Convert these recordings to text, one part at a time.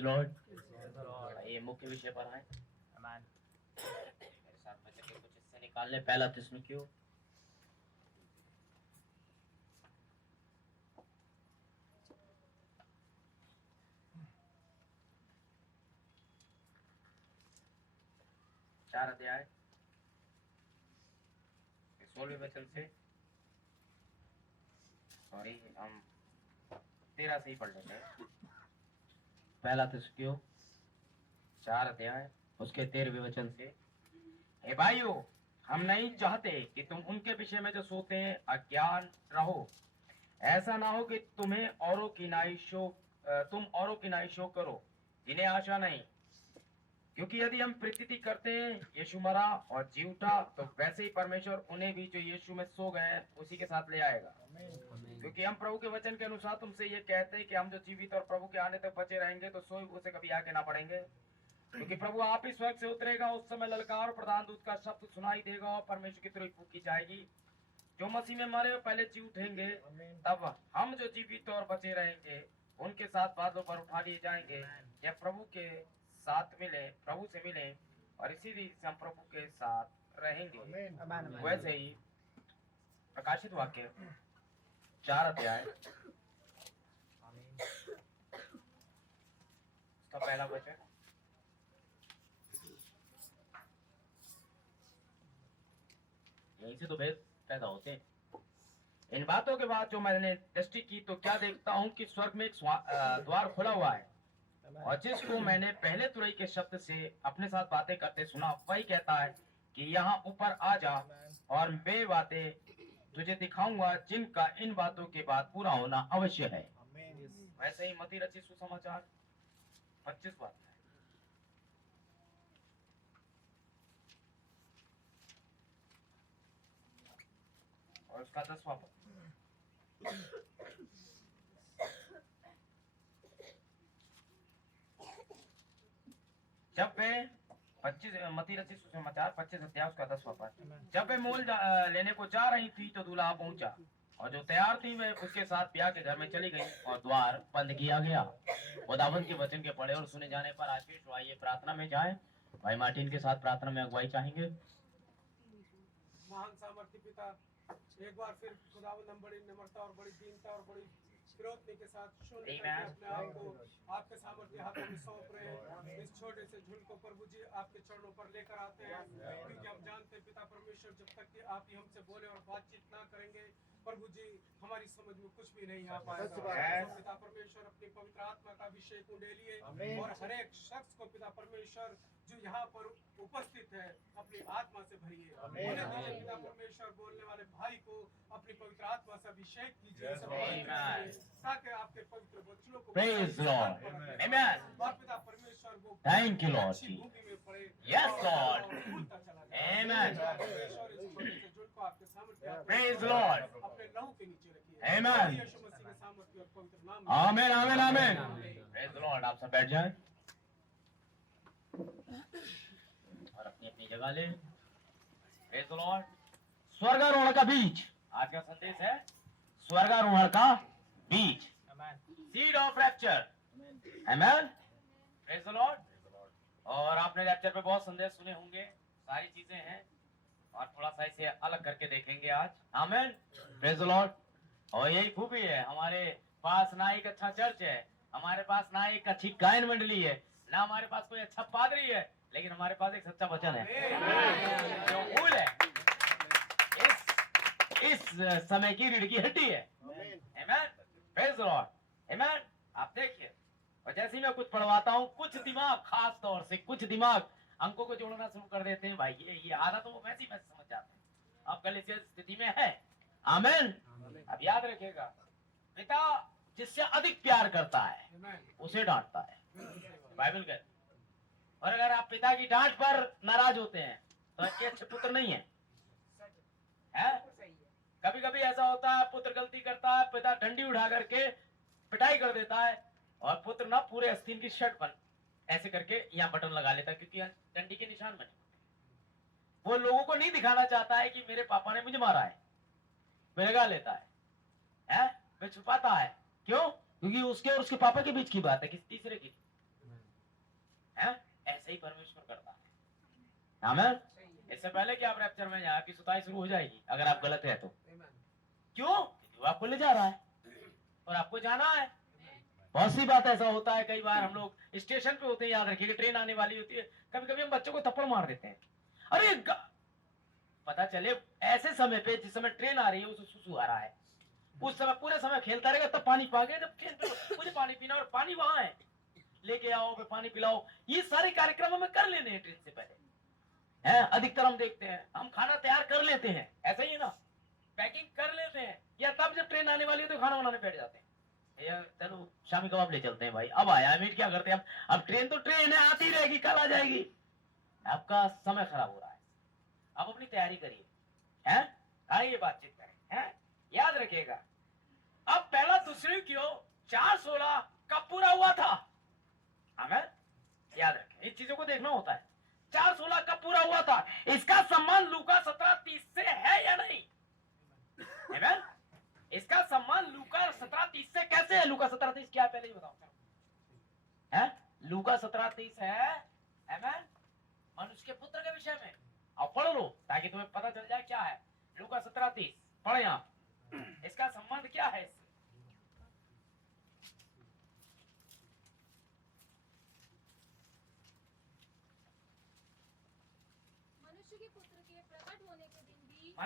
Lord, ये मुख्य विषय पर आए। मेरे साथ में चलिए कुछ हिस्से निकालने। पहला थिस्सलुनीकियों चार अध्याय 16वें वचन से, सॉरी हम 13 से ही पढ़ लेते हैं। पहला थिस्सलुनीकियों 4 अध्याय उसके 13वें वचन से। हे भाइयों, हम नहीं चाहते कि तुम उनके विषय में जो सोते हैं अज्ञान रहो। ऐसा ना हो कि तुम औरों की नाई शोक करो जिन्हें आशा नहीं। क्योंकि यदि हम प्रतीति करते हैं यीशु मरा और जी उठा, तो वैसे ही परमेश्वर उन्हें भी जो यीशु में सो गए हैं उसी के साथ ले आएगा। क्योंकि हम प्रभु के वचन के अनुसार तुमसे ये कहते हैं कि हम जो जीवित और प्रभु के आने तक बचे रहेंगे तो सोए उसे कभी आगे ना पड़ेंगे। क्योंकि प्रभु आप ही स्वर्ग से उतरेगा, उस समय ललकार और प्रधान दूत का शब्द सुनाई देगा और परमेश्वर की तुरही फूंकी जाएगी। जो मसीह में मरे पहले जी उठेंगे, तब हम जो जीवित और बचे रहेंगे उनके साथ बादलों पर उठा लिए जाएंगे। जब प्रभु के साथ मिले, प्रभु से मिले, और इसी रीति से हम प्रभु के साथ रहेंगे। वैसे ही प्रकाशित वाक्य 4 अध्याय उसका पहला वचन। यहीं से तो भेद पैदा होते हैं। इन बातों के बाद जो मैंने दृष्टि की तो क्या देखता हूँ कि स्वर्ग में एक द्वार खुला हुआ है, और जिसको मैंने पहले तुरही के शब्द से अपने साथ बातें करते सुना, वही कहता है कि यहाँ ऊपर आ जा, और वे बातें तुझे दिखाऊंगा जिनका इन बातों के बाद पूरा होना अवश्य है। वैसे ही मती रचित सुसमाचार 25 बात है, और उसका 10वां पद। जब वे 25 मती रचित सुसमाचार 25 अध्याय उसका 10वां पद। जब वे मोल लेने को जा रही थी तो दूल्हा पहुंचा, और जो तैयार थी वे उसके साथ ब्याह के घर में चली गई, और द्वार बंद किया गया। खुदावंद के वचन के पढ़े और सुने जाने पर आज फिर आइए प्रार्थना में जाएं। भाई मार्टिन के साथ प्रार्थना में अगुवाई चाहेंगे। महान सामर्थ्य पिता, एक बार फिर खुदावंद हम बड़ी निम्रता और बड़ी दीनता और बड़ी फिरौती के साथ शून्य करके अपने आप को आपके सामर्थ्य हाथों में सौंप रहे हैं। इस छोटे से झुंड को प्रभु जी आपके चरणों पर लेकर आते हैं, क्योंकि हम जानते हैं पिता परमेश्वर, जब तक कि आप ही हमसे बोले और बातचीत ना करेंगे प्रभु जी, हमारी समझ में कुछ भी नहीं आ पाएगा। पिता परमेश्वर अपनी पवित्र आत्मा का अभिषेक उंडे लिए, और हर एक शख्स को पिता परमेश्वर जो यहाँ पर उपस्थित है अपनी आत्मा से भरिए। पिता परमेश्वर बोलने वाले भाई को अपनी पवित्र आत्मा से अभिषेक कीजिए, ताकि आपके पवित्र वचनों को प्रेज लॉर्ड, आमेन। और पिता परमेश्वर वो थैंक यू लॉर्ड, भूमि में पड़े। यस लॉर्ड, आमेन। आपके सामर्थ्य प्रेज लॉर्ड, अपने लहू के नीचे रखिए। आमेन, यीशु मसीह के सामर्थ्य और पवित्र नाम में आमेन, आमेन, आमेन। Praise Lord. आप सब बैठ जाएं और अपनी अपनी जगह ले। Praise Lord. स्वर्गारोहण का बीज, आज का संदेश है स्वर्गारोहण का बीज, seed of rapture, amen. Praise Lord. और आपने रैप्चर पे बहुत संदेश सुने होंगे, सारी चीजें हैं, और थोड़ा सा इसे अलग करके देखेंगे आज, आमेन। Praise Lord. और यही खूबी है, हमारे पास ना एक अच्छा चर्च है, हमारे पास ना एक अच्छी गायन मंडली है, ना हमारे पास कोई अच्छा पादरी है, लेकिन हमारे पास एक सच्चा वचन है जो मूल है, इस समय की रीढ़ की हड्डी है, आमेन। प्रेज लॉर्ड, आमेन। आप देखिए, और जैसे ही मैं कुछ पढ़वाता हूँ, कुछ दिमाग, खास तौर से कुछ दिमाग अंकों को जोड़ना शुरू कर देते हैं। भाई ये आधा तो वो वैसे ही समझ जाते हैं, अब कल इस स्थिति में है, आमेन। अब याद रखिएगा, पिता जिससे अधिक प्यार करता है उसे डांटता है, बाइबल कहती। और अगर आप पिता की डांट पर नाराज होते हैं तो अच्छे पुत्र नहीं है, कभी कभी ऐसा होता है, पुत्र गलती करता है, पिता डंडी उठा करके पिटाई कर देता है, और पुत्र ना पूरे आस्तीन की शर्ट पर ऐसे करके यहाँ बटन लगा लेता है, क्योंकि डंडी के निशान बने। वो लोगों को नहीं दिखाना चाहता है कि मेरे पापा ने मुझे मारा है, विलगा लेता है, वे छुपाता है। क्यों? क्योंकि उसके और उसके पापा के बीच की बात है, किसी तीसरे की है। ऐसे ही परमेश्वर करता है। आमीन। इससे पहले कि आप रैप्चर में जाए, आपकी सुताई शुरू हो जाएगी अगर आप गलत है तो। क्यों? क्योंकि वो आपको ले जा रहा है और आपको जाना है। बहुत सी बात ऐसा होता है, कई बार हम लोग स्टेशन पे होते हैं, याद रखिए, ट्रेन आने वाली होती है, कभी कभी हम बच्चों को थप्पड़ मार देते हैं। अरे पता चले ऐसे समय पे जिस समय ट्रेन आ रही है, उसे सुसु आ रहा है, उस समय पूरे समय खेलता रहेगा, तब पानी पा गया, जब ट्रेन पे मुझे पानी पीना और पानी वहां है, लेके आओ, फिर पानी पिलाओ, ये सारे कार्यक्रम हमें कर लेने हैं ट्रेन से पहले है। अधिकतर हम देखते हैं, हम खाना तैयार कर लेते हैं, ऐसा ही है ना, पैकिंग कर लेते हैं, या तब जब ट्रेन आने वाली है तो खाना बनाने बैठ जाते हैं, यार चलो शामी कबाब ले चलते हैं भाई, अब आया मीट, क्या करते हैं अब ट्रेन तो ट्रेन है, आती रहेगी, कल आ जाएगी। आपका समय खराब हो रहा है, आप अपनी तैयारी करिए, हैं? आइए बातचीत करें, हैं? याद रखिएगा, अब पहला दूसरी क्यों 4:16 कब पूरा हुआ था? हमें याद रखें, इन चीजों को देखना होता है। 4:16 कब पूरा हुआ था? इसका संबंध लूका 17:30 से है या नहीं? आमीन। इसका संबंध लूका 17:30 से कैसे है? लूका 17:30 क्या है पहले ही बताओ, है? लूका 17:30 है, आमीन, मनुष्य के पुत्र के विषय में। अब पढ़ लो ताकि तुम्हें पता चल जाए क्या है। लूका 17:30 पढ़े आप, इसका संबंध क्या है इससे? मनुष्य के पुत्र के प्रकट होने के दिन भी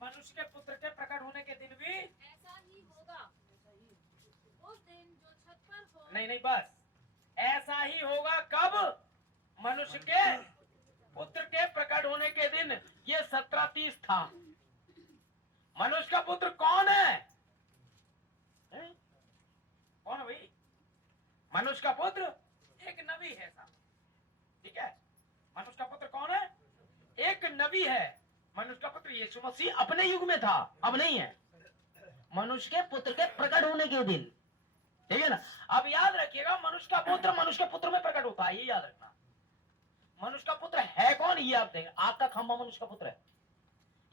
मनुष्य के पुत्र के प्रकट होने के दिन भी ऐसा ही होगा। उस दिन जो छत पर हो, नहीं, बस ऐसा ही होगा। कब? मनुष्य के पुत्र के प्रकट होने के दिन। ये 17:30 था। मनुष्य का पुत्र कौन है? कौन है भाई? मनुष्य का पुत्र एक नबी है साहब, ठीक है? मनुष्य का पुत्र कौन है? एक नबी है। मनुष्य का पुत्र यीशु मसीह अपने युग में था, अब नहीं है। मनुष्य के पुत्र के प्रकट होने के दिन, ठीक है ना? अब याद रखिएगा, मनुष्य का पुत्र मनुष्य के पुत्र में प्रकट होता है, ये याद रखना। मनुष्य का पुत्र है कौन? ये आप देखें, आग का खंभा मनुष्य का पुत्र है।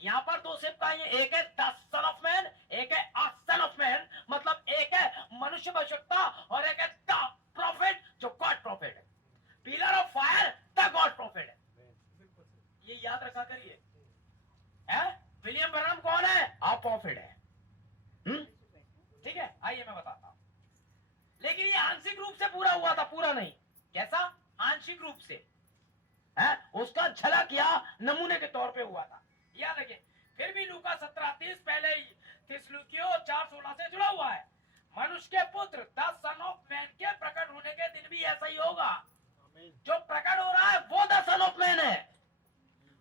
यहाँ पर दो सेवकाएं हैं, एक है द सन ऑफ मैन, एक है अ सन ऑफ मैन, मतलब एक है मनुष्य भविष्यवक्ता और एक है द प्रॉफिट, जो गॉड प्रॉफिट है। Pillar of fire the God profit है, ये याद रखा करिए। विलियम ब्रैनम कौन है? अ प्रॉफिट है, ठीक है? आइए मैं बताता हूं। लेकिन ये आंशिक रूप से पूरा हुआ था, पूरा नहीं। कैसा? आंशिक रूप से है, उसका झलक या नमूने के तौर पे हुआ था, याद रखिए। फिर भी लूका 17:30 पहले ही थिस्सलुकियों 4:16 से जुड़ा हुआ है। मनुष्य के पुत्र द सन ऑफ मैन के प्रकट होने के दिन भी ऐसा ही होगा। जो प्रकट हो रहा है वो द सन ऑफ मैन है,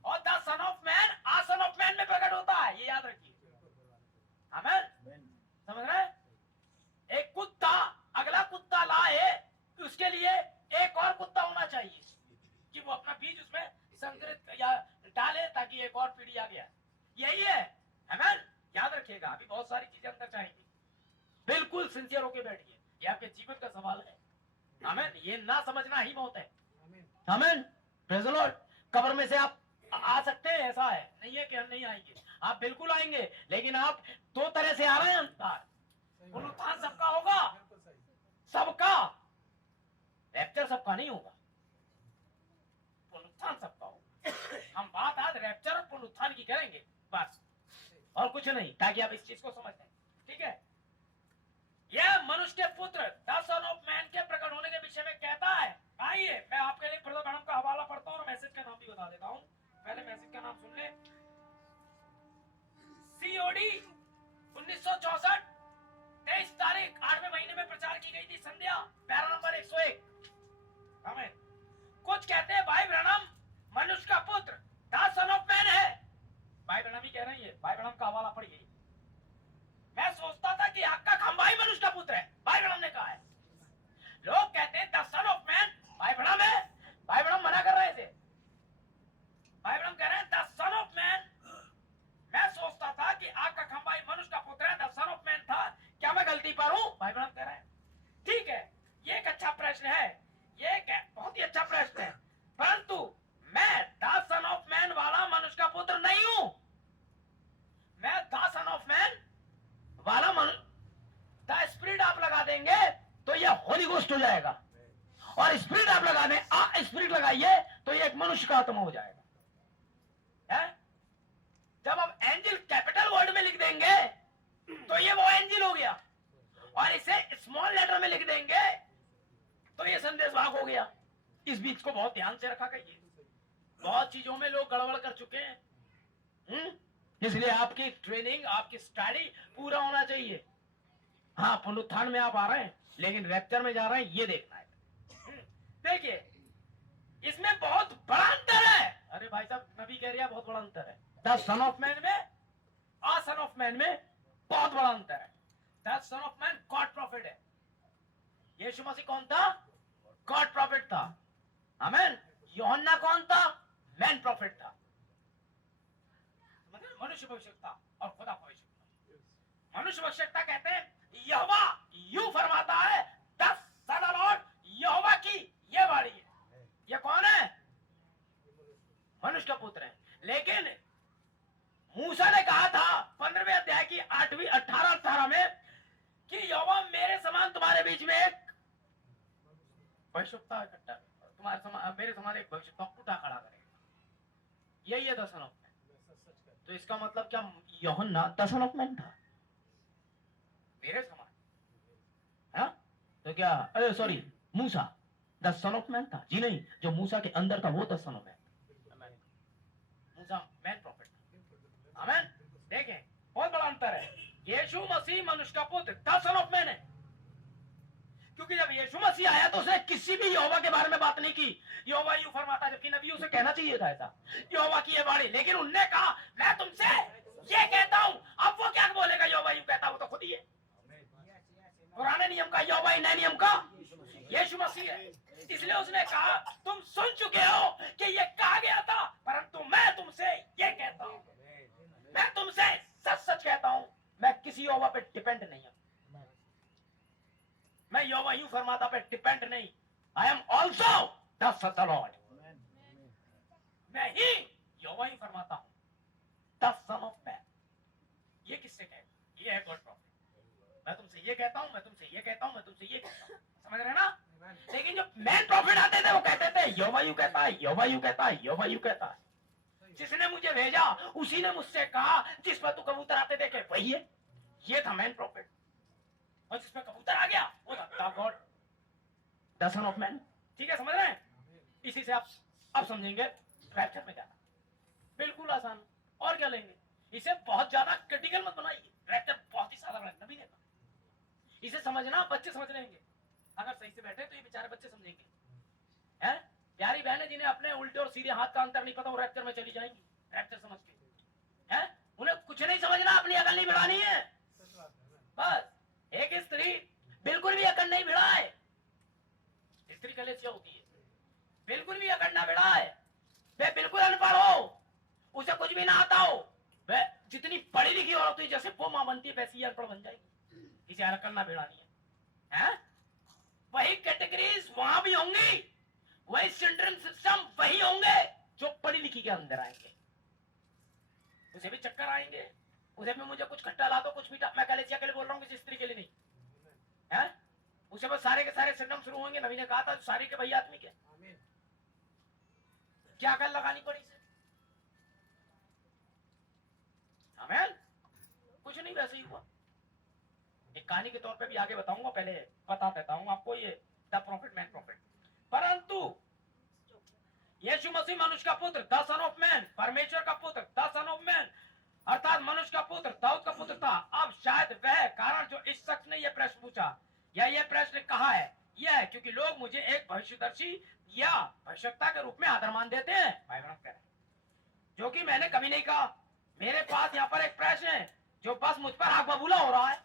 और the son of man a son of man में प्रकट होता है, ये याद रखिए। आमीन, समझ रहे? एक कुत्ता अगला कुत्ता लाए, उसके लिए एक और कुत्ता होना चाहिए कि वो अपना बीज उसमें संग्रहित या डाले ताकि एक और पीढ़ी आ गया। यही है, आमीन। याद रखिएगा, अभी बहुत सारी चीजें अंदर चाहेंगी। बिल्कुल सिंसियर होके बैठिए, ये आपके जीवन का सवाल है। आमीन, ये ना समझना ही बहुत है। आमीन, प्रेज़ द लॉर्ड। कब्र में से आप आ सकते हैं, ऐसा है नहीं है कि हम नहीं आएंगे, आप बिल्कुल आएंगे, लेकिन आप दो तरह से आ रहे हैं अंतर। पुनरुत्थान सबका होगा, सबका। रैप्चर सबका नहीं होगा, पुनरुत्थान सबका होगा। हम बात आज रैप्चर और पुनरुत्थान की करेंगे बस, और कुछ नहीं, ताकि आप इस चीज को समझ लें, ठीक है? यह मनुष्य के पुत्र द सन ऑफ मैन के प्रकट होने के विषय में कहता है। आइए मैं आपके लिए ब्रदर ब्रैनम का हवाला पढ़ता हूं और मैसेज का नाम भी बता देता हूं। पहले मैसेज का नाम सुन ले। COD 1964 23 तारीख 8वें महीने में प्रचार की गई थी संध्या, पैरा नंबर 101। आमीन। कुछ कहते हैं भाई ब्रैनम मनुष्य का पुत्र द सन ऑफ मैन है। भाई ब्रैनम ही कह रही है, भाई ब्रैनम का हवाला पढ़िए। मैं सोचता था कि आग का खंभा ही मनुष्य का पुत्र है, भाई ब्रैनम ने कहा है। लोग कहते हैं द सन ऑफ मैन भाई ब्रैनम है, भाई ब्रैनम मना कर रहे थे। भाई ब्रैनम कह रहे हैं द सन ऑफ मैन। मैं सोचता था कि आग का खंभा ही मनुष्य का पुत्र है, द सन ऑफ मैन था। क्या मैं गलती पर हूं? भाई ब्रैनम कह रहे हैं। ठीक है, ये एक अच्छा प्रश्न है, ये बहुत ही अच्छा प्रश्न है, परंतु मैं द सन ऑफ मैन वाला मनुष्य का पुत्र नहीं हूं। मैं द पोस्ट हो जाएगा। और स्पिरिट आप लगा दें, स्पिरिट लगाइए तो ये एक मनुष्य का आत्मा हो जाएगा। है? जब आप एंजल कैपिटल वर्ड में लिख देंगे तो ये वो एंजल हो गया, और इसे स्मॉल लेटर में लिख देंगे तो ये संदेशवाहक हो गया। इस बीच को बहुत ध्यान से रखा करिए, बहुत चीजों में लोग गड़बड़ कर चुके हैं। इसलिए आपकी ट्रेनिंग, आपकी स्टडी पूरा होना चाहिए। हाँ, पुनरुत्थान में आप आ रहे हैं लेकिन रैप्चर में जा रहे हैं, ये देखना है। देखिए, इसमें बहुत बड़ा अंतर है। अरे भाई साहब, नबी कह रहा है बहुत बड़ा अंतर है। द सन ऑफ मैन में और सन ऑफ मैन में बहुत बड़ा अंतर है। The son of man God profit है। यीशु मसीह कौन था? गॉड प्रॉफिट था। आमीन। यूहन्ना कौन था? मैन प्रॉफिट था। मतलब मनुष्य भविष्यवक्ता और खुदा भविष्यवक्ता। मनुष्य भविष्यवक्ता कहते हैं यहोवा यूं फरमाता है, द सन ऑफ लॉर्ड, यहोवा की ये वाणी है। ये कौन है? मनुष्य का पुत्र है। लेकिन मूसा ने कहा था 15वें अध्याय की 8वीं 18 में कि यहोवा मेरे समान तुम्हारे बीच में एक भविष्यवक्ता इकट्ठा, तुम्हारे समान, मेरे समान एक भविष्यवक्ता उठा खड़ा करेगा। यही है द सन ऑफ मैन। तो इसका मतलब क्या यूहन्ना द सन ऑफ मैन था? मेरे समान। हाँ? तो क्या, अरे sorry, Musa the son of man था? जी नहीं, जो मूसा के अंदर था वो the son of man. Musa man profit था। आमीन। देखें, बहुत बड़ा अंतर है। यीशु मसीह मनुष्य का पुत्र द सन ऑफ मैन है, क्योंकि जब यीशु मसीह आया तो उसने किसी भी यहोवा के बारे में बात नहीं की। यहोवा यूं फरमाता, जबकि नबी उसे कहना चाहिए था ऐसा, यहोवा की ये वाणी। लेकिन उनने कहा मैं तुमसे ये कहता हूं। अब वो क्या बोलेगा? यहोवा यूं कहता, वो तो खुद ही है। पुराने नियम का यहोवा, नए नियम का यीशु मसीह है। इसलिए उसने कहा तुम सुन चुके हो कि ये कहा गया था, परंतु मैं तुमसे ये कहता हूं, मैं तुमसे सच सच कहता हूं, मैं किसी यहोवा पे डिपेंड नहीं हूं। मैं यहोवा यूं फरमाता पे डिपेंड नहीं। I am also the son of Lord. मैं ही यहोवा यूं फरमाता हूं, द सन ऑफ मैन। ये किससे कहे? ये है गॉड प्रॉफिट। मैं तुमसे ये कहता हूं, मैं तुमसे ये कहता हूं, मैं तुमसे ये कहता हूं। समझ रहे ना? लेकिन जो मैन प्रॉफिट आते थे वो कहते थे यहोवा यूं कहता है, यहोवा यूं कहता है, यहोवा यूं कहता है। जिसने मुझे भेजा उसी ने मुझसे कहा, जिस पर तू कबूतर आते देखे वही है। ये था मैन प्रॉफिट। और जिसमें कबूतर आ गया वो था God the son of man. ठीक है, समझ रहे हैं? इसी से आप अब समझेंगे रैप्चर में जाना बिल्कुल आसान। और क्या लेंगे? इसे बहुत ज्यादा क्रिटिकल मत बनाइए। रैप्चर बहुत ही साधारण है, नबी ने कहा। इसे समझना बच्चे समझ लेंगे, अगर सही से बैठे तो ये बेचारे बच्चे समझेंगे। हैं? प्यारी बहनें जिन्हें अपने उल्टे और सीधे हाथ का अंतर नहीं पता, वो रैप्चर में चली जाएंगी रैप्चर समझ के। हैं? उन्हें कुछ नहीं समझना, अपनी अकल नहीं बढ़ानी है। बस एक स्त्री बिल्कुल भी अकड़ नहीं भिड़ाए, स्त्री कलेसिया होती है, बिल्कुल भी अकड़ ना भिड़ाए, वे बिल्कुल अनपढ़ हो, उसे कुछ भी ना आता हो, वे जितनी पढ़ी लिखी औरत हुई जैसे वो मां बनती है वैसी अनपढ़ बन जाएगी। इसे अकड़ ना भिड़ानी है। वही कैटेगरीज वहां भी होंगी, वही सिंड्रोम सिस्टम वही होंगे जो पढ़ी लिखी के अंदर आएंगे। उसे भी चक्कर आएंगे, उसे भी मुझे कुछ खट्टा ला दो, कुछ मीठा। मैं कलेसिया के लिए बोल रहा हूँ, किसी स्त्री के लिए नहीं है। उसे बस सारे के सारे सिम्टम शुरू होंगे। नबी ने कहा था सारे के वही आदमी के। क्या अकल लगानी पड़ी इसे? आमीन। कुछ नहीं, वैसे ही हुआ। एक कहानी के तौर पे भी आगे बताऊंगा, पहले बता देता हूं आपको ये द प्रॉफिट मैन प्रॉफिट। परंतु यीशु मसीह मनुष्य का पुत्र द सन ऑफ मैन, परमेश्वर का पुत्र द सन ऑफ मैन, अर्थात मनुष्य का पुत्र, दाऊद का पुत्र था। अब शायद वह कारण जो इस शख्स ने यह प्रश्न पूछा या यह प्रश्न कहा है, यह है क्योंकि लोग मुझे एक भविष्यदर्शी या भविष्यवक्ता के रूप में आदर मान देते हैं, भाई बहन कह रहे हैं, जो कि मैंने कभी नहीं कहा। मेरे पास यहाँ पर एक प्रश्न है जो बस मुझ पर आग बबूला हो रहा है।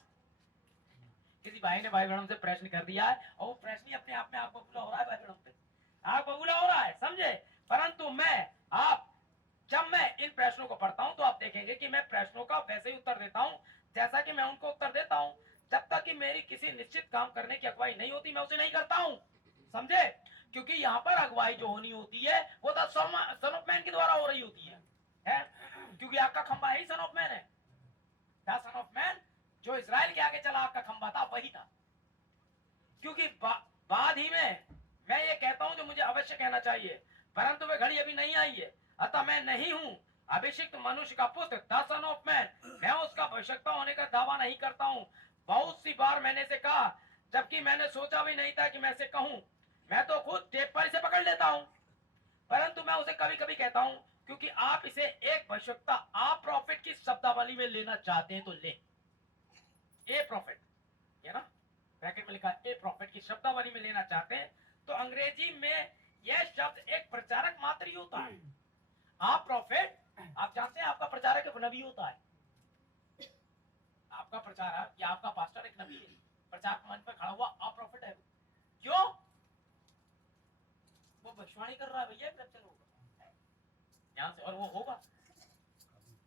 किसी भाई ने भाई बहनों से प्रश्न कर दिया है और वो प्रश्न ही अपने आप में आग बबूला हो रहा है, भाई बहनों पे आग बबूला हो रहा है, समझे? परंतु जब मैं इन प्रश्नों को पढ़ता हूं तो आप देखेंगे कि मैं प्रश्नों का वैसे ही उत्तर देता हूं जैसा कि मैं उनको उत्तर देता हूं। जब तक कि मेरी किसी निश्चित काम करने की अगुवाई नहीं होती मैं उसे नहीं करता हूं, समझे? क्योंकि यहाँ पर अगुवाई जो होनी होती है वो द सन ऑफ मैन के द्वारा हो रही होती है? क्योंकि आपका खंबा ही सन ऑफ मैन है। द सन ऑफ मैन जो इजराइल के आगे चला आपका खंबा था वही था, क्योंकि बाद ही में मैं ये कहता हूं जो मुझे अवश्य कहना चाहिए, परंतु वह घड़ी अभी नहीं आई है। अतः मैं नहीं हूं अभिषिक्त मनुष्य का पुत्र, द सन ऑफ मैन। मैं उसका भविष्यता होने का दावा नहीं करता हूं। बहुत सी बार मैंने इसे कहा, जबकि मैंने सोचा भी नहीं था कि मैं इसे कहूं। मैं तो खुद टेप पर इसे पकड़ लेता हूं, परंतु मैं उसे कभी कभी कहता हूं, क्योंकि आप इसे एक भविष्यता, आप प्रॉफिट की शब्दावली में लेना चाहते हैं तो ले। ए प्रॉफिट, ये ना ब्रैकेट में लिखा है, ए प्रॉफिट की शब्दावली में लेना चाहते हैं तो अंग्रेजी में यह शब्द एक प्रचारक मात्र ही होता है। आप प्रॉफिट, आप जानते हैं आपका प्रचारक एक नबी होता है। आपका प्रचारक या आपका पास्टर एक नबी है, प्रचार मंच पर खड़ा हुआ आप प्रॉफिट है। क्यों? वो भविष्यवाणी कर रहा है भैया रैप्चर होगा यहां से, और वो होगा।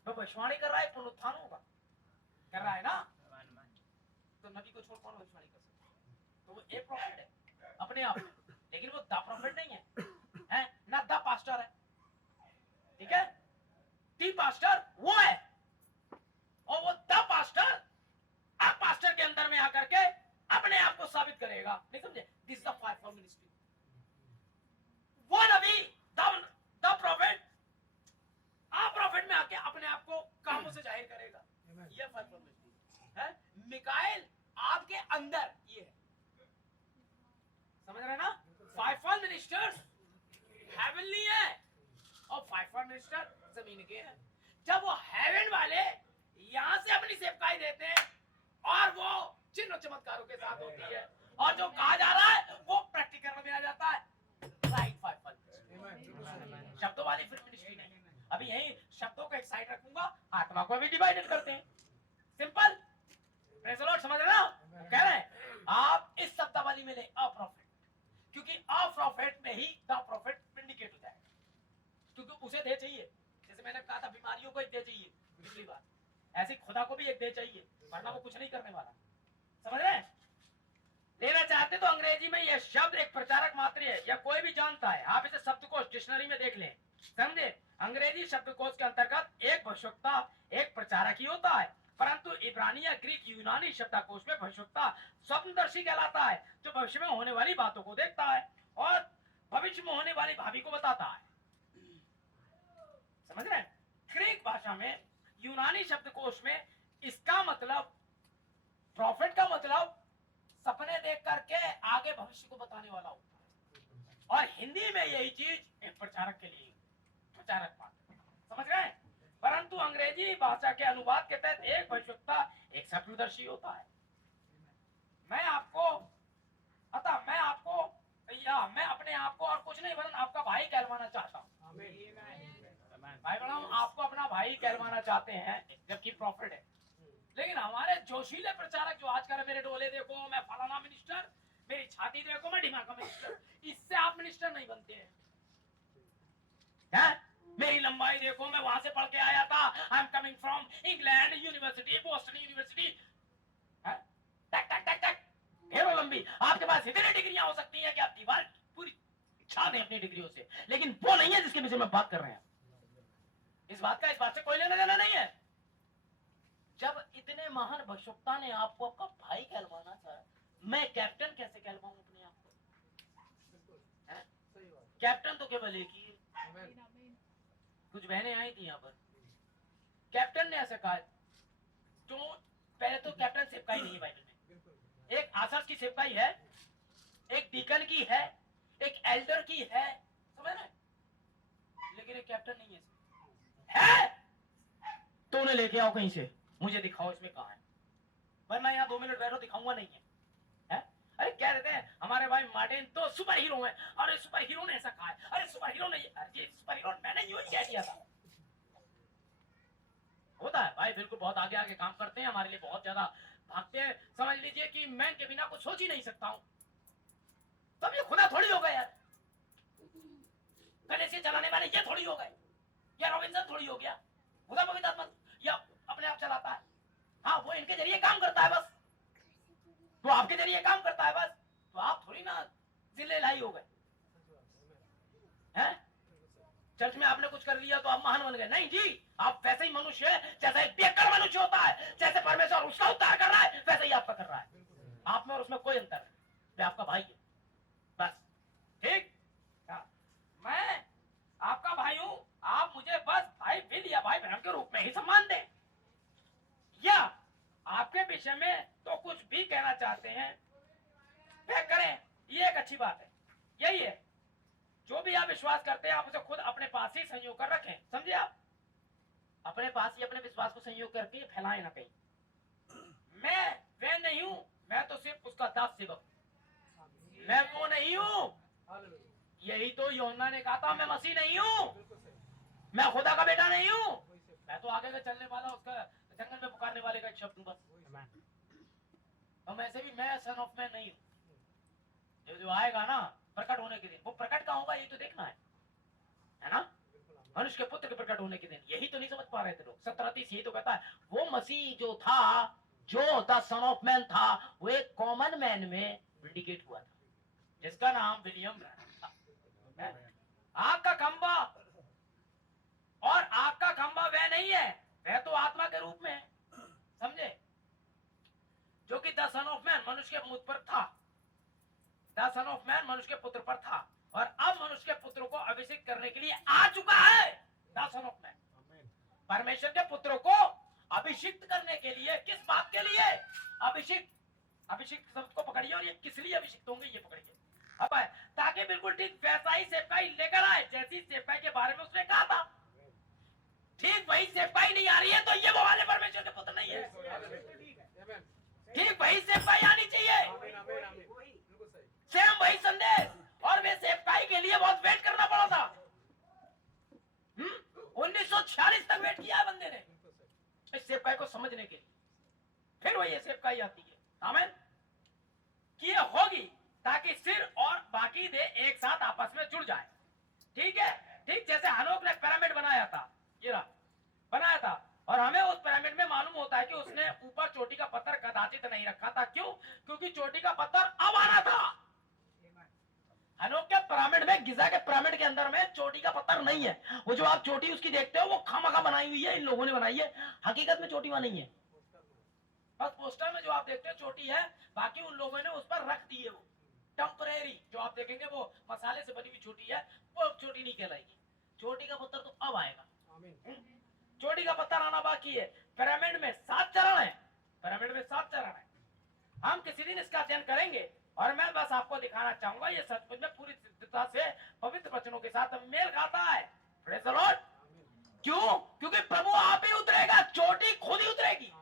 वो भविष्यवाणी कर रहा है पुनरुत्थान होगा, कर रहा है ना। तो नबी को छोड़ कौन भविष्यवाणी कर सकता है? तो वो एक प्रॉफिट है अपने आप, लेकिन वो द प्रॉफिट नहीं है, ना द पास्टर है। ठीक है, दी पास्टर वो है, और वो द पास्टर आप पास्टर के अंदर में आकर के अपने आप को साबित करेगा। नहीं समझे? This the fivefold ministry. वो नबी द प्रॉफिट आप प्रॉफिट में आके अपने आप को कामों से जाहिर करेगा। ये फाइवफोल्ड मिनिस्ट्री है। मिकाएल आपके अंदर ये है, समझ रहे ना? फाइवफोल्ड मिनिस्टर्स हेवनली है और फाइवफोल्ड मिनिस्टर जमीन के हैं। जब वो हेवन वाले यहां से अपनी सेवकाई देते हैं और वो चिन्ह चमत्कारों के साथ होती है, और जो कहा जा रहा है वो प्रैक्टिकल में आ जाता है। राइट, फाइवफोल्ड शब्दों वाली फिर मिनिस्ट्री नहीं। अभी यही शब्दों को एक साइड रखूंगा, आत्मा को भी डिवाइडेड करते हैं। Simple, praise the Lord. समझ रहे हो? कह रहे हैं आप इस शब्दावली में ले अ प्रॉफिट, क्योंकि अ प्रॉफिट में ही द प्रॉफिट इंडिकेट हो जाएगा, क्योंकि उसे दे चाहिए। जैसे मैंने कहा था बीमारियों को एक दे चाहिए पिछली बार, ऐसे खुदा को भी एक दे चाहिए, वरना वो कुछ नहीं करने वाला। समझ रहे हैं? लेना चाहते तो अंग्रेजी में यह शब्द एक प्रचारक मात्र है, या कोई भी जानता है। आप इसे शब्दकोश डिक्शनरी में देख लें, समझे? अंग्रेजी शब्दकोश के अंतर्गत एक भविष्यवक्ता एक प्रचारक ही होता है, परंतु इब्रानी या ग्रीक यूनानी शब्दकोश में भविष्यवक्ता स्वप्नदर्शी कहलाता है, जो भविष्य में होने वाली बातों को देखता है और भविष्य में होने वाली भावी को बताता है। समझ रहे हैं? ग्रीक भाषा में, यूनानी शब्दकोश में इसका मतलब, प्रॉफिट का मतलब सपने देख करके आगे भविष्य को बताने वाला होता है, और हिंदी में यही चीज एक प्रचारक के लिए, प्रचारक मात्र। समझ रहे हैं? परंतु अंग्रेजी भाषा के अनुवाद के तहत एक भविष्यवक्ता एक स्वप्नदर्शी होता है। मैं अपने आप को और कुछ नहीं वरन आपका भाई कहलवाना चाहता हूँ। भाई बड़ा, हम आपको अपना भाई कहलवाना चाहते हैं, जबकि प्रॉफिट है। लेकिन हमारे जोशीले प्रचारक जो आज कर, मेरे डोले देखो, मैं फलाना मिनिस्टर, मेरी छाती देखो, मैं ढिमाका मिनिस्टर, इससे आप मिनिस्टर नहीं बनते हैं। मेरी लंबाई देखो, मैं वहां से पढ़ के आया था, I am coming from England university, Boston university. टक टक टक टक, ढेरों लंबी। आपके पास इतनी डिग्रियां हो सकती हैं कि आप दीवार पूरी छा दें अपनी डिग्रियों से, लेकिन वो नहीं है जिसके विषय में बात कर रहे हैं। इस बात से कोई लेना देना नहीं है। जब इतने महान भविष्यवक्ता ने आपको आपका भाई कहलवाना था, मैं कैप्टन कैसे कहलवाऊं अपने आप को? कैप्टन तो केवल एक ही है। कुछ बहनें आई थी यहाँ पर, कैप्टन ने ऐसा कहा, तो पहले तो कैप्टन सेवकाई नहीं है बाइबल में। एक आसर्स की सेवकाई है, एक डीकन की है, एक एल्डर की है, समझ रहे? लेकिन एक कैप्टन नहीं है। तो उन्हें लेके आओ कहीं से, मुझे दिखाओ इसमें कहाँ है, वरना यहाँ 2 मिनट बैठो, दिखाऊंगा नहीं है। अरे क्या रहते हैं हमारे भाई मार्टिन तो सुपर हीरो है, अरे सुपर हीरो ने ऐसा कहा है, अरे सुपर हीरो ने, अरे सुपर हीरो मैंने यूं ही कह दिया था। होता है भाई, बिल्कुल बहुत आगे आगे काम करते हैं, हमारे लिए बहुत ज्यादा भागते हैं। समझ लीजिए कि मैं के बिना कुछ सोच ही नहीं सकता हूँ। तब ये खुदा थोड़ी हो गए यार, कलेसिया चलाने वाले ये थोड़ी हो गए, या रॉबिन्सन थोड़ी हो गया। खुदा पवित्र आत्मा या अपने आप चलाता है, हाँ वो इनके जरिए काम करता है बस, तो आपके जरिए काम करता है बस, तो आप थोड़ी ना जिले लाई हो गए हैं। चर्च में आपने कुछ कर लिया तो आप महान बन गए, नहीं जी। आप वैसे ही मनुष्य है जैसा एक पियक्कड़ मनुष्य होता है, जैसे परमेश्वर उसका उद्धार कर रहा है वैसे ही आपका कर रहा है। आप में और उसमें कोई अंतर नहीं, वे आपका भाई है। विषय में तो कुछ भी कहना चाहते हैं वह करें, ये एक अच्छी बात है। यही है, जो भी आप विश्वास करते हैं आप उसे खुद अपने पास ही संयोग कर रखें, समझे आप? अपने पास ही अपने विश्वास को संयोग करके फैलाएं ना कहीं। मैं वह नहीं हूं, मैं तो सिर्फ उसका दास सेवक, मैं वो नहीं हूं। हालेलुया। यही तो यूहन्ना ने कहा था, मैं मसीह नहीं हूं, बिल्कुल सही। मैं खुदा का बेटा नहीं हूं, वही से मैं तो आगे का चलने वाला, उसका जंगल में पुकारने वाले का एक शब्द हूं बस। और मैं से भी मैं सन ऑफ मैन नहीं हूं। जो आएगा ना प्रकट होने के दिन, वो प्रकट कहाँ होगा ये तो देखना है ना? मनुष्य के पुत्र के प्रकट होने के दिन, यही तो नहीं समझ पा रहे थे लोग। 17:30 यही तो कहता है, वो मसीह जो था, जो द सन ऑफ मैन था, वो एक कॉमन मैन में विंडिकेट हुआ था, जिसका नाम विलियम था। आग का खंबा, और आग का खंबा वह नहीं है, वह तो आत्मा के रूप में है, समझे? जो कि द सन ऑफ मैन मनुष्य के मुझ पर था, द सन ऑफ मैन मनुष्य के पुत्र पर था, और अब मनुष्य के पुत्र को अभिषेक करने के लिए आ चुका है द सन ऑफ मैन। परमेश्वर के पुत्र को अभिषिक्त करने के लिए, किस बात के लिए? अभिषिक्त, अभिषिक्त शब्द को पकड़िए, और ये किस लिए अभिषिक्त होंगे ये पकड़िए। अब है, ताकि बिल्कुल ठीक वैसा ही सेवकाई लेकर आए जैसी सेवकाई के बारे में उसने कहा था। ठीक वही सेवकाई नहीं आ रही है तो ये वो वाले परमेश्वर के पुत्र नहीं है। ठीक वही सेवकाई आनी चाहिए, सेम वही संदेश, और वे सेवकाई के लिए बहुत वेट करना पड़ा था। 1946 तक वेट किया है बंदे ने इस सेवकाई को समझने के लिए, फिर वो ये सेवकाई आती है। आमीन। कि ये होगी ताकि सिर और बाकी दे एक साथ आपस में जुड़ जाए। ठीक है, ठीक जैसे हनोक ने पिरामिड बनाया था, ये रहा बनाया था, और हमें उस पिरामिड में मालूम होता है कि उसने ऊपर चोटी का पत्थर कदाचित नहीं रखा था। क्यों? क्योंकि चोटी का पत्थर अब आना था। हनोक के पिरामिड में, गिजा के पिरामिड के अंदर में चोटी का पत्थर नहीं है। वो जो आप चोटी उसकी देखते हो वो खामखा बनाई हुई है, इन लोगों ने बनाई है, हकीकत में चोटी वहां नहीं है। बस पोस्टर में जो आप देखते हो चोटी है, बाकी उन लोगों ने उस पर रख दी है। वो टेम्परेरी जो आप देखेंगे वो मसाले से बनी हुई चोटी है, वो चोटी नहीं कहलाएगी। चोटी का पत्थर तो अब आएगा। चोटी का पत्थर आना बाकी है। पिरामिड में 7 चरण है, पिरामिड में 7 चरण है। हम किसी दिन इसका अध्ययन करेंगे, और मैं बस आपको दिखाना चाहूंगा ये सचमुच में पूरी सिद्धता से पवित्र वचनों के साथ मेल खाता है। Praise the Lord. क्यों? क्योंकि प्रभु आप ही उतरेगा, चोटी खुद ही उतरेगी।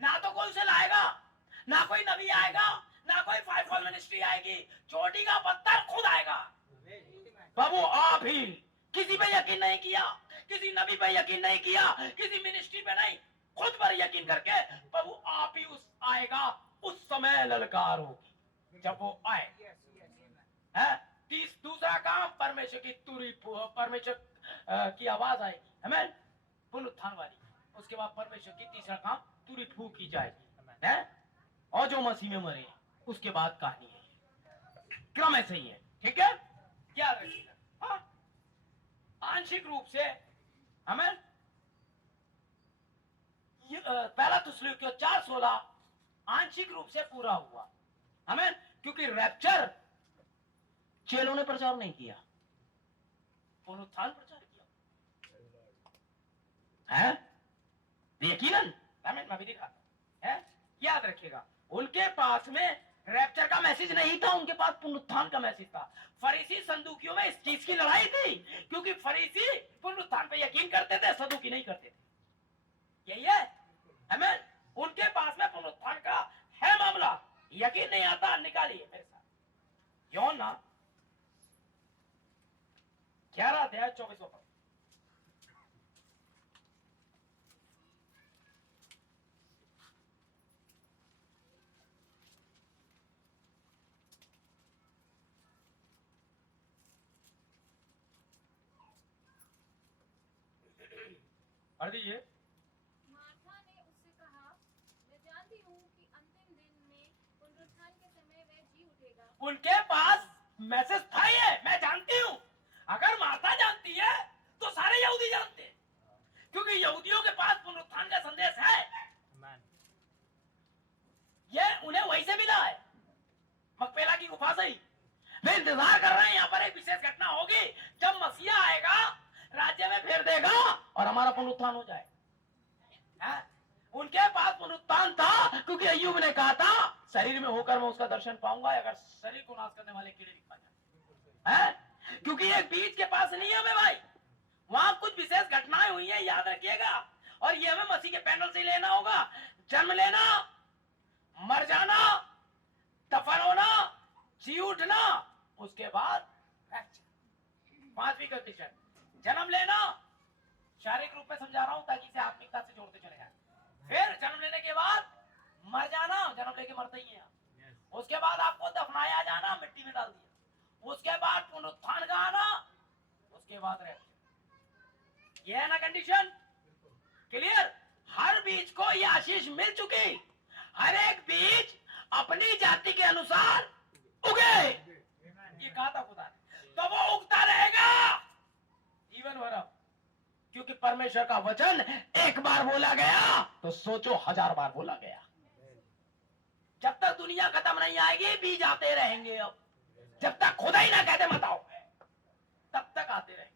ना तो कोई उसे लाएगा, ना कोई नबी आएगा, ना कोई फाइवफोल्ड मिनिस्ट्री आएगी, चोटी का पत्थर खुद आएगा। प्रभु आप ही। किसी पे यकीन नहीं किया, किसी नबी पे यकीन नहीं किया, किसी मिनिस्ट्री पे नहीं, खुद पर यकीन करके प्रभु आप ही उस आएगा। उस समय ललकार होगी जब वो आए। है दूसरा काम, परमेश्वर की तुरी, परमेश्वर की आवाज आएगी, आमीन, पुनरुत्थान वाली। उसके बाद परमेश्वर की तीसरा काम, तुरी फूंक की जाएगी, है, और जो मसीह में मरे उसके बाद कहानी है। क्रम ऐसे ही है, ठीक है, याद रखिएगा। हाँ? आंशिक रूप से हमें पहला थिस्सलुनीकियों 4:16 आंशिक रूप से पूरा हुआ, हमें, क्योंकि रैप्चर चेलों ने प्रचार नहीं किया, पुनरुत्थान प्रचार किया है। यकीनन मैं भी दिखाता है, याद रखिएगा। उनके पास में रैप्चर का मैसेज नहीं था, उनके पास पुनरुत्थान का मैसेज था। फरीसी संदूकियों में इस चीज की लड़ाई थी, क्योंकि फरीसी पुनरुत्थान पे यकीन करते थे, सदूकी नहीं करते थे। यही है, हमें उनके पास में पुनरुत्थान का है मामला। यकीन नहीं आता, निकालिए मेरे साथ यूहन्ना 11:24 पद। पढ़ दीजिए। मार्था ने उससे कहा, मैं जानती हूँ कि अंतिम दिन में पुनरुत्थान के समय वह जी उठेगा। उनके पास मैसेज था, ये मैं जानती हूँ। अगर माता जानती है तो सारे यहूदी जानते हैं, क्योंकि यहूदियों के पास पुनरुत्थान का संदेश है। ये उन्हें वहीं से मिला है, मकपेला की गुफा से ही। वे इंतजार कर रहे हैं, यहाँ पर एक विशेष घटना होगी जब मसीहा आएगा, राज्य में फेर देगा और हमारा पुनरुत्थान हो जाए। उनके पास पुनरुत्थान था, क्योंकि अय्यूब ने कहा था शरीर में होकर मैं उसका दर्शन पाऊंगा अगर शरीर को नाश करने वाले कीड़े दिखा जाए, है? क्योंकि एक बीज के पास नियम है भाई, वहां कुछ विशेष घटनाएं हुई हैं, याद रखिएगा। और ये हमें मसीह के पैनल से लेना होगा। जन्म लेना, मर जाना, दफन होना, जी उठना, उसके बाद पांचवी कंडीशन जन्म लेना। शारीरिक रूप में समझा रहा हूं ताकि इसे आत्मिकता से जोड़ते चले जाए। फिर जन्म लेने के बाद मर जाना, जन्म लेके मरते ही हैं। उसके बाद आपको दफनाया जाना, मिट्टी में डाल दिया। उसके बाद पुनरुत्थान का आना, उसके बाद रैप्चर। यह है ना कंडीशन, क्लियर? हर बीज को यह आशीष मिल चुकी। हर एक बीज अपनी जाति के अनुसार उगे, ये कहा था खुदा ने, तो वो उगता रहेगा जीवन भर। क्योंकि परमेश्वर का वचन एक बार बोला गया तो सोचो 1000 बार बोला गया। जब तक दुनिया खत्म नहीं आएगी बीज आते रहेंगे। अब जब तक खुदा ही ना कहते मत आओ, तब तक आते रहेंगे।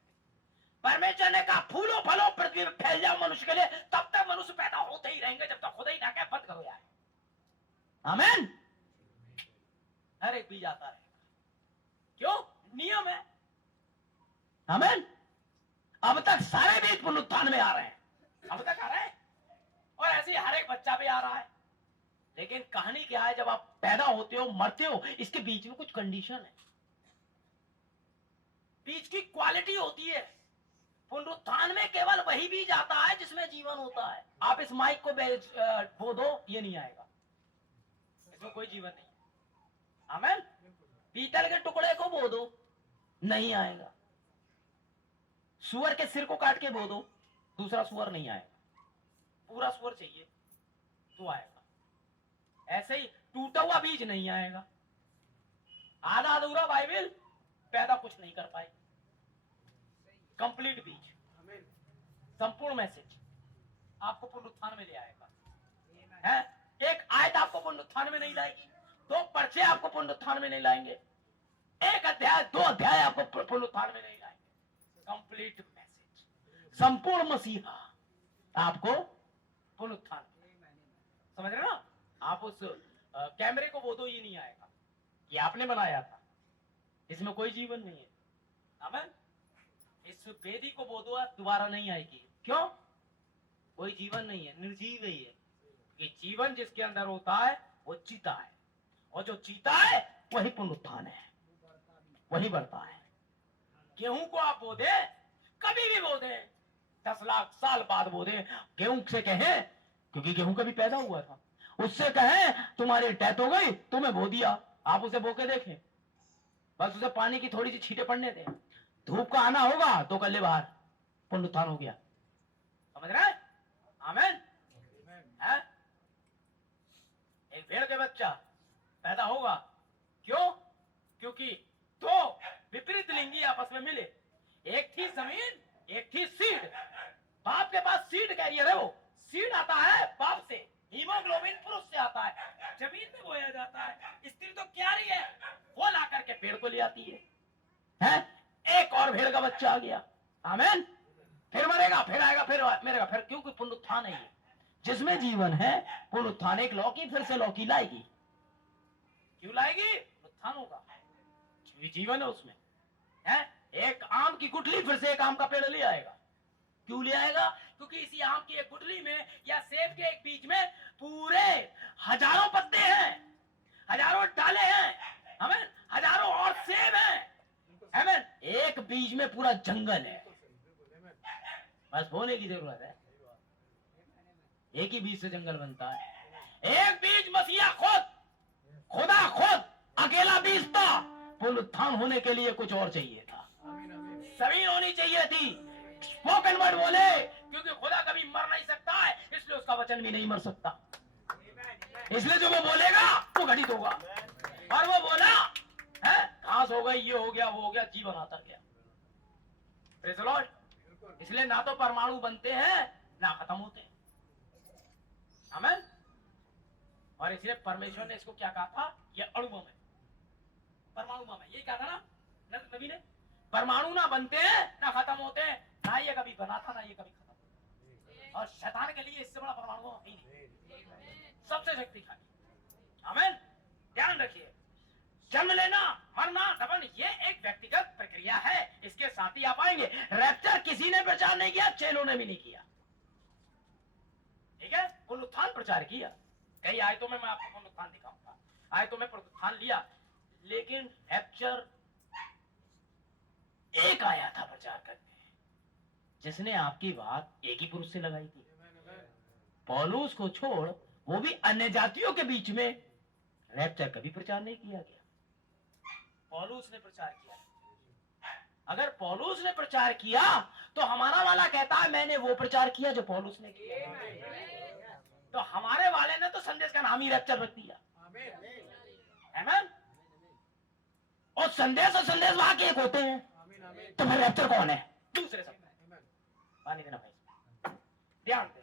परमेश्वर ने कहा फूलो फलो पृथ्वी में फैल जाओ मनुष्य के लिए, तब तक मनुष्य पैदा होते ही रहेंगे, जब तक खुदा ही ना कहे बंद करो यार। आमीन। हर एक बीज आता रहेगा, क्यों? नियम है। आमीन। अब तक सारे बीज पुनरुत्थान में आ रहे हैं, अब तक आ रहे हैं, और ऐसे ही हर एक बच्चा भी आ रहा है। लेकिन कहानी क्या है, जब आप पैदा होते हो, मरते हो, इसके बीच में कुछ कंडीशन है। बीज की क्वालिटी होती है। पुनरुत्थान में केवल वही बीज आता है जिसमें जीवन होता है। आप इस माइक को बो दो, ये नहीं आएगा, इसमें कोई जीवन नहीं है। आमीन। पीतल के टुकड़े को बो दो, नहीं आएगा। सुअर के सिर को काट के बो दो, दूसरा सुअर नहीं आएगा। पूरा सुअर चाहिए तो आएगा। ऐसे ही टूटा हुआ बीज नहीं आएगा। आधा अधूरा बाइबल पैदा कुछ नहीं कर पाएगी। कंप्लीट बीज, संपूर्ण मैसेज आपको पुनरुत्थान में ले आएगा। है? एक आयत आपको पुनरुत्थान में नहीं लाएगी, 2 पर्चे आपको पुनरुत्थान में नहीं लाएंगे, 1 अध्याय 2 अध्याय आपको पुनरुत्थान में नहीं लाएंगे। कंप्लीट मैसेज, संपूर्ण मसीहा आपको पुनरुत्थान। समझ रहे ना? आप उस कैमरे को वो तो ये नहीं आएगा, ये आपने बनाया था, इसमें कोई जीवन नहीं है। आमीन। इस वेदी को वो दोबारा नहीं आएगी, क्यों? कोई जीवन नहीं है, निर्जीव ही है। ये जीवन जिसके अंदर होता है वो चीता है, और जो चीता है वही पुनरुत्थान है, वही बढ़ता है। गेहूं को आप बो दे, कभी भी बो दे, 10 लाख साल बाद बो दे, गेहूं से कहें, क्योंकि गेहूं कभी पैदा हुआ था, उससे कहें तुम्हारी डेथ हो गई, तुम्हें बो दिया, आप उसे बो के देखें, बस उसे पानी की थोड़ी सी छींटे पड़ने दें, धूप का आना होगा तो कर ले बाहर, पुनरुत्थान हो गया। समझ रहे हैं? आमीन। एक भेड़ के बच्चा पैदा होगा, क्यों? क्योंकि 2 विपरीत लिंगी आपस में मिले, एक थी जमीन, एक थी सीड। बाप के पास सीड कैरियर है, वो सीड आता है बाप से, हीमोग्लोबिन पुरुष से आता है, जमीन में बोया जाता है। स्त्री तो क्या रही है, वो ला करके पेड़ को ले आती है? एक और भेड़ का बच्चा आ गया। आमीन। फिर मरेगा, फिर आएगा, फिर मरेगा, फिर, क्योंकि पुनरुत्थान है ये, जिसमें जीवन है पुनरुत्थान। एक लौकी फिर से लौकी लाएगी, क्यों लाएगी? पुनरुत्थान होगा, जीवन है उसमें। है? एक आम की गुठली फिर से एक आम का पेड़ ले आएगा, क्यों ले आएगा? क्योंकि इसी आम की एक गुठली में या सेब के एक बीज में पूरे हजारों पत्ते हैं, हजारों डाले हैं, हमें हजारों और सेब हैं, हमें एक बीज में पूरा जंगल है, बस बोने की जरूरत है। एक ही बीज से जंगल बनता है। एक बीज मसीहा खुदा खुद अकेला बीज था। पुनरुत्थान होने के लिए कुछ और चाहिए था, जमीन होनी चाहिए थी, स्पोकन वर्ड बोले, क्योंकि खुदा कभी मर नहीं सकता है, इसलिए उसका वचन भी नहीं मर सकता। इसलिए जो वो बोलेगा वो घटित होगा। और वो बोला है, घास हो गई, ये हो गया, वो हो गया, जीवन आता गया। Praise the Lord. इसलिए ना तो परमाणु बनते हैं ना खत्म होते हैं। आमीन। और इसलिए परमेश्वर ने इसको क्या कहा था, ये अणुओं में, परमाणु में, ये क्या था ना नबी ने, परमाणु ना बनते हैं ना खत्म होते हैं, ना ये कभी बना था ना ये कभी खत्म। और शैतान के लिए इससे बड़ा परमाणु बम ही नहीं, सबसे शक्तिशाली। आमीन। ध्यान रखिए, जन्म लेना, मरना, दफन ये एक व्यक्तिगत प्रक्रिया है, इसके साथ ही आप आएंगे। रैप्चर किसी ने प्रचार नहीं किया, चेलों ने भी नहीं किया, ठीक है। पुनरुत्थान प्रचार किया, कई आयतों में मैं आपको पुनरुत्थान दिखाऊंगा, आयतों में पुनरुत्थान लिया, लेकिन रैप्चर एक आया था प्रचार करने, जिसने आपकी बात एक ही पुरुष से लगाई थी। पौलुस को छोड़ वो भी अन्य जातियों के बीच में रैप्चर कभी प्रचार नहीं किया गया, पौलुस ने प्रचार किया। अगर पौलुस ने प्रचार किया तो हमारा वाला कहता है मैंने वो प्रचार किया जो पौलुस ने किया, तो हमारे वाले ने तो संदेश का नाम ही रैप्चर रख दिया। आमीन। और संदेश और संदेश वाहक एक होते हैं, तो फिर रैप्चर कौन है? दूसरे शब्द में पानी देना भाई, ध्यान दे,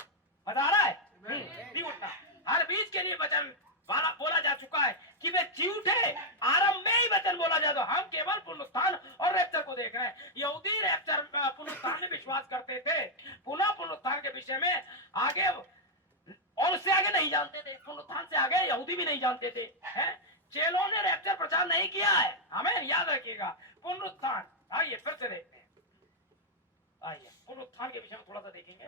मजा आ रहा है? नहीं उठना। हर बीज के लिए वचन बोला जा चुका है कि वे जी उठे, आरंभ में ही वचन बोला जाए, तो हम केवल पुनरुत्थान और रैप्चर को देख रहे हैं। यहूदी रैप्चर पुनरुत्थान में विश्वास करते थे, पुनः पुनरुत्थान के विषय में आगे और उससे आगे नहीं जानते थे, पुनरुत्थान से आगे यहूदी भी नहीं जानते थे, हैं? चेलों ने रैप्चर प्रचार नहीं किया है, हमें याद रखिएगा। पुनरुत्थान, आइए फिर से देखते हैं, आइए पुनरुत्थान के विषय में थोड़ा सा देखेंगे।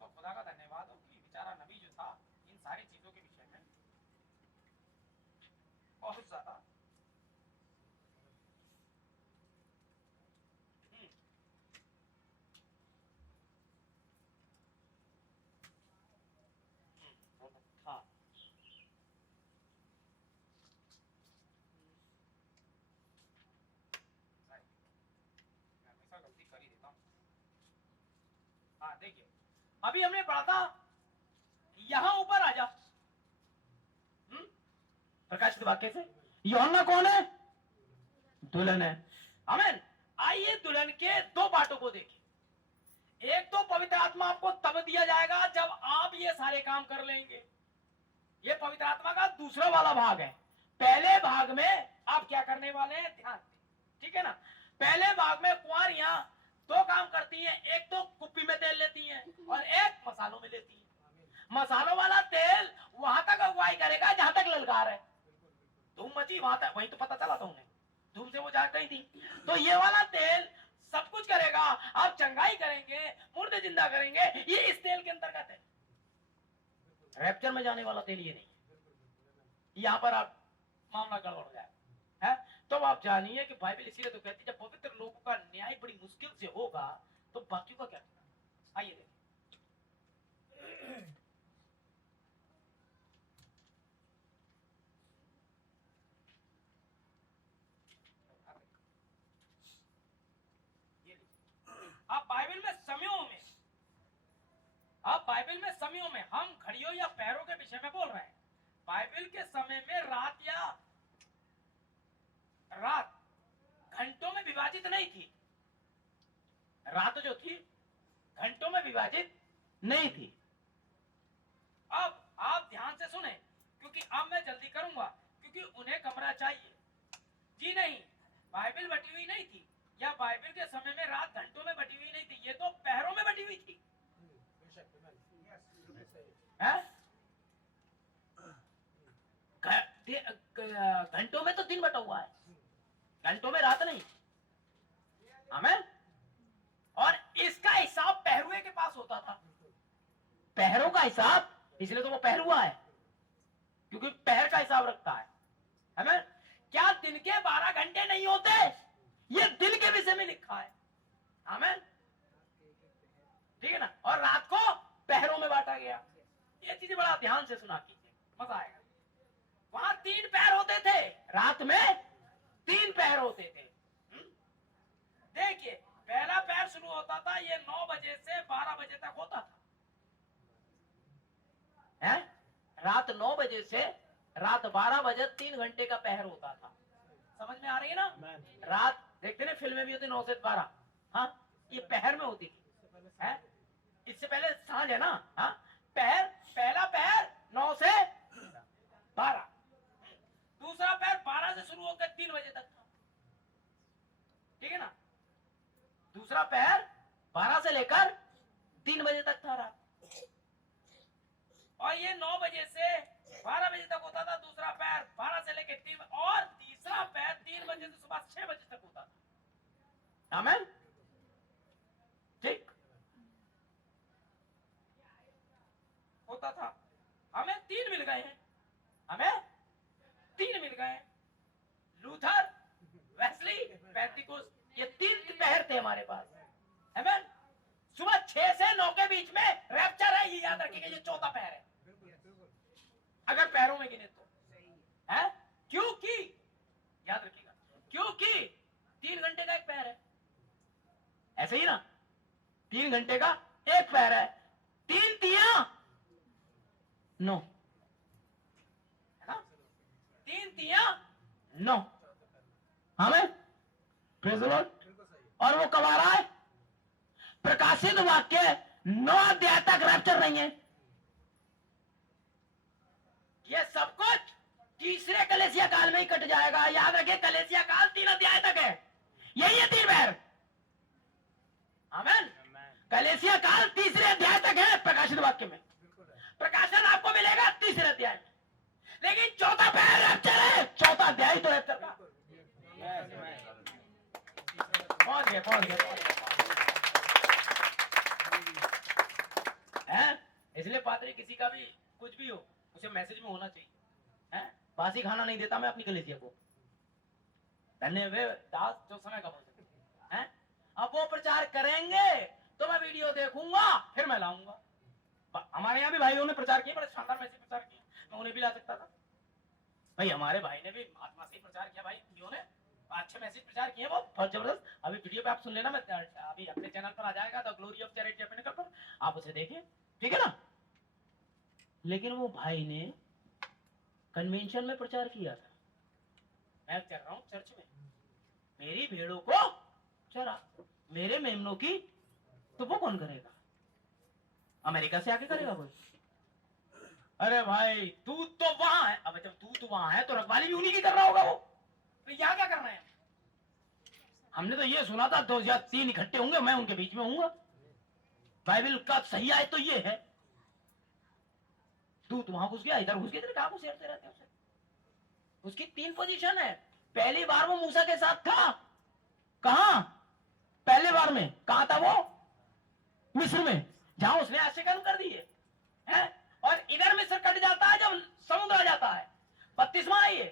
तो खुदा का धन्यवाद हो कि बेचारा नबी जो था इन सारी चीजों के विषय में बहुत ज्यादा था। हमेशा गलती कर ही देता हूँ। हाँ देखिए, अभी हमने पढ़ा था, यहां ऊपर आ जा, प्रकाशित वाक्य से। यूहन्ना कौन है? दुल्हन है। आमीन। आइए दुल्हन के दो पार्टों को देखें। एक तो पवित्र आत्मा आपको तब दिया जाएगा जब आप ये सारे काम कर लेंगे, ये पवित्र आत्मा का दूसरा वाला भाग है। पहले भाग में आप क्या करने वाले हैं, ध्यान दें, ठीक है ना। पहले भाग में कुंवारियां दो काम करती हैं, एक तो कुप्पी में तेल लेती हैं और एक मसालों में लेती हैं। मसालों वाला तेल वहां तक अगुवाई करेगा जहां तक ललकार है, धूम मची वहां तक, वहीं तो पता चला था उन्हें, धूम से वो जाग गई थी। तो ये वाला तेल सब कुछ करेगा, आप चंगाई करेंगे, मुर्दे जिंदा करेंगे, ये इस तेल के अंतर्गत है। रैप्चर में जाने वाला तेल ये नहीं, यहाँ पर आप मामला गड़बड़ हो जाए है। तो आप जानिए कि बाइबल इसीलिए तो कहती है जब पवित्र लोगों का न्याय बड़ी मुश्किल से होगा तो बाकी का क्या करना। आइए देखिए, आप बाइबल में समयों में, आप बाइबल में समयों में, हम घड़ियों या पैरों के विषय में बोल रहे हैं। बाइबल के समय में रात घंटों में विभाजित नहीं थी, रात जो थी घंटों में विभाजित नहीं थी। अब आप ध्यान से सुने, क्योंकि अब मैं जल्दी करूंगा, क्योंकि उन्हें कमरा चाहिए। जी नहीं, बाइबल बटी हुई नहीं थी, या बाइबल के समय में रात घंटों में बटी हुई नहीं थी, ये तो पैरों में बटी हुई थी। घंटों में तो दिन बटा हुआ है, घंटों में रात नहीं। आमीन। और इसका हिसाब पहरुए के पास होता था, पहरों का हिसाब, इसलिए तो वो पहरुआ है, क्योंकि पहर का हिसाब रखता है। आमीन। क्या दिन के 12 घंटे नहीं होते? ये दिन के विषय में लिखा है। आमीन, ठीक है ना। और रात को पहरों में बांटा गया। ये चीजें बड़ा ध्यान से सुना कीजिए, मजा आएगा। वहां 3 पैर होते थे, रात में 3 पैर होते थे। देखिए, पहला पैर शुरू होता था, ये 9 बजे से 12 बजे तक होता था, है? रात 9 बजे से रात 12 बजे 3 घंटे का पहर होता था। समझ में आ रही है ना? रात देखते ना फिल्में भी होती 9 से 12, हाँ, ये पहर में होती है। इससे पहले सांझ है ना, हाँ। पहर, पहला पहर 9 से 12, दूसरा पहर 12 से शुरू होकर 3 बजे तक था, ठीक है ना। दूसरा दूसरा पैर 12 से लेकर 3 बजे तक था रात, और ये 9 बजे से 12 बजे तक होता था दूसरा पैर, 12 से लेकर 3, और तीसरा पैर 3 बजे से सुबह 6 बजे तक होता था। आमेन। ठीक होता था। हमें 3 मिल गए हैं, हमें 3 मिल गए हैं। लूथर, वेस्ली, पेंटिकोस्ट, ये 3 पैर थे हमारे पास। आमेन। सुबह 6 से 9 के बीच में रैप्चर है, ये याद रखिएगा, ये चौथा पैर है अगर पैरों में गिने तो, है? क्योंकि याद रखिएगा, क्योंकि 3 घंटे का एक पैर है, ऐसे ही ना, 3 घंटे का एक पैर है, 3 तिया 9, है ना, 3 तिया 9। हमें प्रेज़ द लॉर्ड। और वो कब आ रहा है? प्रकाशित वाक्य 9 अध्याय तक रैप्चर नहीं है। ये सब कुछ तीसरे कलेसिया काल में ही कट जाएगा। याद रखिए, कलेसिया काल 3 अध्याय तक है, यही है 3 पैर। आमेन। कलेसिया काल तीसरे अध्याय तक है प्रकाशित वाक्य में। प्रकाशन आपको मिलेगा तीसरे अध्याय में, लेकिन चौथा पैर रैप्चर है, चौथा अध्याय तो रैप्चर का। पहुंच गए हैं। इसलिए पादरी किसी का भी कुछ भी हो, उसे मैसेज में होना चाहिए, हैं? बासी खाना नहीं देता मैं अपनी कलेसिया को। धन्य वे दास जो समय का बोलते हैं। अब वो प्रचार करेंगे तो मैं वीडियो देखूंगा, फिर मैं लाऊंगा। हमारे यहाँ भी भाइयों ने प्रचार किया, बड़े शानदार मैसेज प्रचार किया, मैं उन्हें भी ला सकता था। भाई हमारे भाई ने भी आत्मा से प्रचार किया, भाई उन्होंने अच्छे मैसेज प्रचार किए, वो बहुत जबरदस्त। अभी वीडियो पे आप सुन लेना, मैं अभी अपने चैनल पर आ जाएगा, द ग्लोरी ऑफ चैरिटी अपने पर, आप उसे देखें, ठीक है ना। लेकिन वो भाई ने कन्वेंशन में प्रचार किया था, मैं चल रहा हूं चर्च में, मेरी भेड़ों को चरा, मेरे मेमनों की तो वो कौन करेगा? अमेरिका से आके करेगा कोई? अरे भाई दूध तो वहां है। अब जब दूध वहां है तो रखवाली भी उन्हीं की कर रहा होगा वो, तो यहाँ क्या करना है? हमने तो ये सुना था 2 या 3 इकट्ठे होंगे, मैं उनके बीच में हूंगा। बाइबल का सही आयत तो ये है, दूध वहां घुस गया, इधर घुस गया, इधर कहां घुस रहते हैं उसे? उसकी 3 पोजीशन है। पहली बार वो मूसा के साथ था, कहां? पहले बार में कहां था वो? मिस्र में, जहां उसने आश्चर्य कर्म कर दिए हैं। और इधर मिस्र कट जाता है जब समुद्र आ जाता है। 32वां है ये,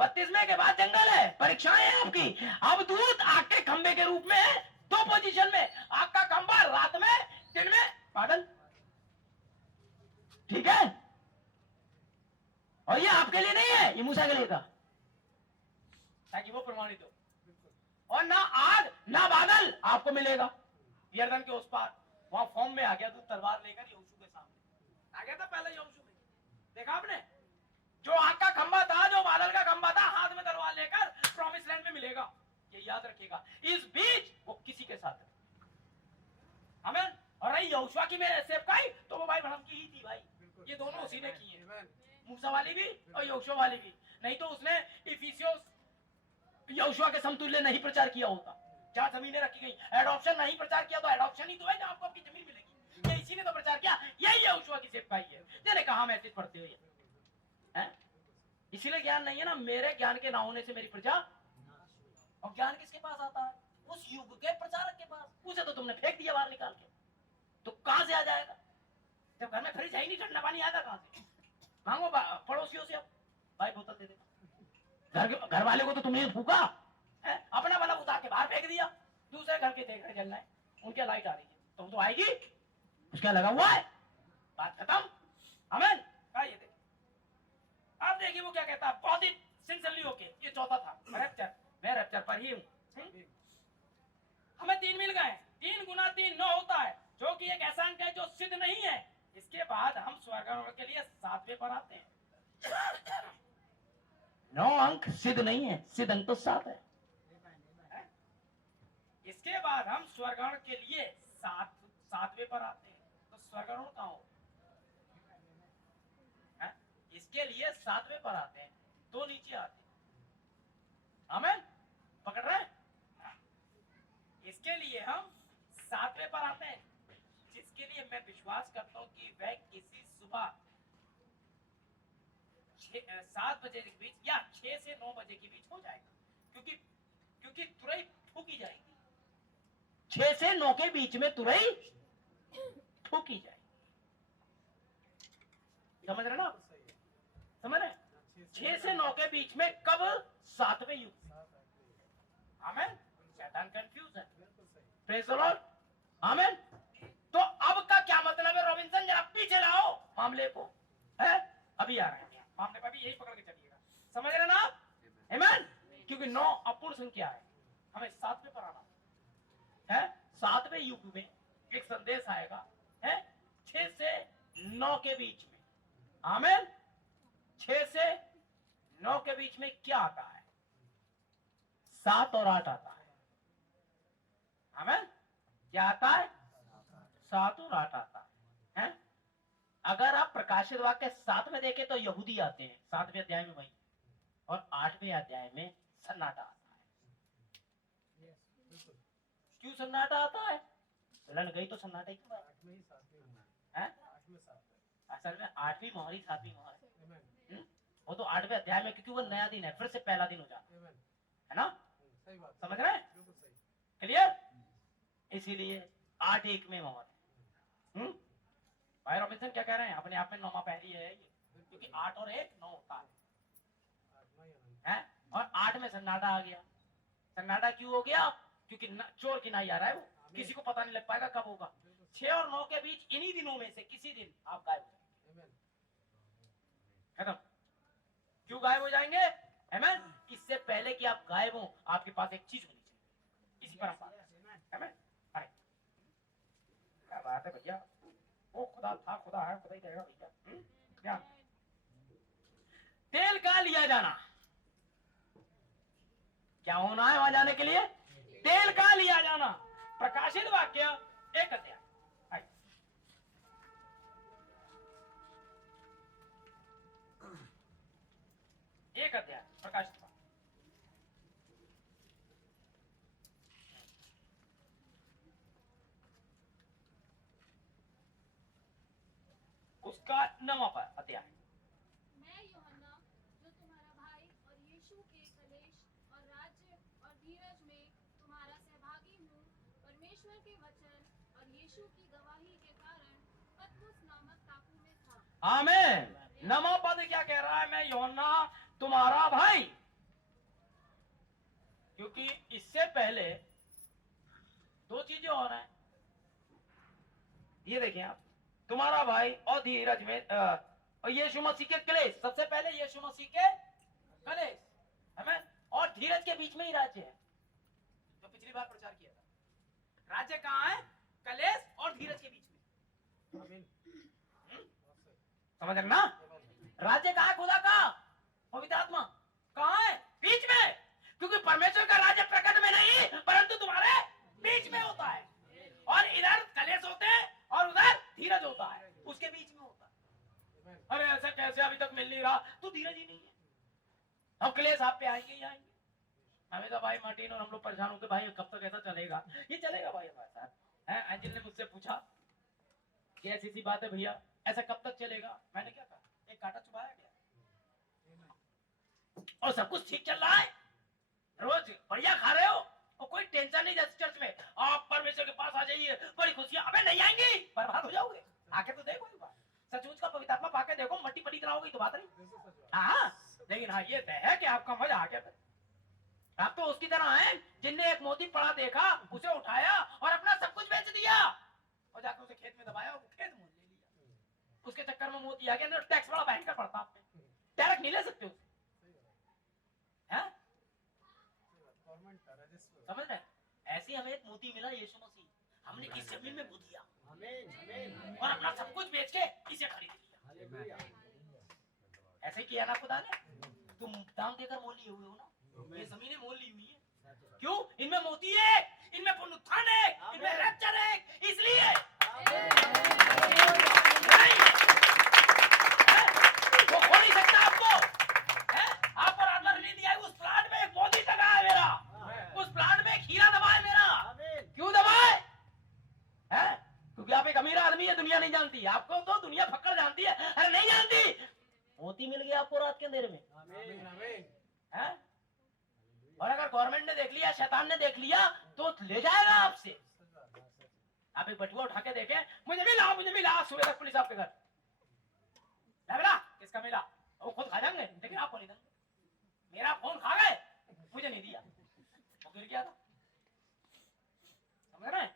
32वें के बाद जंगल है, परीक्षाएं है आपकी। अब दूत आग के खंबे के रूप में है, 2 पोजीशन में, आग का खंबा रात में, दिन में बादल, ठीक है। और ये आपके लिए नहीं है, ये मूसा के लिए था, ताकि वो प्रमाणित हो। और ना आग ना बादल आपको मिलेगा यरदन के उस पार। वहां फॉर्म में आ गया तू तलवार लेकर यहोशू के सामने आ गया था। पहले यहोशू में देखा आपने, जो आग का खंबा था, जो बादल का खंबा था, हाथ में तलवार लेकर प्रॉमिस लैंड में मिलेगा, ये याद रखिएगा। इस बीच वो किसी के साथ है। आमीन। और रही यहोशू की मेरे सेवकाई, तो वो भाई भरम की ही थी भाई, ये दोनों उसी ने की है, मूसा वाली भी और यहोशू वाली भी। नहीं तो उसने इफिसियोस यहोशू के समतुल्य नहीं प्रचार किया होता। जहां जमीनें रखी गई, एडॉप्शन नहीं प्रचार किया, तो एडॉप्शन ही तो है जहां आपको आपकी जमीन मिलेगी, ये इसी ने तो प्रचार किया। यही यहोशू की सेवकाई है, तेरे कहां मैसेज पढ़ते हो ये, हैं? इसीलिए ज्ञान नहीं है ना, मेरे ज्ञान के ना होने से मेरी प्रजा। और ज्ञान किसके पास आता है? उस युग के प्रचारक के पास। उसे तो तुमने फेंक दिया बाहर निकाल के, तो कहां से आ जाएगा? जब घर में फ्रिज है ही नहीं, ठंडा पानी आएगा कहां से? मांगो पड़ोसियों से, अब भाई बोतल दे दे। घर वाले को तो तुमने फूका है, अपना वाला उतार के बाहर फेंक दिया, दूसरे घर के देख रहे जल रहे हैं, उनके लाइट आ रही है, तुम तो आएगी, उसका लगा हुआ है, बात खत्म। आमीन। ये देख, आप देखिए वो क्या कहता है, बहुत ही सिंसियरली होके। ये चौथा था रैप्चर, मैं रैप्चर पर ही हूं। हमें 3 मिल गए, 3 गुना 3 9 होता है, जो कि एक ऐसा अंक है जो सिद्ध नहीं है। इसके बाद हम स्वर्गारोहण के लिए 7वें पर आते हैं। 9 अंक सिद्ध नहीं है, सिद्ध अंक तो 7 है। इसके बाद हम स्वर्गारोहण के लिए 7वें पर आते हैं, तो स्वर्गारोहण कहां हो? इसके लिए 7वें पर आते हैं, तो नीचे आते हैं। आमीन। पकड़ रहे हैं? इसके लिए हम पर आते हैं जिसके लिए मैं विश्वास करता हूँ कि वह किसी सुबह 7 बजे के बीच या 6 से 9 बजे के बीच हो जाएगा, क्योंकि तुरई फूकी जाएगी। 6 से 9 के बीच में तुरई फूकी जाएगी। समझ रहे ना आप? समझ रहे? 6 से 9 के बीच में कब? 7वें युग। आमेन। शैतान कंफ्यूज है। Praise the lord. आमेन। तो अब का क्या मतलब है? रॉबिन्सन जरा पीछे लाओ मामले को, है अभी आ रहे हैं मामले पर भी यही पकड़ के चलिएगा। समझ रहे ना आप? आमेन। क्योंकि 9 अपूर्ण संख्या है, हमें 7वें पर आना है। 7वें युग में एक संदेश आएगा, है 6 से 9 के बीच में। आमेन। 6 से 9 के बीच में क्या आता है? 7 और 8 आता है। आमेन। क्या आता है? 7 और 8 आता है। अगर आप प्रकाशित वाक्य 7 में देखें तो यहूदी आते हैं 7वें अध्याय में वही, और 8वें अध्याय में सन्नाटा आता है। क्यों सन्नाटा आता है? लन गई तो सन्नाटा ही क्यों है? असल में 8वीं मोहर ही 7वीं मोहर है। वो तो 8वें अध्याय में, क्योंकि वो नया दिन है, फिर से पहला दिन हो जाता है ना। समझ रहे हैं? क्लियर? इसीलिए 8:1 में मोहर है। भाई रॉबिन्सन क्या कह रहे हैं? अपने आप में 9वां पहली है ये, क्योंकि 8 और 1 9 होता है। और 8 में सन्नाटा आ गया। सन्नाटा क्यों हो गया? क्योंकि चोर की नाई आ रहा है, वो किसी को पता नहीं लग पाएगा कब होगा। 6 और 9 के बीच इन्हीं दिनों में से किसी दिन आप गायब हो जाएंगे। खत्म। क्यों गायब हो जाएंगे? आमेन। इससे पहले कि आप गायब हो, आपके पास एक चीज होनी चाहिए। इसी पर हम आमेन। क्या बात है भैया? वो खुदा था, खुदा है, खुदा ही रहेगा भैया। क्या? तेल का लिया जाना क्या होना है? वहां जाने के लिए तेल का लिया जाना। प्रकाशित वाक्य 1 अध्याय। एक अध्याय प्रकाशित वाक्य। उसका 9वां अध्याय। मैं यूहन्ना, जो तुम्हारा भाई और यीशु के कलेश और राज्य और धीरज में तुम्हारा सहभागी हूँ, परमेश्वर के वचन और यीशु की गवाही के कारण पतमुस नामक टापू में था। आमीन। 9वां पद क्या कह रहा है? मैं यूहन्ना तुम्हारा भाई। क्योंकि इससे पहले 2 चीजें हो रहा है। ये देखें आप, तुम्हारा भाई और धीरज में और यीशु मसीह के कलेश। सबसे पहले यीशु मसीह के कलेश, आमीन। और धीरज के बीच में ही राज्य है, जो पिछली बार प्रचार किया था। राज्य कहाँ है? कलेश और धीरज के बीच में। आमीन। समझ रहे ना? राज्य कहाँ है? खुदा का पवित्र आत्मा कहाँ है? बीच में। क्योंकि परमेश्वर का राज्य प्रकट में नहीं, परंतु तुम्हारे बीच में होता है। और इधर कलेश होते हैं और उधर धीरज होता है, उसके बीच में होता है। अरे ऐसा कैसे अभी तक मिल नहीं रहा? तो धीरज ही नहीं है। अब कलेश आप पे आएंगे ही आएंगे। हमें तो भाई मार्टिन और हम लोग परेशान होकर, भाई कब तक ऐसा चलेगा? ये चलेगा भाई हमारे साथ। एंजिल ने मुझसे पूछा कि ऐसी सी बात है भैया, ऐसा कब तक चलेगा? मैंने क्या कहा? एक कांटा चुभाया गया और सब कुछ ठीक चल रहा है, रोज बढ़िया खा रहे हो और कोई टेंशन नहीं। जैसे चर्च में आप परमेश्वर के पास आ जाइए, बड़ी खुशियां। अबे नहीं आएंगी, बर्बाद हो जाओगे। आके तो देखो एक बार, सचमुच का पवित्र आत्मा पाके देखो। मट्टी पट्टी कराओगे तो बात नहीं। हाँ, लेकिन हाँ ये तय है कि आपका मजा आ गया। आप तो उसकी तरह हैं जिनने एक मोती पड़ा देखा, उसे उठाया और अपना सब कुछ बेच दिया और जाकर उसे खेत में दबाया और वो खेत मोल ले लिया। उसके चक्कर में मोती आ गया, टैक्स बड़ा भयंकर पड़ता आप पे, डायरेक्ट नहीं ले सकते उसे। समझ रहे? ऐसे हमें एक मोती मिला यीशु मसीह, हमने इस जमीन में बो दिया और अपना सब कुछ बेच के इसे खरीद लिया। ऐसे किया ना खुदा ने? तुम दाम देकर मोल लिए हुए हो ना, ये जमीनें मोल ली हुई है। क्यों? इनमें मोती है, इनमें पुनरुत्थान है, इनमें रैप्चर है, इसलिए वो खो नहीं सकता आपको। आप और आत्मा रिलीज दिया है। उस प्लांट में एक मोती लगा है मेरा, उस प्लांट में खीरा दबा है मेरा। क्यों दबा है? एक अमीर आदमी है, दुनिया नहीं जानती। आपको तो दुनिया फक्कड़ जानती है। अरे नहीं जानती। मोती मिल गया आपको रात के अंधेरे में, आमीन आमीन। है? और अगर गवर्नमेंट ने देख लिया, शैतान ने देख लिया, तो ले जाएगा आपसे। आप एक बटुआ उठा के देखें, मुझे मिला सुबह तक पुलिस आपके घर मिला, किसका मिला? वो खुद खा जाएंगे, लेकिन आपको नहीं देंगे। मेरा फोन खा गए, मुझे नहीं दिया, वो गिर गया था। समझ रहे हैं?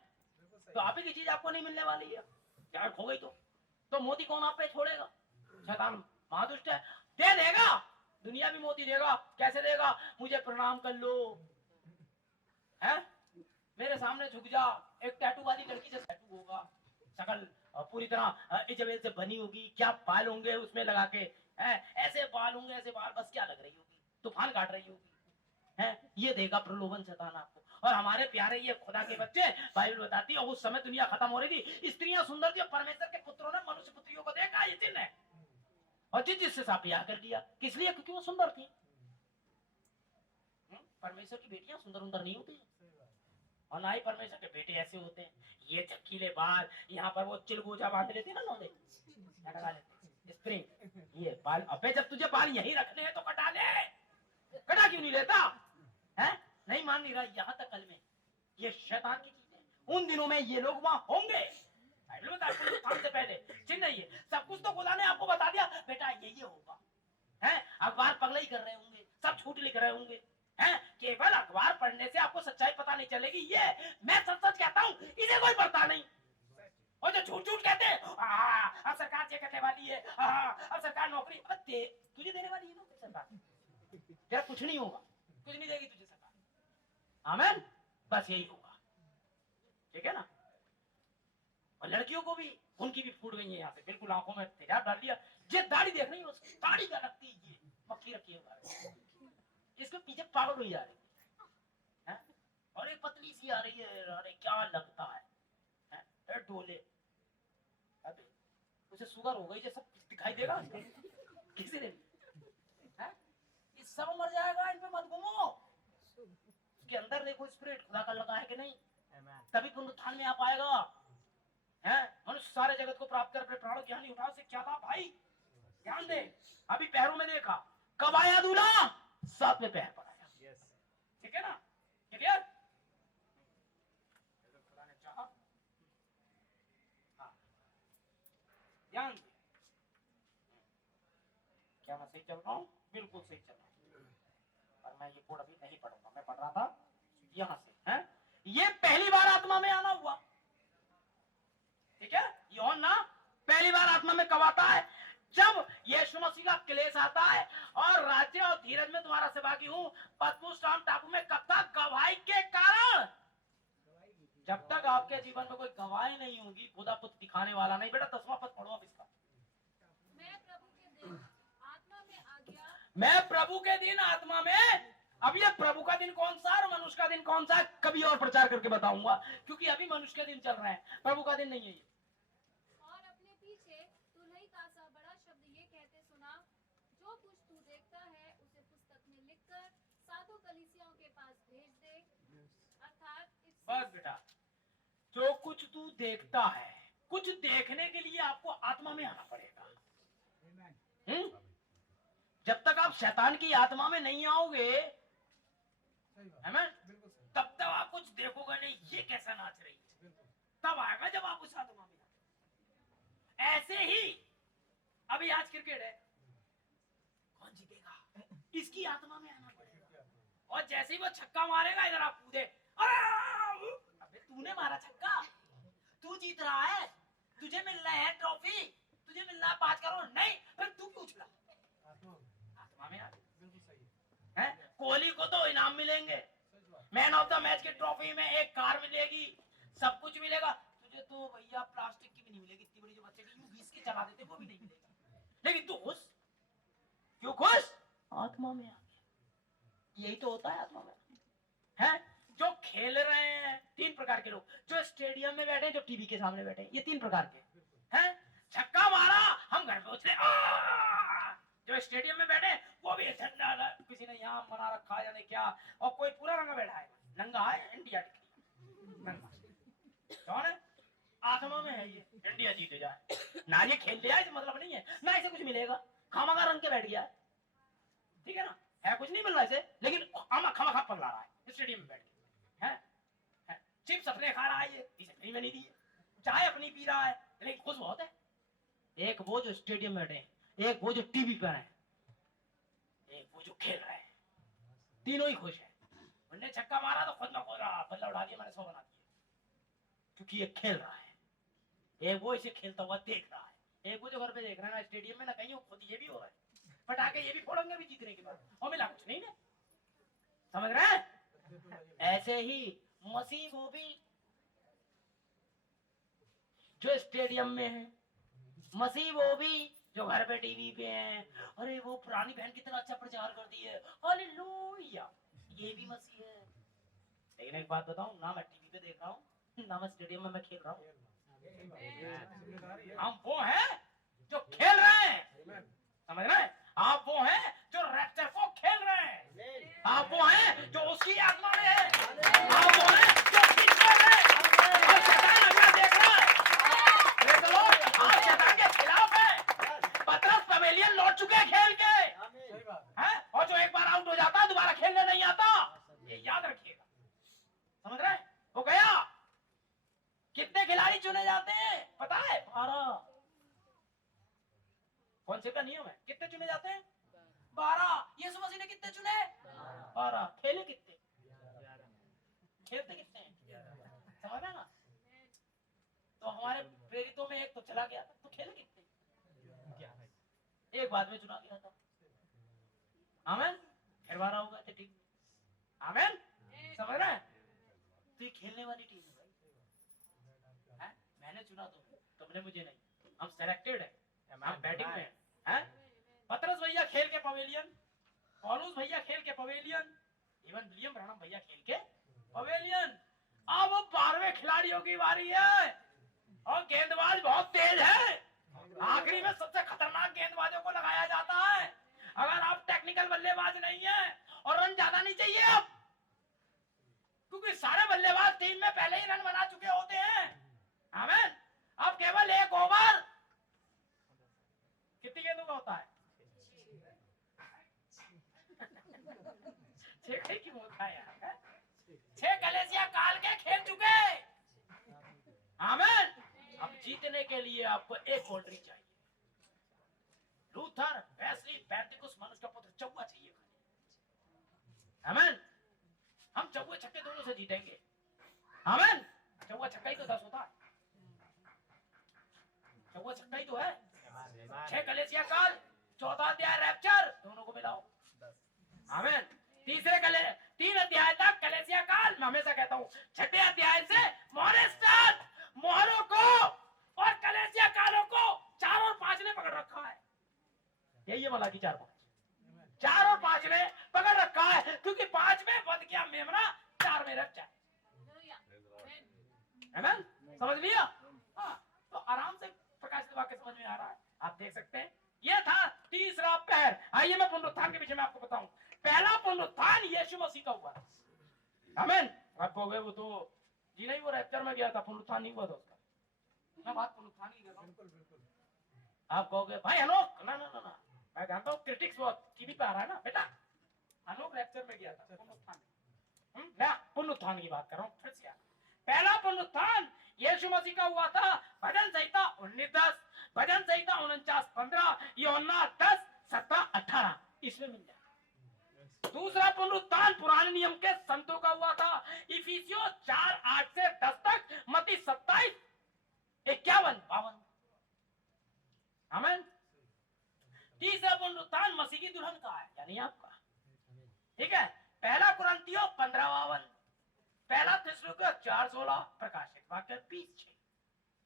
तो आप ही की चीज आपको नहीं मिलने वाली है, क्या खो गई तो मोती कौन आप पे छोड़ेगा? शैतान महादुष्ट है, दे देगा, दुनिया भी मोती देगा। कैसे देगा? मुझे प्रणाम कर लो, है? मेरे सामने झुक जा। एक टैटू वाली लड़की से टैटू होगा, शकल पूरी तरह इजबेल से बनी होगी, क्या बाल होंगे उसमें लगा के, है? ऐसे बाल होंगे, ऐसे बाल, बस क्या लग रही होगी, तूफान काट रही होगी, है? ये देगा प्रलोभन शैतान आपको। और हमारे प्यारे ये खुदा के बच्चे, बाइबल बताती है उस समय दुनिया खत्म हो रही थी, स्त्रियां सुंदर थी, परमेश्वर के पुत्रों ने मनुष्य पुत्रियों को देखा, ये चिन्ह है। और जिससे साथ ब्याह कर दिया, किस लिए? क्योंकि वो सुंदर थी। परमेश्वर की बेटियां सुंदर सुंदर नहीं होती, और ना ही परमेश्वर के बेटे ऐसे होते हैं। ये चकीले बाल, यहाँ पर वो चिलगोजा बांध लेते ना लोग, लगा लेते स्प्रिंग, ये बाल। अबे जब तुझे बाल यही रखने हैं तो कटा ले, कटा क्यों नहीं लेता है? नहीं मान नहीं रहा। यहाँ तक कल में ये शैतान की चीज है। उन दिनों में ये लोग वहां होंगे, से पहले चिन्ह नहीं है, सब कुछ तो खुदा ने आपको बता दिया, बेटा ये होगा, है? अखबार पगला ही कर रहे होंगे, सब झूठ लिख रहे होंगे, हैं? केवल अखबार पढ़ने से आपको सच्चाई पता नहीं चलेगी। ये मैं सच सच कहता हूँ, इसे कोई पढ़ता नहीं। और जो झूठ झूठ कहते हैं, अब सरकार ये करने वाली है, अब सरकार नौकरी तुझे देने वाली है ना सरकार, तेरा कुछ नहीं होगा, कुछ नहीं देगी तुझे सरकार। आमीन, बस यही होगा, ठीक है ना? और लड़कियों को भी, उनकी भी फूट गई है यहाँ से, बिल्कुल आंखों में तेजाब डाल दिया। ये दाढ़ी देख रही है, उसकी दाढ़ी क्या रखती है, ये मक्खी रखी है, इसके पीछे पागल हुई जा रही है, और एक पतली सी आ रही है, अरे क्या लगता है, डोले। अबे उसे शुगर हो गई, सब दिखाई देगा किसी ने, ये सब मर जाएगा, इन पे मत घूमो। उसके अंदर देखो स्पिरिट खुदा का लगा है कि नहीं, तभी पुनरुत्थान में आ पाएगा, है? मनुष्य सारे जगत को प्राप्त कर अपने प्राणों की हानि उठाओ से क्या था भाई? ध्यान दे, अभी पैरों में देखा, कब आया दूल्हा? साथ में पैर पर आया, ठीक है ना? क्लियर? खुदा ने चाहा, हाँ, ध्यान दे, क्या मैं सही चल रहा हूँ? बिल्कुल सही चल रहा हूँ। और मैं ये कोड अभी नहीं पढ़ूंगा, मैं पढ़ रहा था यहां से, है? ये पहली बार आत्मा में आना हुआ, ठीक है? यूहन्ना पहली बार आत्मा में कब आता है? जब यीशु मसीह का क्लेश आता है, और राज्य और धीरज में तुम्हारा सहभागी हूं, पतमुस नाम टापू में कब तक? गवाही के कारण। जब तक आपके जीवन में कोई गवाही नहीं होगी, खुदा पुत्र दिखाने वाला नहीं। बेटा 10वां पद पढ़ो अब इसका। मैं प्रभु के दिन आत्मा में आ गया। मैं प्रभु के दिन आत्मा में। अब ये प्रभु का दिन कौन सा और मनुष्य का दिन कौन सा, कभी और प्रचार करके बताऊंगा, क्योंकि अभी मनुष्य के दिन चल रहे हैं, प्रभु का दिन नहीं है ये। और अपने पीछे तुलई का सा बड़ा शब्द ये कहते सुना, जो कुछ तू देखता है उसे पुस्तक में लिखकर सातों कलीसियाओं के पास भेज दे। अर्थात बस बेटा, जो कुछ तू देखता है, कुछ देखने के लिए आपको आत्मा में आना पड़ेगा। जब तक आप शैतान की आत्मा में नहीं आओगे, तब तक आप कुछ देखोगे नहीं, ये कैसा नाच रही है, तब आएगा जब आप उस आत्मा में। ऐसे ही अभी आज क्रिकेट है, कौन जीतेगा, इसकी आत्मा में आना पड़ेगा। और जैसे ही वो छक्का मारेगा, इधर आप कूदे, अबे तूने मारा छक्का, तू जीत रहा है, तुझे मिल रहा है ट्रॉफी, तुझे मिल रहा है 5 करोड़, नहीं, फिर तू क्यों उछला? आत्मा में आ, बिल्कुल सही है। कोहली को तो इनाम मिलेंगे, मैन ऑफ द मैच की ट्रॉफी में एक कार मिलेगी, सब कुछ मिलेगा। तुझे तो भैया प्लास्टिक की भी नहीं मिलेगी, इतनी बड़ी जो बच्चे की यूं घिस के चला देते वो भी नहीं मिलेगा। लेकिन तू खुश क्यों? खुश आत्मा में आ गया। यही तो होता है आत्मा में, है? जो खेल रहे हैं 3 प्रकार के लोग, जो स्टेडियम में बैठे, जो टीवी के सामने बैठे, ये 3 प्रकार के हैं। छक्का मारा, हम घर पे उछले, जो स्टेडियम में बैठे वो भी झंडा किसी ने यहाँ बना रखा जाने क्या, और कोई पूरा रंगा बैठा है, नंगा है, इंडिया दिख रही है, कौन है? आत्मा में है। है ये इंडिया जीत जाए ना, ये खेल लिया इसे मतलब नहीं है ना, इसे कुछ मिलेगा, खामखा रन के बैठ गया है, ठीक है ना, है कुछ नहीं मिल रहा इसे, लेकिन खामखा पगला रहा है स्टेडियम में बैठ के, है चिप्स अपने खा रहा है, ये इसे फ्री में नहीं दी है, चाय अपनी पी रहा है, लेकिन खुश बहुत है। एक वो जो स्टेडियम में बैठे, एक वो जो टीवी पर है, एक वो जो खेल रहे हैं, तीनों ही खुश है। उन्होंने छक्का मारा तो खुद में खो रहा, बल्ला उड़ा दिया, मैंने 100 बना दिए, क्योंकि ये खेल रहा है। एक वो इसे खेलता हुआ देख रहा है, एक वो जो घर पे देख रहा है ना स्टेडियम में ना, कहीं खुद ये भी हो रहा है, पटाखे ये भी फोड़ेंगे भी जीतने के बाद, और मिला कुछ नहीं ना, समझ रहे हैं? ऐसे ही मसीह वो भी जो स्टेडियम में है, मसीह वो भी जो घर पे टीवी पे है, अरे वो पुरानी बहन कितना अच्छा प्रचार कर दी है, हालेलुया, ये भी मसीह है। लेकिन एक बात बताऊं ना, मैं टीवी पे देख रहा हूँ ना मैं स्टेडियम में मैं खेल रहा हूँ, हम वो हैं जो खेल रहे हैं, समझ रहे हैं? आप वो हैं जो रैप्चर को खेल रहे हैं, आप वो हैं जो उसकी आत्मा में है, आप वो हैं जो किसमें है, और शैतान अपना देख रहा है, Praise the Lord, आप शैतान के खिलाफ है। पतरस पवेलियन लौट चुके हैं खेल के, हैं? और जो एक बार आउट हो जाता है दोबारा खेलने नहीं आता, ये याद रखिएगा, समझ रहे हैं? वो गया। कितने खिलाड़ी चुने जाते हैं पता है? 12। कौन से का नियम है? कितने चुने जाते हैं? 12। यीशु मसीह ने कितने चुने? 12। खेले कितने? खेलते कितने हैं? समझ रहे ना? तो हमारे प्रेरितों में एक तो चला गया था, तो खेले कितने? एक बाद में चुना गया था। आमेन। फिर 12 होगा तो ठीक। आमेन। समझ रहे हैं? तो ये खेलने वाली टीम है भाई, मैंने चुना तुमने मुझे नहीं, हम सेलेक्टेड है, हम बैटिंग में हैं। पतरस भैया खेल के पवेलियन, पौलुस भैया खेल के पवेलियन, इवन विलियम ब्रानम भैया खेल के पवेलियन। अब 12वें खिलाड़ियों की बारी है, और गेंदबाज बहुत तेज है, आखिरी में सबसे खतरनाक गेंदबाजों को लगाया जाता है। अगर आप टेक्निकल बल्लेबाज नहीं है और रन ज्यादा नहीं चाहिए आप, क्योंकि सारे बल्लेबाज टीम में पहले ही रन बना चुके होते हैं। आमेन। अब केवल एक ओवर, कितनी गेंदों का होता है? 6 की मौका है यार, 6 कलेसिया काल के खेल चुके। आमेन। अब जीतने के लिए आपको एक बाउंड्री चाहिए। लूथर, वेस्ली, पेंटिकुस, मनुष्य का पुत्र चौका चाहिए। आमेन। हम चौके छक्के दोनों से जीतेंगे। आमेन। चौका छक्का ही तो 10 होता है, चौका छक्का ही तो है। 6 कलेसिया काल, 14 अध्याय रैप्चर, दोनों को मिलाओ। आमेन। 3 अध्याय तक कलेसिया काल, मैं हमेशा कहता हूँ 6ठे अध्याय से मोहरों को और कलेसिया कालों को 4 और 5 ने पकड़ रखा है। यही है मलाकी 4 और 5 ने पकड़ रखा है, क्योंकि 5 में बंद किया मेमना, 4 में रख जाए। आमेन। समझ लिया? हाँ, तो आराम से प्रकाशित वाक्य समझ में आ रहा है, आप देख सकते हैं। ये था तीसरा पहर। आइए मैं पुनरुत्थान के विषय में आपको बताऊं। पहला पुनरुत्थान यीशु मसीह का हुआ। आमेन। आप कहोगे वो तो जी नहीं, वो रैप्चर में गया था, पुनरुत्थान नहीं हुआ था उसका। मैं बात पुनरुत्थान की कर रहा हूं। आप कहोगे भाई अनोख, ना ना ना ना, मैं जानता हूँ क्रिटिक्स बहुत टीवी पे आ रहा है ना बेटा, अनोख रैप्चर में गया था, पुनरुत्थान मैं पुनरुत्थान की बात कर रहा हूँ। फिर से पहला पुनरुत्थान यीशु मसीह का हुआ था भजन संहिता 19:10, भजन संहिता 49:15, यूहन्ना 10:17-18, इसमें मिल जाए। दूसरा पुनरुत्थान पुराने नियम के संतों का हुआ था, इफिसियों 4:8 से 10 तक, मत्ती 27:51-52। आमीन। तीसरा पुनरुत्थान मसीह की दुल्हन का है, यानी आपका, ठीक है। पहला कुरिन्थियों 15:52, पहला थिस्सलुनीकियों 4:16, प्रकाशित वाक्य 20:6।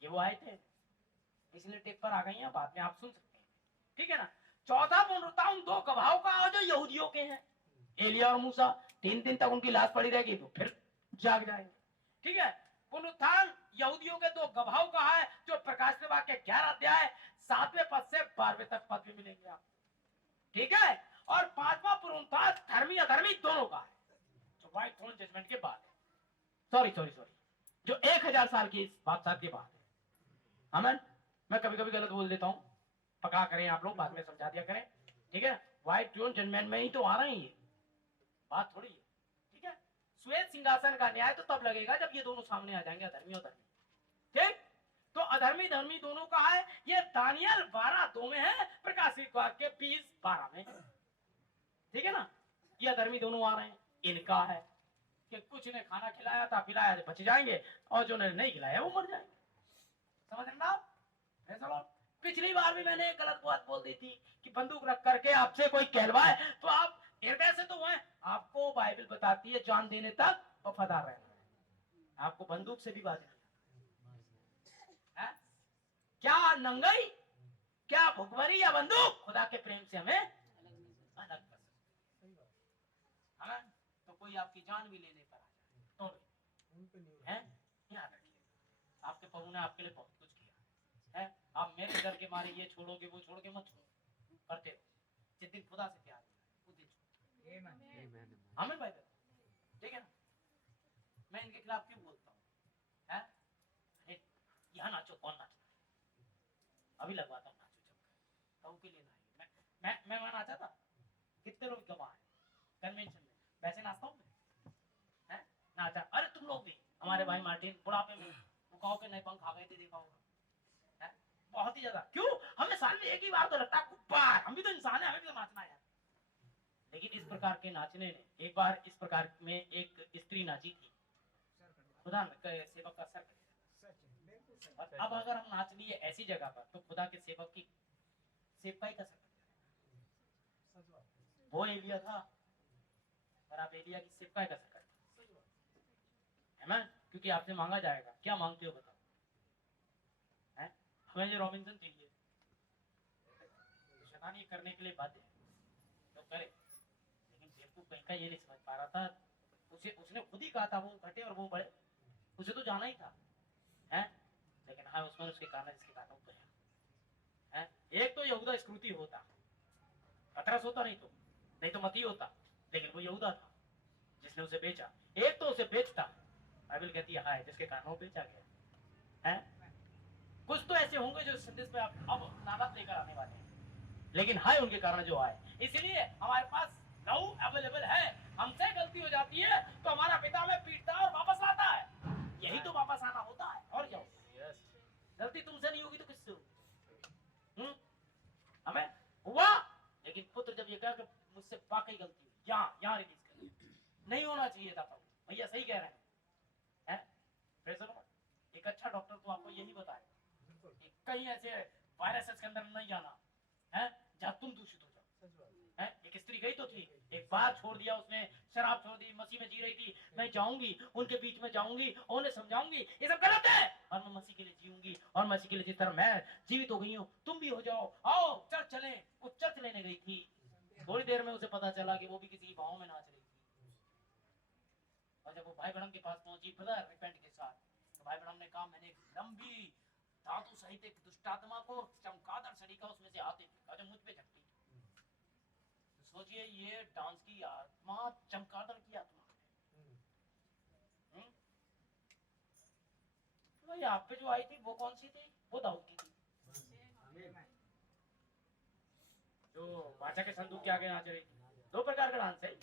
ये वो आए थे, इसलिए टेप पर आ गई हैं, बाद में आप सुन सकते हैं, ठीक है ना। चौथा पुनरुत्थान 2 गवाहों का जो यहूदियों के हैं, एलिया और मूसा, 3 दिन तक उनकी लाश पड़ी रहेगी, तो फिर जाग जाएंगे, ठीक है। पुनरुत्थान यहूदियों के 2 गवाहों का है, जो प्रकाशित वाक्य 11 अध्याय 7वें पद से 12वें तक पद में मिलेंगे आप, ठीक है। और 5वां पुनरुत्थान धर्मी अधर्मी दोनों का है, जो व्हाइट थ्रोन जजमेंट के बाद है, सॉरी जो 1000 साल की बादशाह के बाद है, अमन, मैं कभी कभी गलत बोल देता हूँ, पका करें आप लोग, बाद में समझा दिया करें, ठीक है। व्हाइट ट्रोन जजमेंट में ही तो आ रहे हैं, ये बात थोड़ी है, ठीक है। श्वेत सिंहासन का न्याय तो तब लगेगा जब ये दोनों सामने आ जाएंगे, अधर्मी और धर्मी, ठीक। तो अधर्मी धर्मी दोनों का है, ये दानियल 12:2 में है, प्रकाशित वाक्य 20:12 में, ठीक है ना। ये अधर्मी दोनों आ रहे हैं, इनका है कि कुछ ने खाना खिलाया था, पिलाया, बच जाएंगे, और जो ने नहीं खिलाया वो मर जाएंगे। समझ रहे आप? चलो, पिछली बार भी मैंने एक गलत बात बोल दी थी कि बंदूक रख करके आपसे कोई कहलवाए तो आप हृदय से तो हुए। आपको बाइबल बताती है जान देने तक वफादार रहना, आपको बंदूक से भी बात नहीं है। क्या नंगई, क्या भुखमरी या बंदूक खुदा के प्रेम से हमें अलग कर सकती है। तो कोई आपकी जान भी लेने पर आ जाए तो है, याद रखिए, आपके प्रभु ने आपके लिए बहुत कुछ किया है। आप मेरे डर के मारे ये छोड़ोगे वो छोड़ोगे मत छोड़ो, करते रहो। जिस दिन खुदा से प्यार होगा उस दिन छोड़ो। आमीन भाई, ठीक है ना। मैं इनके खिलाफ क्यों बोलता हूँ? अरे यहाँ नाचो, कौन नाचता है? अभी लगवाता हूँ नाचो चमका, कहूँ के लिए ना। मैं वहां नाचा था, कितने लोग गवाह हैं कन्वेंशन में, वैसे नाचता हूँ मैं, नाचा। अरे तुम लोग भी, हमारे भाई मार्टिन बुढ़ापे में उकाओ के नए पंख आ गए थे, देखा होगा, बहुत ही ज्यादा। क्यों? हमें साल में एक ही बार तो लगता है बार, हम भी तो इंसान है, हमें भी तो नाचना है। लेकिन इस प्रकार के नाचने ने, एक बार इस प्रकार में एक स्त्री नाची थी, खुदा के सेवक का सर, और अब अगर हम नाच लिए ऐसी जगह पर तो खुदा के सेवक की सेवकाई का सर कट जाएगा। वो एलिया था और आप एलिया की सेवकाई का सर कट है ना, क्योंकि आपसे मांगा जाएगा। क्या मांगते हो बताओ? हमें जो रॉबिन्सन चाहिए, शैतान ये करने के लिए बाध्य है तो करे, लेकिन बेवकूफ कहीं का ये नहीं समझ पा रहा था। उसने खुद ही कहा था वो घटे और वो बढ़े, उसे तो जाना ही था, हैं? लेकिन हाँ, उसमें उसके कारण इसके कारण वो गया, हैं? एक तो यहूदा इस्करियोती होता, पतरस होता, नहीं तो मती होता, लेकिन वो यहूदा था जिसने उसे बेचा। एक तो उसे बेचता, बाइबल कहती है हाय, जिसके कारण वो बेचा गया, हैं? कुछ तो ऐसे होंगे जो संदेश पे आप अब नादात लेकर आने वाले हैं, लेकिन हाय उनके कारण जो आए। इसलिए हमारे पास लहू अवेलेबल है। हमसे गलती हो जाती है तो हमारा पिता हमें पीटता है और वापस लाता है, यही तो वापस आना होता है, और क्या होता है? गलती तुमसे नहीं होगी तो किससे होगी? हमें हुआ, लेकिन पुत्र जब ये कहा कि मुझसे वाकई गलती हुई, यहाँ रिलीज कर, नहीं होना चाहिए था, प्रभु भैया सही कह रहे हैं, एक अच्छा डॉक्टर तो आपको यही बताएगा कहीं ऐसे वायरसेस के अंदर नहीं जाना है जहां तुम दूषित हो जाओ, है? एक स्त्री गई तो थी, एक बार छोड़ दिया उसने, शराब छोड़ दी, मसीह में जी रही थी, मैं जाऊंगी उनके बीच में जाऊंगी, उन्हें समझाऊंगी ये सब गलत है, और मैं मसीह के लिए जीऊंगी, और मसीह के लिए जिस तरह मैं जीवित हो गई हूँ तुम भी हो जाओ, आओ चर्च चले। वो चर्च लेने गई थी, थोड़ी देर में उसे पता चला कि वो भी किसी भाव में नाच रही थी, और जब वो भाई बहन के पास पहुंची ब्रदर रिपेंट के साथ, तो भाई बहन ने कहा मैंने एक लंबी धातु सहित एक दुष्टात्मा को चमकादड़ सरीका उसमें से आते थे जो मुझ पे झपटी। तो सोचिए ये डांस की आत्मा चमकादड़ की आत्मा है। तो ये आप पे जो आई थी वो कौन सी थी? वो दाऊद की थी, जो बादशाह के संदूक के आगे नाच रही थी। दो प्रकार का डांस है,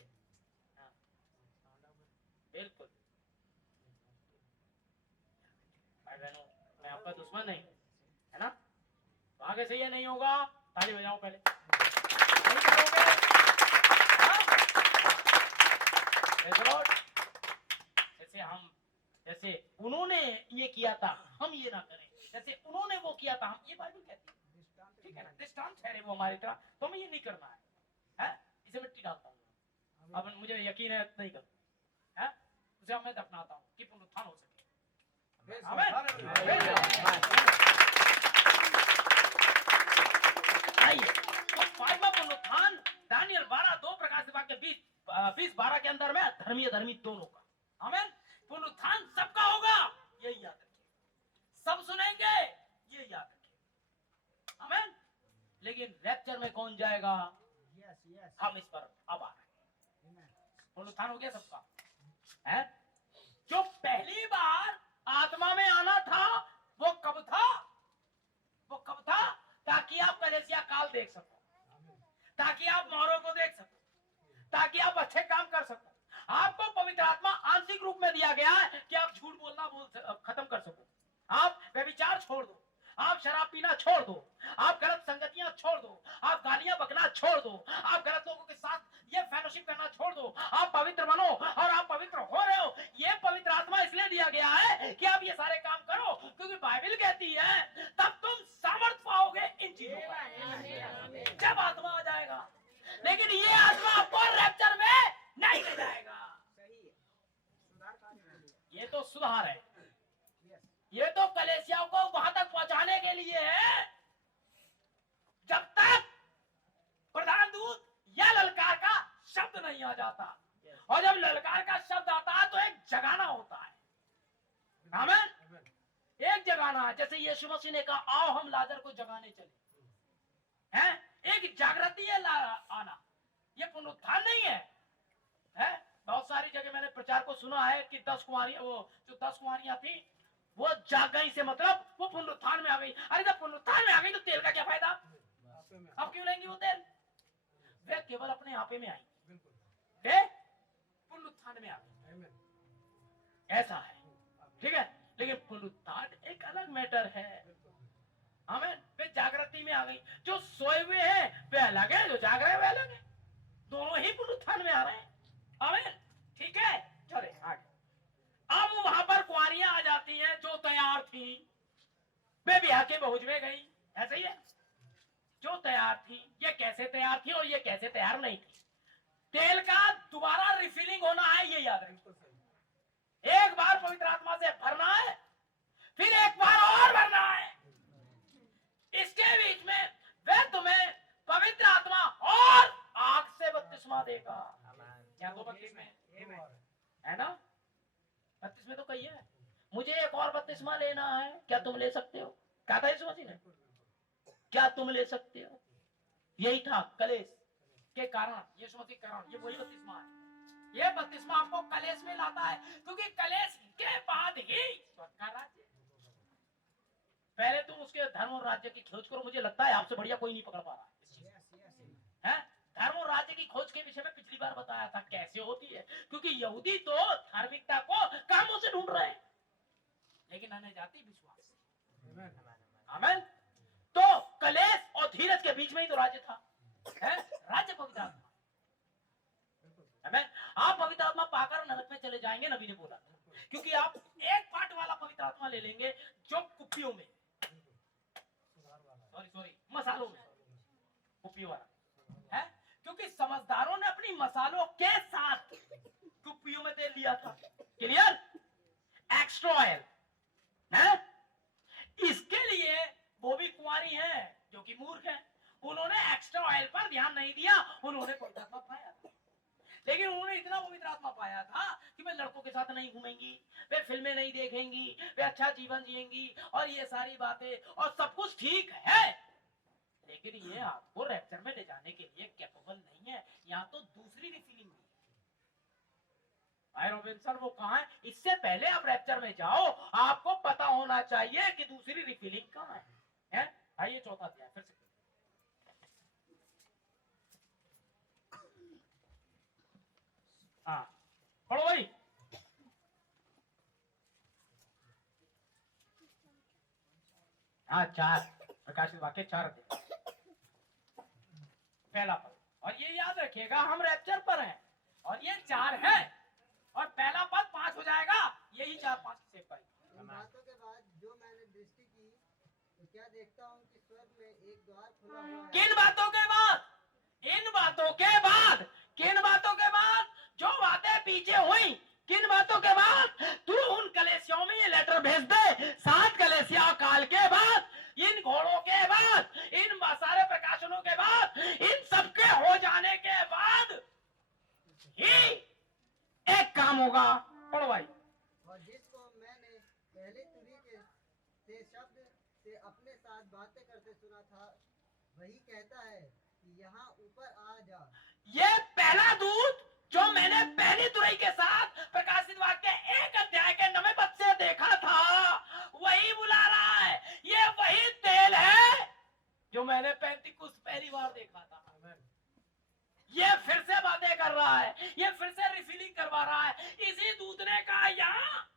बिल्कुल। भाई बहनों, मैं आपका दुश्मन नहीं, है ना? तो आगे से ये नहीं होगा, ताली बजाओ पहले, नहीं करोगे, जैसे उन्होंने ये किया था हम ये ना करें, जैसे उन्होंने वो किया था हम, ये बाइबल कहती है, ठीक है ना? दृष्टांत ठहरे वो हमारी तरह, तो हमें ये नहीं करना है? इसे मिट्टी डालता हूँ, अब मुझे यकीन है नहीं कर, उसे मैं दफनाता हूँ कि पुनरुत्थान हो सके। आइए, तो पांचवा पुनरुत्थान दानियल 12:2 प्रकाश वाक्य 20:12 के अंदर में धर्मी दोनों का, आमीन। पुनरुत्थान सबका होगा, यही याद रखिए, सब सुनेंगे, ये याद रखिए, आमीन। लेकिन रैप्चर में कौन जाएगा? हम इस पर अब आ रहे हैं। पुनरुत्थान हो गया सबका, है? जो पहली बार आत्मा में आना था वो कब था? कलेसिया काल देख सको, ताकि आप मोहरों को देख सको, ताकि आप अच्छे काम कर सको। आपको पवित्र आत्मा आंशिक रूप में दिया गया है कि आप झूठ बोलना खत्म कर सको, आप व्यभिचार छोड़ दो, आप शराब पीना छोड़ दो, आप गलत संगतियां छोड़ दो, आप गालियां बकना छोड़ दो, आप गलत लोगों के साथ ये फेलोशिप करना छोड़ दो, आप पवित्र बनो और आप पवित्र हो रहे हो। ये पवित्र आत्मा इसलिए दिया गया है कि आप ये सारे काम करो, क्योंकि बाइबल कहती है तब तुम सामर्थ पाओगे इन चीजों का, जब आत्मा आ जाएगा। लेकिन ये आत्मा आपको रैप्चर में नहीं ले जाएगा। ये तो सुधार है, ये तो कलेसियाओं को वहां तक पहुंचाने के लिए है जब तक प्रधान दूत या ललकार का शब्द नहीं आ जाता। और जब ललकार का शब्द आता है तो एक जगाना होता है, आमीन, एक जगाना है। जैसे यीशु मसीह ने कहा आओ हम लाजर को जगाने चले, हैं? एक जागृति है आना, ये पुनरुत्थान नहीं है? बहुत सारी जगह मैंने प्रचार को सुना है कि 10 कुंवारियां, वो जो 10 कुंवारियां थी वो जाग गई से मतलब वो पुनरुत्थान में आ गई। अरे जब पुनरुत्थान में आ गई तो तेल का क्या फायदा? अब क्यों लेंगी वो तेल? वे केवल अपने आपे में आई, वे पुनरुत्थान में आ गई, ऐसा है, ठीक है। लेकिन पुनरुत्थान एक अलग मैटर है, आमीन। वे जागृति में आ गई। जो सोए हुए हैं वे अलग है, जो जाग रहे हैं वे अलग है, दोनों ही पुनरुत्थान में आ रहे हैं, आमीन, ठीक है। चले आगे। अब वहां पर कुंवारियां आ जाती हैं जो तैयार थी, वे ब्याह के भोज में गई, ऐसा ही है। जो तैयार थी, ये कैसे तैयार थी और ये कैसे तैयार नहीं थी? तेल का दोबारा रिफिलिंग होना है, ये याद रखिए। एक बार पवित्र आत्मा से भरना है, फिर एक बार और भरना है। इसके बीच में वे तुम्हें पवित्र आत्मा और आग से बपतिस्मा देगा। क्या दो बपतिस्मे है ना? 32 में तो कही है मुझे एक और बपतिस्मा लेना है, क्या तुम ले सकते हो? कहा था यीशु मसीह ने, क्या तुम ले सकते हो? यही था कलेश के कारण, यीशु मसीह के कारण, ये वही बपतिस्मा है। ये बपतिस्मा आपको कलेश में लाता है, क्योंकि कलेश के बाद ही स्वर्ग का राज्य। पहले तुम उसके धर्म और राज्य की खोज करो। मुझे लगता है आपसे बढ़िया कोई नहीं पकड़ पा रहा है। धर्म और राज्य की खोज के विषय में पिछली बार बताया था कैसे होती है, क्योंकि यहूदी तो धार्मिकता को कामों से ढूंढ रहे हैं, लेकिन अन्य जाति विश्वास। आमीन। तो कलेश और धीरज के बीच में ही तो राज्य था, है? राज्य पवित्र आत्मा। आमीन। आप पवित्र आत्मा पाकर नरक में चले जाएंगे, नबी ने बोला, क्योंकि आप एक पार्ट वाला पवित्र आत्मा ले लेंगे जो कुप्पियों में, सॉरी मसालों में, कुप्पियों वाला है। क्योंकि समझदारों ने अपनी मसालों के साथ कुप्पियों में तेल लिया था। क्लियर? एक्स्ट्रा ऑयल है। इसके लिए वो भी कुंवारी हैं जो कि मूर्ख हैं, उन्होंने एक्स्ट्रा ऑयल पर ध्यान नहीं दिया, उन्होंने पवित्र आत्मा पाया था। लेकिन उन्होंने इतना पवित्र आत्मा पाया था कि वे लड़कों के साथ नहीं घूमेंगी, वे फिल्में नहीं देखेंगी, वे अच्छा जीवन जिएंगी और ये सारी बातें, और सब कुछ ठीक है, लेकिन ये आपको रैप्चर में ले जाने के लिए कैपेबल नहीं है। यहाँ तो दूसरी रिफिलिंग है। रॉबिन्सन वो कहाँ है? इससे पहले आप रैप्चर में जाओ, आपको पता होना चाहिए कि दूसरी रिफिलिंग कहाँ है? आइए चौथा अध्याय फिर से। हाँ पढ़ो भाई। हाँ 4 प्रकाशित वाक्य 4 अध्याय पहला पद। और ये याद रखिएगा हम रैप्चर पर हैं और ये 4 है और पहला पद 5 हो जाएगा, यही 4-5 सेव पाएंगे। इन बातों के बाद जो मैंने दृष्टि की तो क्या देखता हूँ कि स्वर्ग में एक द्वार खुला हुआ है। किन बातों के बाद? इन बातों के बाद। किन बातों के बाद? जो बातें पीछे हुई, किन बातों के बाद? तू उन कलेसियों में ये लेटर भेज दे, 7 कलेसिया काल के बाद, इन घोड़ों के बाद, इन सारे प्रकाशनों के बाद, इन सबके हो जाने के बाद ही एक काम होगा। पढ़ो भाई। और जिसको मैंने पहले तुरी से शब्द से अपने साथ बातें करते सुना था, वही कहता है कि यहाँ ऊपर आ जा। ये पहला दूत जो मैंने पहली तुरई के साथ प्रकाशित वाक्य 1 अध्याय के 9वें पद से देखा था, वही बुला रहा है। ये वही तेल है जो मैंने बार देखा था। ये फिर से बातें कर रहा है, ये फिर से रिफिलिंग करवा रहा है। इसी दूत ने कहा यहाँ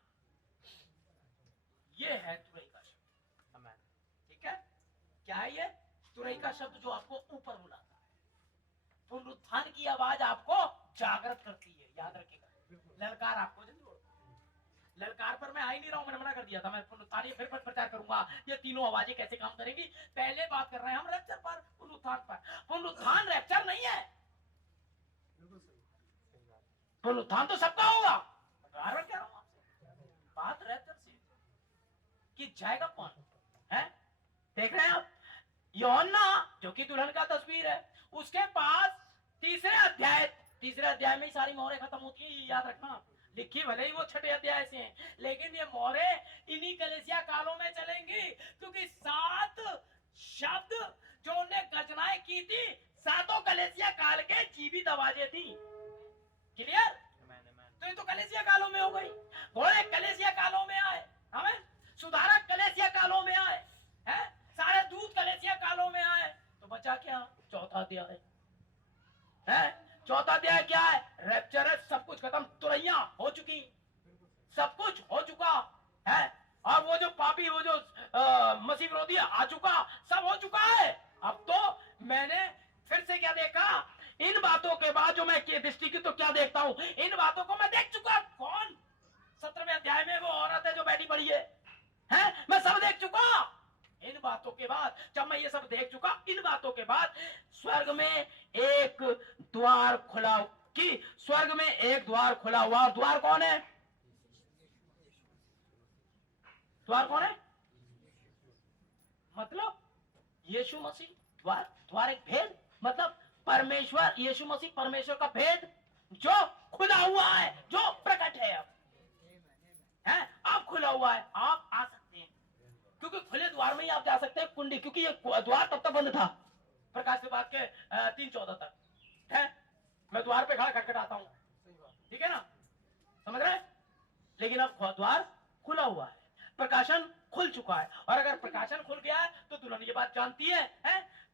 ये है तुरई का शब्द। ठीक है, क्या है ये तुरई का शब्द जो आपको ऊपर बुलाता है। पुनरुत्थान की आवाज आपको जागृत करती है, याद रखिएगा। ललकार आपको जल्दी ललकार पर मैं आ ही नहीं रहा हूं, मैंने मना कर दिया था। मैं पुनरुत्थान फिर प्रचार करूंगा, ये तीनों आवाजें कैसे काम करेंगी। पहले बात कर रहे हैं हम रैप्चर पर, पुनरुत्थान पर। पुनरुत्थान रैप्चर नहीं है, पुनरुत्थान तो सबका होगा। बार बार कह रहा हूं आपसे, बात रैप्चर से कि जाएगा कौन है। देख रहे हैं आप, यूहन्ना जो कि दुल्हन का तस्वीर है, उसके पास तीसरे अध्याय में ही सारी मोहरें खत्म होती है। याद रखना, लिखी भले ही वो छठे अध्याय से हैं, लेकिन ये मोहरें इन्हीं कलीसिया कालों में चलेंगी, क्योंकि 7 शब्द जो उन्होंने गर्जनाएं की थी, 7 कलीसिया काल के जीवित आवाजें थी। क्लियर? तो ये तो कलीसिया कालों में हो गई। घोड़े कलीसिया कालों में आए, हमें सुधारक कलीसिया कालों में आए, हैं? सारे दूत कलीसिया कालों में आए, तो बचा क्या? चौथा अध्याय है। चौथा अध्याय क्या है? रैप्चर है, सब कुछ खत्म, तुरैया हो चुकी, सब कुछ हो चुका है। और वो जो पापी, वो जो मसीह विरोधी आ चुका, सब हो चुका है। अब तो मैंने फिर से क्या देखा, इन बातों के बाद जो मैं दृष्टि की तो क्या देखता हूं, इन बातों को मैं देख चुका। कौन? 17वें अध्याय में वो औरत है जो बैठी पड़ी है, मैं सब देख चुका। इन बातों के बाद, जब मैं ये सब देख चुका, इन बातों के बाद स्वर्ग में एक द्वार खुला, कि स्वर्ग में एक द्वार खुला हुआ। द्वार कौन है? द्वार कौन है? मतलब यीशु मसीह। द्वार एक भेद, मतलब परमेश्वर, यीशु मसीह परमेश्वर का भेद जो खुला हुआ है, जो प्रकट है। अब खुला हुआ है, आप आ सकते हैं, क्योंकि खुले द्वार में ही आप जा सकते हैं। कुंडी, क्योंकि ये द्वार तब तक बंद था, प्रकाश के बाद के 3:14 तक है। मैं द्वार पे खड़ा खटखटाता हूँ, ठीक है ना, समझ रहे? लेकिन अब द्वार खुला हुआ है, प्रकाशन खुल चुका है। और अगर प्रकाशन खुल गया है तो दुल्हन ये बात जानती है,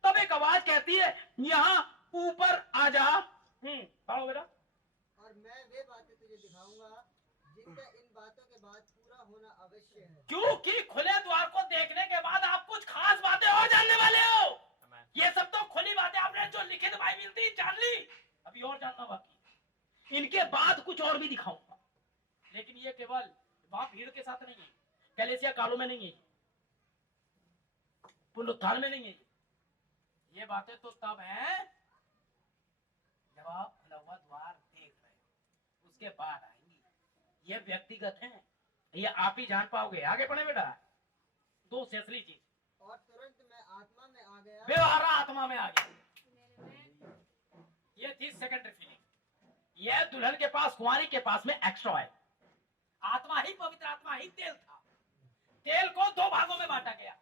तब एक आवाज कहती है, यहाँ ऊपर आ जा। पढ़ो बेटा। और मैं वे बातें तुझे दिखाऊंगा जिनका इन बातों के बाद पूरा होना अवश्य है। क्योंकि खुले द्वार को देखने के बाद आप कुछ खास बातें और जानने वाले हो। ये सब तो खुली बातें आपने जो लिखित बाइबल थी जान ली, अभी और जानना बाकी। इनके बाद कुछ और भी दिखाऊंगा, लेकिन ये केवल वहां भीड़ के साथ नहीं है, कलीसिया कालों में नहीं है, पुनरुत्थान में नहीं है। ये बातें तो तब हैं जब आप खुला हुआ द्वार देख रहे हो, उसके बाद आएंगी। ये व्यक्तिगत है, ये आप ही जान पाओगे। आगे पढ़े बेटा। 2 से असली चीज, और तुरंत मैं आत्मा में आ गया, व्यवहार आत्मा में आ गया। ये थी सेकंडरी फीलिंग। ये दुल्हन के पास, कुंवारी के पास में एक्स्ट्रा है। आत्मा ही, पवित्र आत्मा ही तेल था। तेल को 2 भागों में बांटा गया,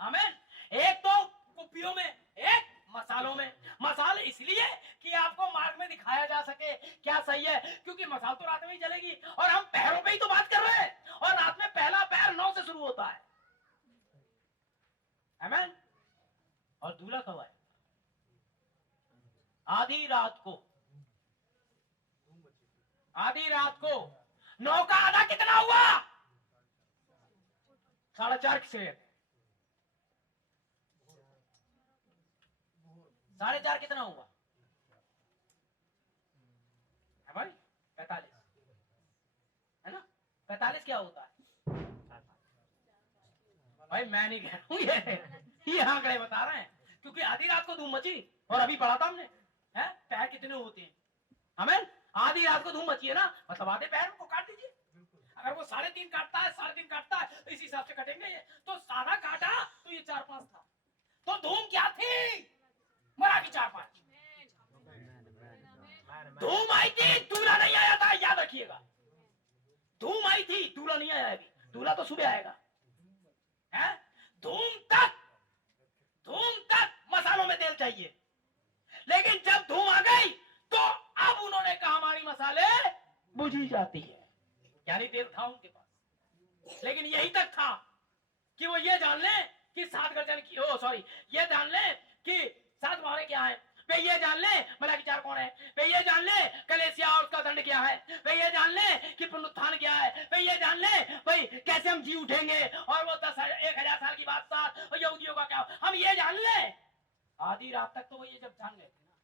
आमीन। एक तो कुप्पियों में, एक मसालों में। मसाल इसलिए कि आपको मार्ग में दिखाया जा सके क्या सही है, क्योंकि मसाल तो रात में ही चलेगी, और हम पैरों पे ही तो बात कर रहे हैं, और रात में पहला पैर 9 से शुरू होता है, आमीन। और दूल्हा कब आए? आधी रात को। आधी रात को 9 का आधा कितना हुआ? 4:30 से 4:30 कितना हुआ? है भाई 45, है ना? 45 क्या होता है भाई? मैं नहीं कह रहा हूं, ये आंकड़े बता रहे हैं, क्योंकि आधी रात को धूम मची, और अभी पढ़ा था हमने, है पैर कितने होते हैं, हमें आधी रात को धूम मची है ना, मतलब आधे पैर को काट दीजिए। अगर वो 3.5 काटता है, 3.5 काटता है, तो इस हिसाब से कटेंगे ये। तो सारा काटा तो ये 4-5 था, तो धूम क्या थी? मरा की 4-5 धूम आई थी, दूल्हा नहीं आया था, याद रखिएगा। धूम आई थी, दूल्हा नहीं आया अभी, दूल्हा तो सुबह आएगा, है? धूम तक मसालों में तेल चाहिए, लेकिन जब धूम आ गई तो अब उन्होंने कहा हमारी मसाले बुझी जाती है, यानी तेल था उनके पास, लेकिन यही तक था कि वो ये जान ले कि 7 गर्जन की, ये जान ले कि सात मोहरे क्या है? वे ये जान ले मलाकी 4 कौन है। वे ये जान ले कलेसिया और उसका दंड क्या है। वे ये जान ले कि पुनरुत्थान क्या है। वे ये जान ले भाई कैसे हम जी उठेंगे और वो 10,000 साल की बात साथ और यहूदियों का क्या, हम ये जान ले। आधी रात तक तो वो ये जब जान गए थे ना,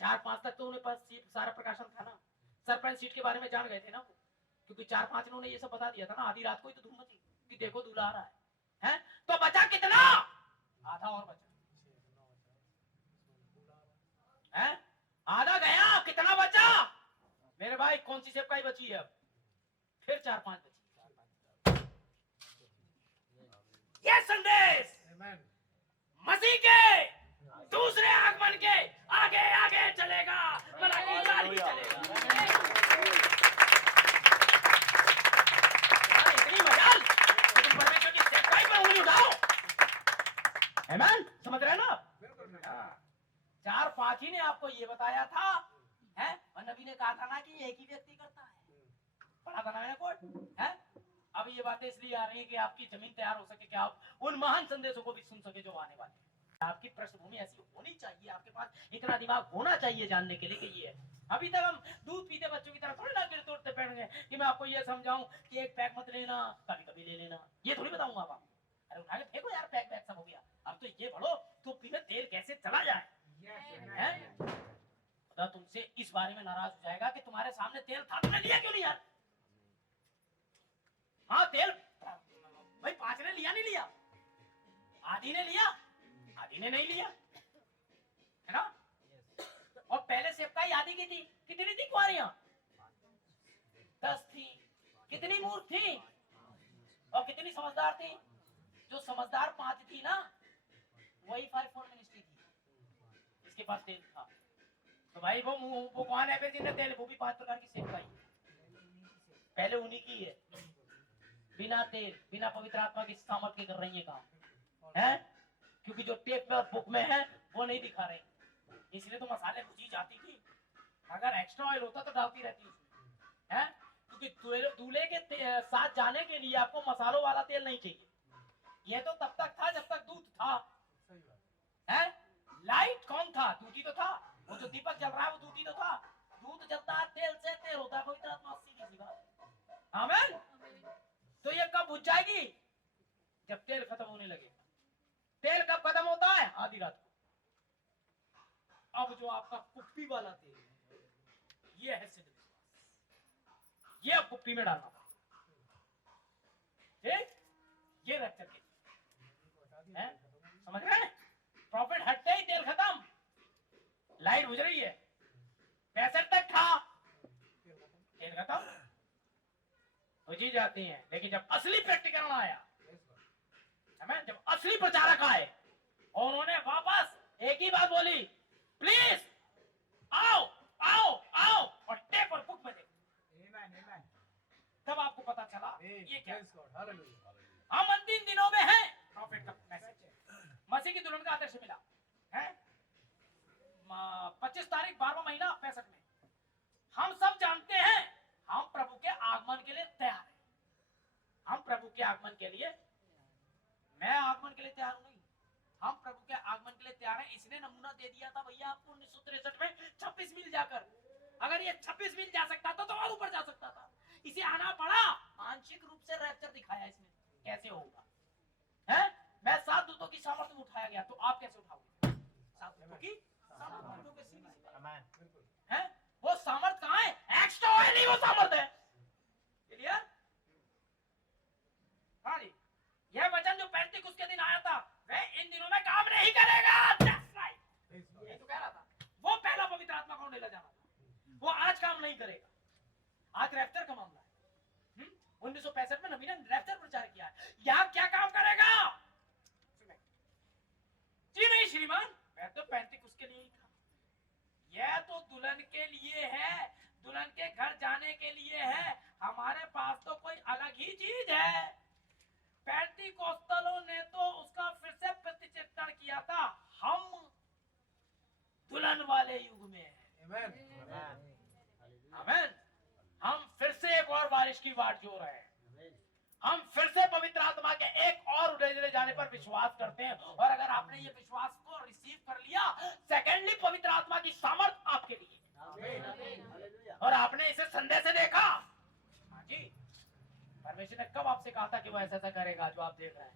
4-5 तक तो उन्हें पास सारा प्रकाशन था ना, सरपंच सीट के बारे में जान गए थे ना वो, क्योंकि 4-5 इन्होंने ये सब बता दिया था ना। आधी रात को ही तो धूम मची कि देखो दूल्हा आ रहा है। तो बचा कितना? आधा और बचा है, आधा गया, कितना बचा मेरे भाई? कौन सी सेवकाई बची है? अब फिर 4-5 बची। ये संदेश मसीह के दूसरे आगमन के आगे आगे चलेगा, मलाकी 4 भी चलेगा। इतनी मजाल तुम परमेश्वर की सेवकाई पर उंगली उठाओ। आमीन, समझ रहे हैं ना? 4-5 ही ने आपको ये बताया था, है? और नबी ने कहा था ना कि एक ही व्यक्ति करता है, पढ़ा था ना मैंने कोट, है? अब ये बातें इसलिए आ रही है कि आपकी जमीन तैयार हो सके, कि आप उन महान संदेशों को भी सुन सके जो आने वाले हैं। आपकी पृष्ठभूमि ऐसी होनी चाहिए, आपके पास इतना दिमाग होना चाहिए जानने के लिए कि ये है। अभी तक हम दूध पीते बच्चों की तरह थोड़ी ना गिर तोड़ते पड़ेंगे कि मैं आपको ये समझाऊं कि एक पैक मत लेना, कभी कभी ले लेना, ये थोड़ी बताऊंगा आप। अरे उठा के फेंको यार, पैक सब हो गया। अब तो ये बढ़ो तो में तेल कैसे चला जाए। खुदा तुमसे इस बारे में नाराज हो जाएगा कि तुम्हारे सामने तेल था, तुमने लिया क्यों नहीं यार? हाँ तेल भाई 5 ने लिया नहीं लिया, आधी ने लिया, आधी ने नहीं लिया, है ना? और पहले सेवकाई आधी की थी, कितनी थी कुआरियां? 10 थी। कितनी मूर्ख थी और कितनी समझदार थी? जो समझदार 5 थी ना, वही 5-4 मिनिस्ट्री थी, इसके पास तेल था। तो भाई वो कौन है फिर जिन्हें तेल? वो भी 5 प्रकार की सेवकाई पहले उन्हीं की है, बिना तेल बिना पवित्र आत्मा की सामर्थ्य कर रही है काम, है? क्योंकि जो टेप में और बुक में है वो नहीं दिखा रहे, इसलिए तो मसाले भुजी जाती थी। अगर एक्स्ट्रा ऑयल होता तो डालती रहती उसमें, है? क्योंकि दूल्हे के साथ जाने के लिए आपको मसालों वाला तेल नहीं चाहिए। ये तो तब तक था जब तक दूध था, है? लाइट कौन था? दूधी तो था। वो जो दीपक जल रहा है वो दूधी तो था। दूध जलता है तेल से, तेल होता है पवित्र आत्मा, सीधी सी बात। आमीन। तो ये कब बुझ जाएगी? जब तेल खत्म होने लगेगा। तेल कब खत्म होता है? आधी रात को। अब जो आपका कुप्पी वाला तेल है, ये है सिद्ध विश्वास, ये अब कुप्पी में डालना था, ठीक? ये रैप्चर के है, समझ रहे हैं? प्रॉफिट हटते ही तेल खत्म, लाइट बुझ रही है, 65 तक था, तेल खत्म, बुझी जाती है। लेकिन जब असली प्रैक्टिकल आया, जब असली प्रचारक आए और उन्होंने वापस एक ही बात बोली, प्लीज आओ आओ आओ, और टेप और बुक में देखो, तब आपको पता चला ये क्या। हम अंतिम दिनों में हैं, प्रॉफिट का मैसेज मसीह की दुल्हन का आदर्श मिला है। 25 तारीख 12वां महीना 65 में हम सब जानते हैं हम प्रभु के आगमन के लिए तैयार हैं। हम प्रभु के आगमन के लिए, मैं आगमन के लिए तैयार हूं नहीं, हम प्रभु के आगमन के लिए तैयार हैं। इसने नमूना दे दिया था भैया आपको 1963 में 26 मील जाकर। अगर ये 26 मील जा सकता था तो और ऊपर जा सकता था, इसे आना पड़ा। आंशिक रूप से रैप्चर दिखाया इसने, कैसे होगा, है? मैं 7 दूतों की सामर्थ्य में उठाया गया, तो आप कैसे उठाओगे? 7 दूतों की सामर्थ्य है, वो सामर्थ्य कहां है? एक्स्ट्रा ऑयल ही वो सामर्थ्य है। क्लियर? हाँ जी, यह वचन जो पेंटिकुस्त के दिन आया था वह इन दिनों में काम नहीं करेगा। That's right. ये तो कह रहा था, वो पहला पवित्र आत्मा को ले जाना था, वो आज काम नहीं करेगा। आज रैप्चर का मामला है। 1965 में नबी ने रैप्चर प्रचार किया है, यहाँ क्या काम करेगा? जी नहीं श्रीमान, मैं तो पेंटिकुस्त के लिए ही था। यह तो दुल्हन के लिए है, दुल्हन के घर जाने के लिए है। हमारे पास तो कोई अलग ही चीज है। पेंटिकोस्तलों ने तो उसका फिर से प्रतिचित्रण किया था। हम दुल्हन वाले युग में हैं। आमीन। हम फिर से एक और बारिश की वाट जो रहे हैं। हम फिर से पवित्र आत्मा के एक और उड़े जाने पर विश्वास करते हैं। और अगर आपने ये विश्वास को रिसीव कर लिया। सेकेंडली पवित्र आत्मा की सामर्थ आपके लिए, हालेलुया। और आपने इसे संदेह से देखा। हाँ जी, परमेश्वर ने कब आपसे कहा था कि वो ऐसा ऐसा करेगा जो आप देख रहे हैं?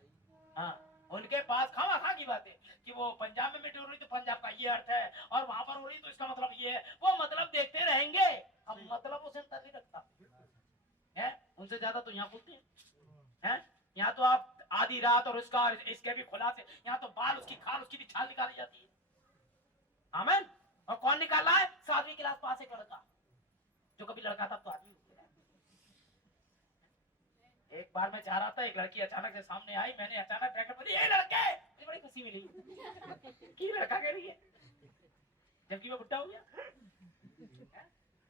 हाँ, उनके पास खामा की बात है कि वो पंजाब में मीटिंग हो रही तो पंजाब का ये अर्थ है, और वहां पर हो रही तो इसका मतलब ये है। वो मतलब देखते रहेंगे। अब मतलब उसे अंतर नहीं रखता है, उनसे ज्यादा तो यहाँ बोलते हैं। यहाँ तो आप आधी रात और उसका इसके भी खुलासे, यहाँ तो बाल उसकी खाल उसकी भी छाल निकाली जाती है। आमीन। और कौन निकाला है? 7वीं क्लास पास एक लड़का, जो कभी लड़का था तो आदमी हो गया। एक बार मैं जा रहा था, एक लड़की अचानक से सामने आई, मैंने अचानक ब्रैकेट में ये लड़के, मुझे बड़ी खुशी मिली कि लड़का कह रही है, जबकि मैं बुढ़ा हो गया।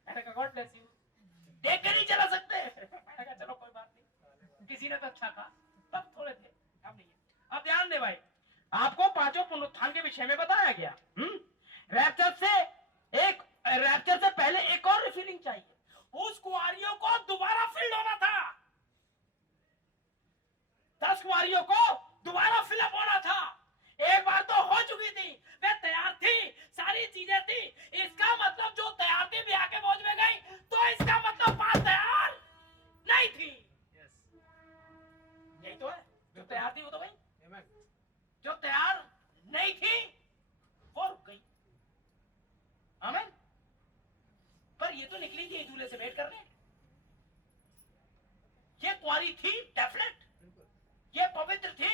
मैंने कहा गॉड ब्लेस यू, देख कर नहीं चला सकते। मैंने कहा चलो कोई बात नहीं, किसी ने तो अच्छा कहा, तब थोड़े थे, अब नहीं है। अब ध्यान दे भाई, आपको पांचों पुनरुत्थान के विषय में बताया गया। रैप्चर से पहले एक और रिफिलिंग चाहिए। उस कुआरियों को दोबारा फिल होना था, 10 कुआरियों को दोबारा फिलअप होना था। एक बार तो हो चुकी थी, वे तैयार थी, सारी चीजें थी। इसका मतलब जो तैयार थी ब्याह के भोज में गई, तो इसका मतलब बात तैयार नहीं थी। यही तो है, जो तैयार थी वो तो गई, जो तैयार नहीं थी वो रुक गई। आमीन। पर ये तो निकली थी दूल्हे से भेंट करने, ये कुआरी थी डेफिनेट, ये पवित्र थी,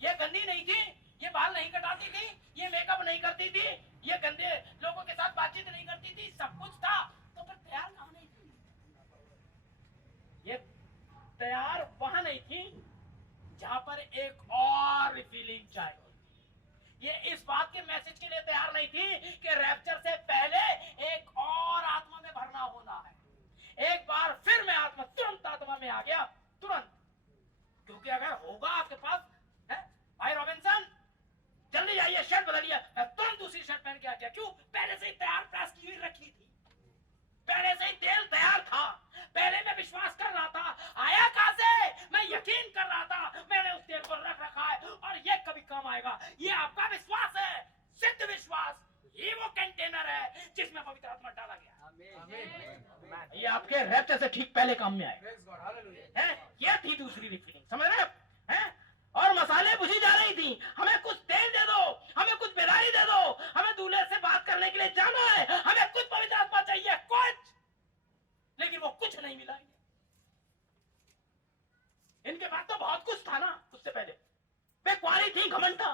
ये गंदी नहीं थी, ये बाल नहीं कटाती थी, ये मेकअप नहीं करती थी, ये गंदे लोगों के साथ बातचीत नहीं करती थी, सब कुछ था, तो फिर तैयार कहां नहीं थी? ये तैयार वहां नहीं थी जहां पर एक और रिफिलिंग चाहिए। ये इस बात के मैसेज के लिए तैयार नहीं थी कि रैप्चर से पहले एक और आत्मा में भरना होना है। एक बार फिर मैं आत्मा, तुरंत आत्मा में आ गया, तुरंत। क्योंकि अगर होगा आपके पास है, भाई रॉबिन्सन जल्दी जाइए, शर्ट बदलिए, मैं तुरंत दूसरी शर्ट पहन के आ गया। क्यों? पहले से ही तैयार प्रेस की हुई रखी थी, पहले से ही तेल तैयार था, पहले मैं विश्वास कर रहा था। आया कहां से? मैं यकीन कर रहा था, मैंने उस तेल को रख रखा है और ये कभी काम आएगा। ये आपका विश्वास है, सिद्ध विश्वास। ये वो कंटेनर है जिसमें पवित्र आत्मा डाला गया। आमीन। ये आपके रैप्चर से ठीक पहले काम में आएगा। ये थी दूसरी रिफिलिंग, समझ रहे हैं? और मसाले बुझी जा रही थी, हमें कुछ तेल दे दो, हमें कुछ बेदारी दे दो, हमें दूल्हे से बात करने के लिए जाना है, हमें कुछ पवित्र आत्मा चाहिए, कुछ। लेकिन वो कुछ नहीं मिला। इनके पास तो बहुत कुछ था ना उससे पहले। वे कुआरी थी, घमंड था,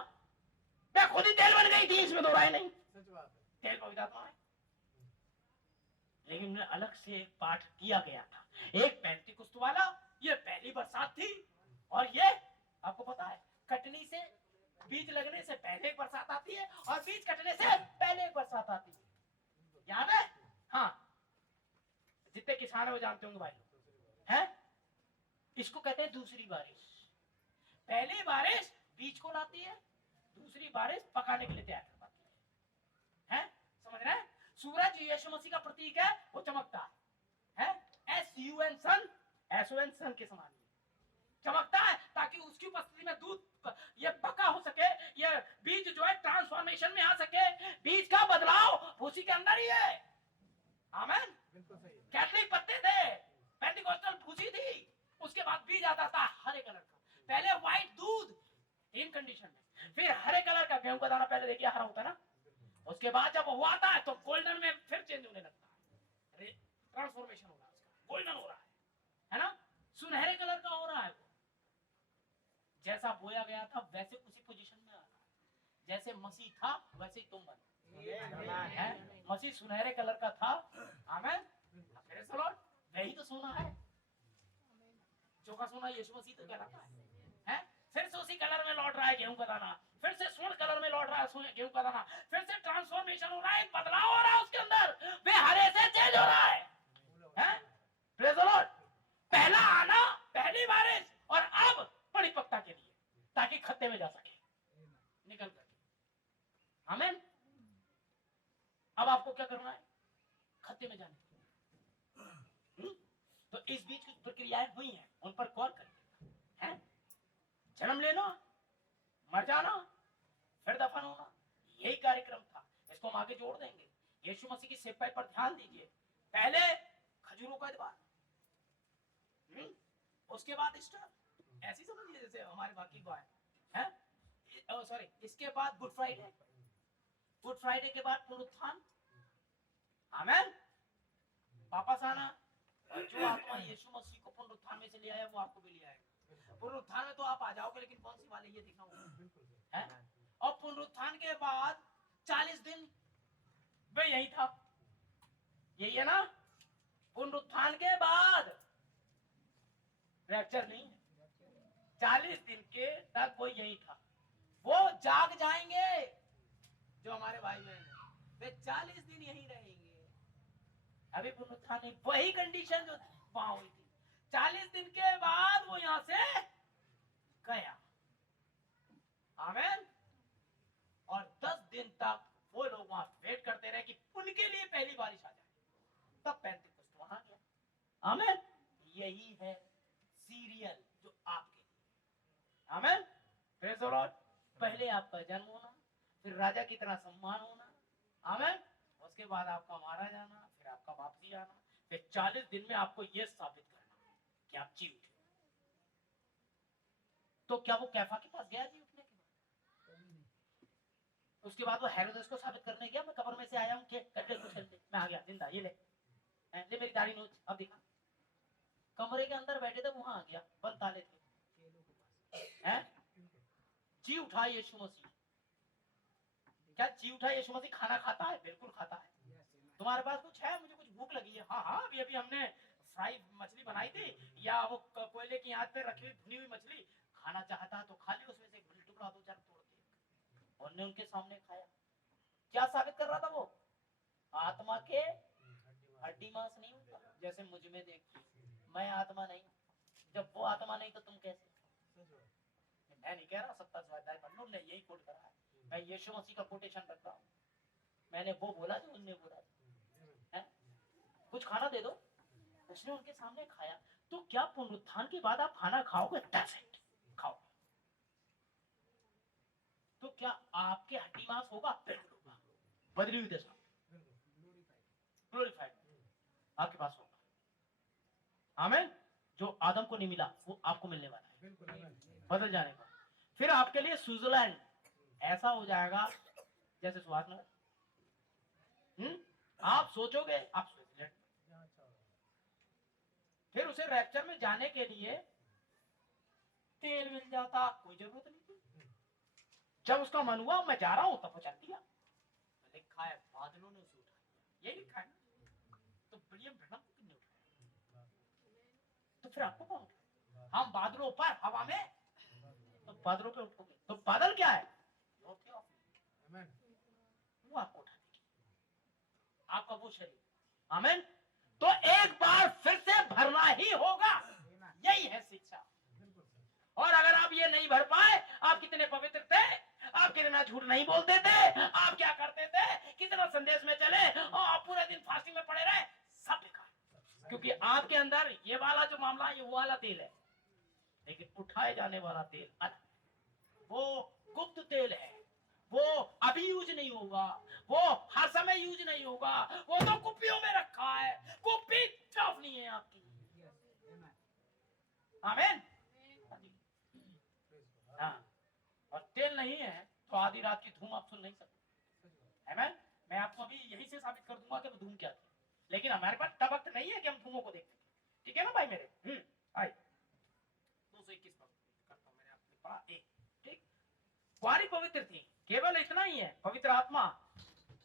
वे खुद ही तेल बन गई थी, इसमें दो राय नहीं। तेल पवित्र आत्मा है, लेकिन उन्हें अलग से एक पाठ किया गया था। एक पेंटिकुस्त वाला, ये पहली बरसात थी, और ये आपको पता है कटनी से, बीज लगने से पहले एक बरसात आती है और बीज कटने से पहले एक बरसात आती है, याद है? हाँ, जितने किसान है वो जानते होंगे भाई, हैं? इसको कहते हैं दूसरी बारिश। पहली बारिश बीज को लाती है, दूसरी बारिश पकाने के लिए तैयार करवाती है। समझ रहे हैं? सूरज यीशु मसीह का प्रतीक है, वो चमकता है, SUN सन, SON सन के समान चमकता है, ताकि उसकी उपस्थिति में दूध ये पका हो सके, ये बीज जो है ट्रांसफॉर्मेशन में आ सके। बीज का बदलाव उसी के अंदर ही है। आमीन। कैथलिक पत्ते थे, पेंटिकोस्टल भूसी थी, उसके बाद बीज आता था हरे कलर का। पहले व्हाइट दूध, इन कंडीशन में, फिर हरे कलर का गेहूं का दाना, पहले देखिए हरा होता है ना, उसके बाद जब वो आता है तो गोल्डन में फिर चेंज होने लगता है, ट्रांसफॉर्मेशन हो रहा है उसका, गोल्डन हो रहा है ना, सुनहरे कलर का हो रहा है। जैसा बोया गया था वैसे उसी पोजीशन में आ रहा है। जैसे मसीह था वैसे ही तुम बने। मसीह सुनहरे कलर का था, आमीन। वही तो सोना है, जो का सोना यीशु मसीह तो कहलाता है। फिर से उसी कलर में लौट रहा है गेहूं का दाना, फिर से स्वर्ण कलर में लौट रहा है गेहूं का दाना, फिर से ट्रांसफॉर्मेशन हो रहा है, बदलाव हो रहा है उसके अंदर, वे हरे से चेंज हो रहा है। Praise the Lord. पहला आना, पहली बारिश, और अब परिपक्वता के लिए, ताकि खत्ते में जा सके निकल करके। आमीन। अब आपको क्या करना है? खत्ते में जाने। तो इस बीच कुछ प्रक्रियाएं हुई हैं, उन पर गौर करिए। जन्म लेना, मर जाना, फिर दफन होना, यही कार्यक्रम था, इसको हम आगे जोड़ देंगे। यीशु मसीह की सेवकाई पर ध्यान दीजिए। पहले खजूरों का द्वार, उसके बाद ईस्टर, ऐसी समझिए जैसे हमारे बाकी को है, सॉरी, इसके बाद गुड फ्राइडे, गुड फ्राइडे के बाद पुनरुत्थान, आमेन, वापस आना। और जो आत्मा यीशु मसीह को पुनरुत्थान में से ले आया वो आपको भी ले आएगा। पुनरुत्थान में तो आप आ जाओगे, लेकिन कौन सी वाले ये देखना होगा, है। और पुनरुत्थान के बाद 40 दिन वे यही था, यही है ना। पुनरुत्थान के बाद रैप्चर नहीं है, 40 दिन के तक वो यही था। वो जाग जाएंगे जो हमारे भाई बहन हैं, वे 40 दिन यही रहेंगे। अभी पुनरुत्थान नहीं, वही कंडीशन जो वहां हुई थी। 40 दिन के बाद वो यहां से गया, आमेन। और 10 दिन तक वो लोग वहां वेट करते रहे कि उनके लिए पहली बारिश आ जाए, तब पेंटेकोस्त वहां गया, आमेन। यही है सीरियल जो आपके लिए, आमेन, प्रेज़ द लॉर्ड। पहले आपका जन्म होना, फिर राजा की तरह सम्मान होना, आमेन। उसके बाद आपका मारा जाना, फिर आपका वापसी आना, फिर 40 दिन में आपको यह साबित करना कि आप जी उठे। तो क्या वो कैफा के पास गया जी उठने के बाद? उसके बाद वो हेरोदेस को साबित करने गया, मैं कब्र में से आया हूं, गड्ढे को छील दे, मैं आ गया जिंदा, ये ले मेरी दाढ़ी नोच, अब दिखा। कमरे के अंदर बैठे थे, वहां आ गया, बंद ताले थे, हैं? जी उठा यीशु मसीह। क्या जी उठा यीशु मसीह खाना खाता है? बिल्कुल खाता है। तुम्हारे पास कुछ है? मुझे कुछ भूख लगी है। हाँ हाँ, अभी अभी हमने फ्राई मछली बनाई थी, या वो कोयले की आंच पे रखी हुई भुनी हुई मछली, खाना चाहता तो खा ली, उसमें से एक टुकड़ा दो चार तोड़ के उन्होंने उनके सामने खाया। क्या साबित कर रहा था वो? आत्मा के हड्डी मांस नहीं होता, जैसे मुझ में देखिए, मैं आत्मा नहीं, जब वो आत्मा नहीं तो तुम कैसे? मैं नहीं कह रहा, 27 अध्याय पढ़ लो, यही कोट करा है, मैं यीशु मसीह का कोटेशन रख रहा हूँ। मैंने वो बोला जो उनने बोला है, कुछ खाना दे दो। उसने उनके सामने खाया। तो क्या पुनरुत्थान के बाद आप खाना खाओगे? खाओ। तो क्या आपके हड्डी मांस होगा? बिल्कुल होगा, बदली हुई दशा, ग्लोरीफाइड आपके पास होगा, आमेन। जो आदम को नहीं मिला वो आपको मिलने वाला है, बदल जाने का। फिर आपके लिए स्विट्जरलैंड ऐसा हो जाएगा जैसे सुभाष नगर। आप सोचोगे आप स्विट्जरलैंड। फिर उसे रैप्चर में जाने के लिए तेल मिल जाता, कोई जरूरत नहीं थी। जब उसका मन हुआ मैं जा रहा हूं, तब वो चल दिया। लिखा है बादलों ने उसे उठाया, ये लिखा है ना। तो विलियम ब्रैनम को किसने उठाया? तो फिर आपको कौन उठाया? हम बादलों पर, हवा में, तो बादलों पे उठोगे। तो बादल क्या है? वो आपको उठा देगी, आपका वो शरीर, आमेन। तो एक बार फिर से भरना ही होगा, यही है शिक्षा। और अगर आप ये नहीं भर पाए, आप कितने पवित्र थे, आप कितना झूठ नहीं बोलते थे, आप क्या करते थे, कितना संदेश में चले और आप पूरे दिन फास्टिंग में पड़े रहे, सब बेकार। क्योंकि आपके अंदर ये वाला जो मामला है, ये वो वाला तेल है, लेकिन उठाए जाने वाला तेल अलग, वो गुप्त तेल है, वो अभी यूज नहीं होगा, वो हर समय यूज नहीं होगा, वो तो कुप्पियों में रखा है, कुप्पी टफ नहीं है आपकी, आमीन। हाँ, और तेल नहीं है तो आधी रात की धूम आप सुन नहीं सकते, आमीन। मैं आपको अभी यही से साबित कर दूंगा कि धूम क्या थी, लेकिन हमारे पास तब वक्त नहीं है कि हम धूमों को देख सकें, ठीक है ना भाई मेरे? आइए 221 करता हूं मैंने आपके पास एक, ठीक। कुआरी पवित्र थी, केवल इतना ही है, पवित्र आत्मा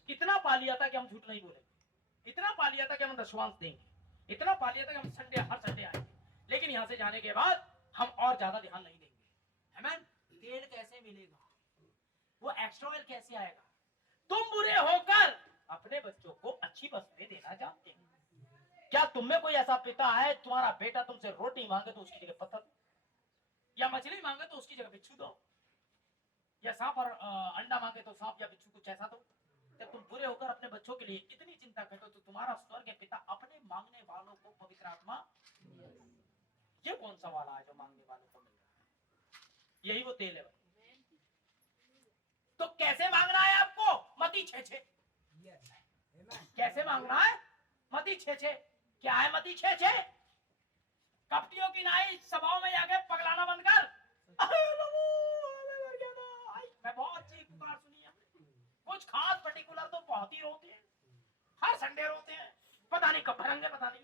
इतना पा लिया था कि हम झूठ नहीं बोलेंगे, इतना पा लिया था कि हम दशवांश देंगे, इतना पा लिया था कि हम हर संडे आएंगे, लेकिन यहाँ से जाने के बाद हम और ज्यादा ध्यान नहीं देंगे, आमीन। तेल कैसे मिलेगा? वो एक्स्ट्रा ऑयल कैसे आएगा? तुम बुरे होकर अपने बच्चों को अच्छी वस्तुएं देना जानते हैं। क्या तुम में कोई ऐसा पिता है, तुम्हारा बेटा तुमसे रोटी मांगे तो उसकी जगह पत्थर, या मछली मांगे तो उसकी जगह बिच्छू दो, या सांप और अंडा मांगे तो सांप या बिच्छू कुछ ऐसा दो? जब तुम बुरे होकर अपने बच्चों के लिए इतनी चिंता करते हो, तो तुम्हारा स्वर्ग पिता अपने मांगने वालों को पवित्र आत्मा, ये कौन सा वाला है जो मांगने वालों को मिल रहा है? यही वो तेल है। तो कैसे मांगना है आपको? छे छे। कैसे मांग रहा है? मती छे छे। क्या है मती छे छे? कपटियों की नाई सभाओं में जाके पगलाना बंद कर। मैं बहुत चीख पुकार सुनी है। कुछ खास पर्टिकुलर तो बहुत ही रोते हैं, हर संडे रोते हैं, पता नहीं कब भरेंगे, पता नहीं।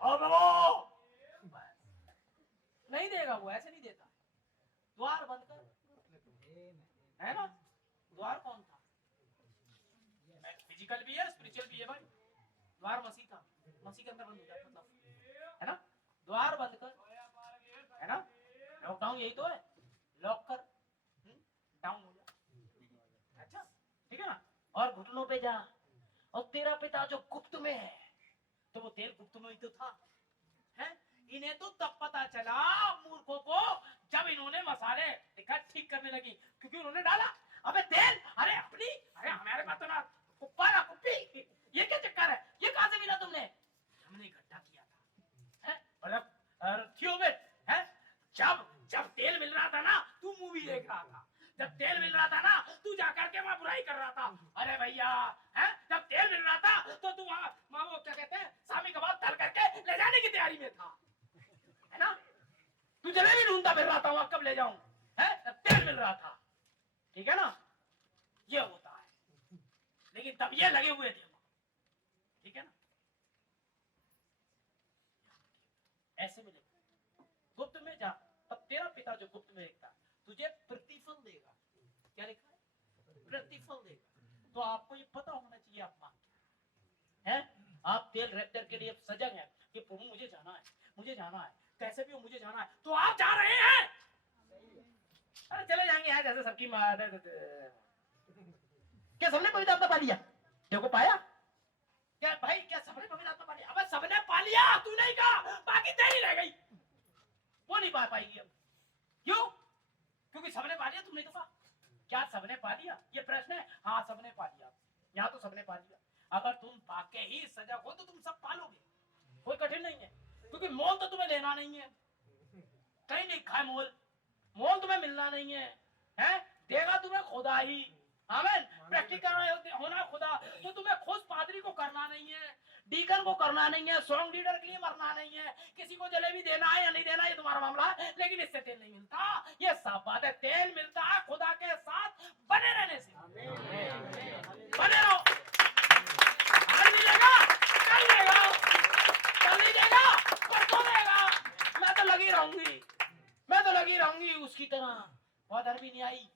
और वो नहीं देगा, वो ऐसे नहीं देता। द्वार बंद कर, है ना? द्वार कौन था? फिजिकल भी है, स्पिरिचुअल भी है भाई। द्वार मसीह था, मसीह के अंदर बंद हो जाए मतलब, है ना? द्वार बंद कर, है ना? लॉकडाउन यही तो है, लॉक कर, डाउन हो जा। अच्छा ठीक है ना? और घुटनों पे जा, और तेरा पिता जो गुप्त में है, तो वो तेल गुप्त में ही तो था, है? इन्हें तो तब पता चला मूर्खों को जब इन्होंने मसाले देखा ठीक करने लगी, क्योंकि उन्होंने डाला अबे तेल। अरे अपनी, अरे हमारे पास तो ना कुप्पा ना कुप्पी, ये क्या चक्कर है? ये कहां से मिला तुमने? हमने इकट्ठा किया था, है? मतलब थियोबिट, है? जब जब तेल मिल रहा था ना, तू मूवी देख रहा था। जब तेल मिल रहा था ना, तू जाकर के वहां बुराई कर रहा था। अरे भैया, है? जब तेल मिल रहा था तो तू वहां वो क्या कहते हैं, सामी कबाब तल करके ले जाने की तैयारी में था, है ना? तू जलेबी ढूंढता फिर रहा था वहां, कब ले जाऊं, है? जब तेल मिल रहा था, ठीक है ना? ये होता है, लेकिन तब ये लगे हुए थे, ठीक है ना? ऐसे मिले गुप्त में जा, तब तेरा पिता जो गुप्त में देखता तुझे प्रतिफल देगा। क्या लिखा है? प्रतिफल देगा। तो आपको ये पता होना चाहिए आप मांग क्या है? आप तेल रैप्टर के लिए सजग हैं कि प्रभु मुझे जाना है, मुझे जाना है, कैसे भी हो मुझे जाना है, तो आप जा रहे हैं। अरे चले जाएंगे यार, जैसे सबकी क्या सबने पवित्र आत्मा पा लिया? देखो पाया क्या भाई? क्या सबने पवित्र आत्मा पा लिया? अबे सबने पा लिया, तू नहीं कहा, बाकी तेरी रह गई, वो नहीं पा पाएगी अब। क्यों? क्योंकि सबने पा लिया, तुमने तो कहा। क्या सबने पा लिया? ये प्रश्न है। हाँ सबने पा लिया, यहाँ तो सबने पा लिया। अगर तुम पाके ही सजग हो तो तुम सब पालोगे, कोई कठिन नहीं है, क्योंकि मोल तो तुम्हें लेना नहीं है, कहीं नहीं खाए मोल, मोल तुम्हें मिलना नहीं है, हैं? देगा तुम्हें खुदा ही। आमीन। प्रैक्टिकल होना खुदा, तो तुम्हें खुद पादरी को करना नहीं है, डीकन को करना नहीं है, सॉन्ग लीडर के लिए मरना नहीं है, किसी को जलेबी देना है या नहीं देना ये तुम्हारा मामला है, लेकिन इससे तेल नहीं मिलता। ये साफ बात है, तेल मिलता है खुदा के साथ बने रहने से। बने रहो, आज नहीं देगा, कल देगा, कल नहीं देगा, परसों देगा। मैं तो लगी रहूंगी, मैं तो लगी रहूंगी उसकी तरह। बहुत धर्मी न्यायी,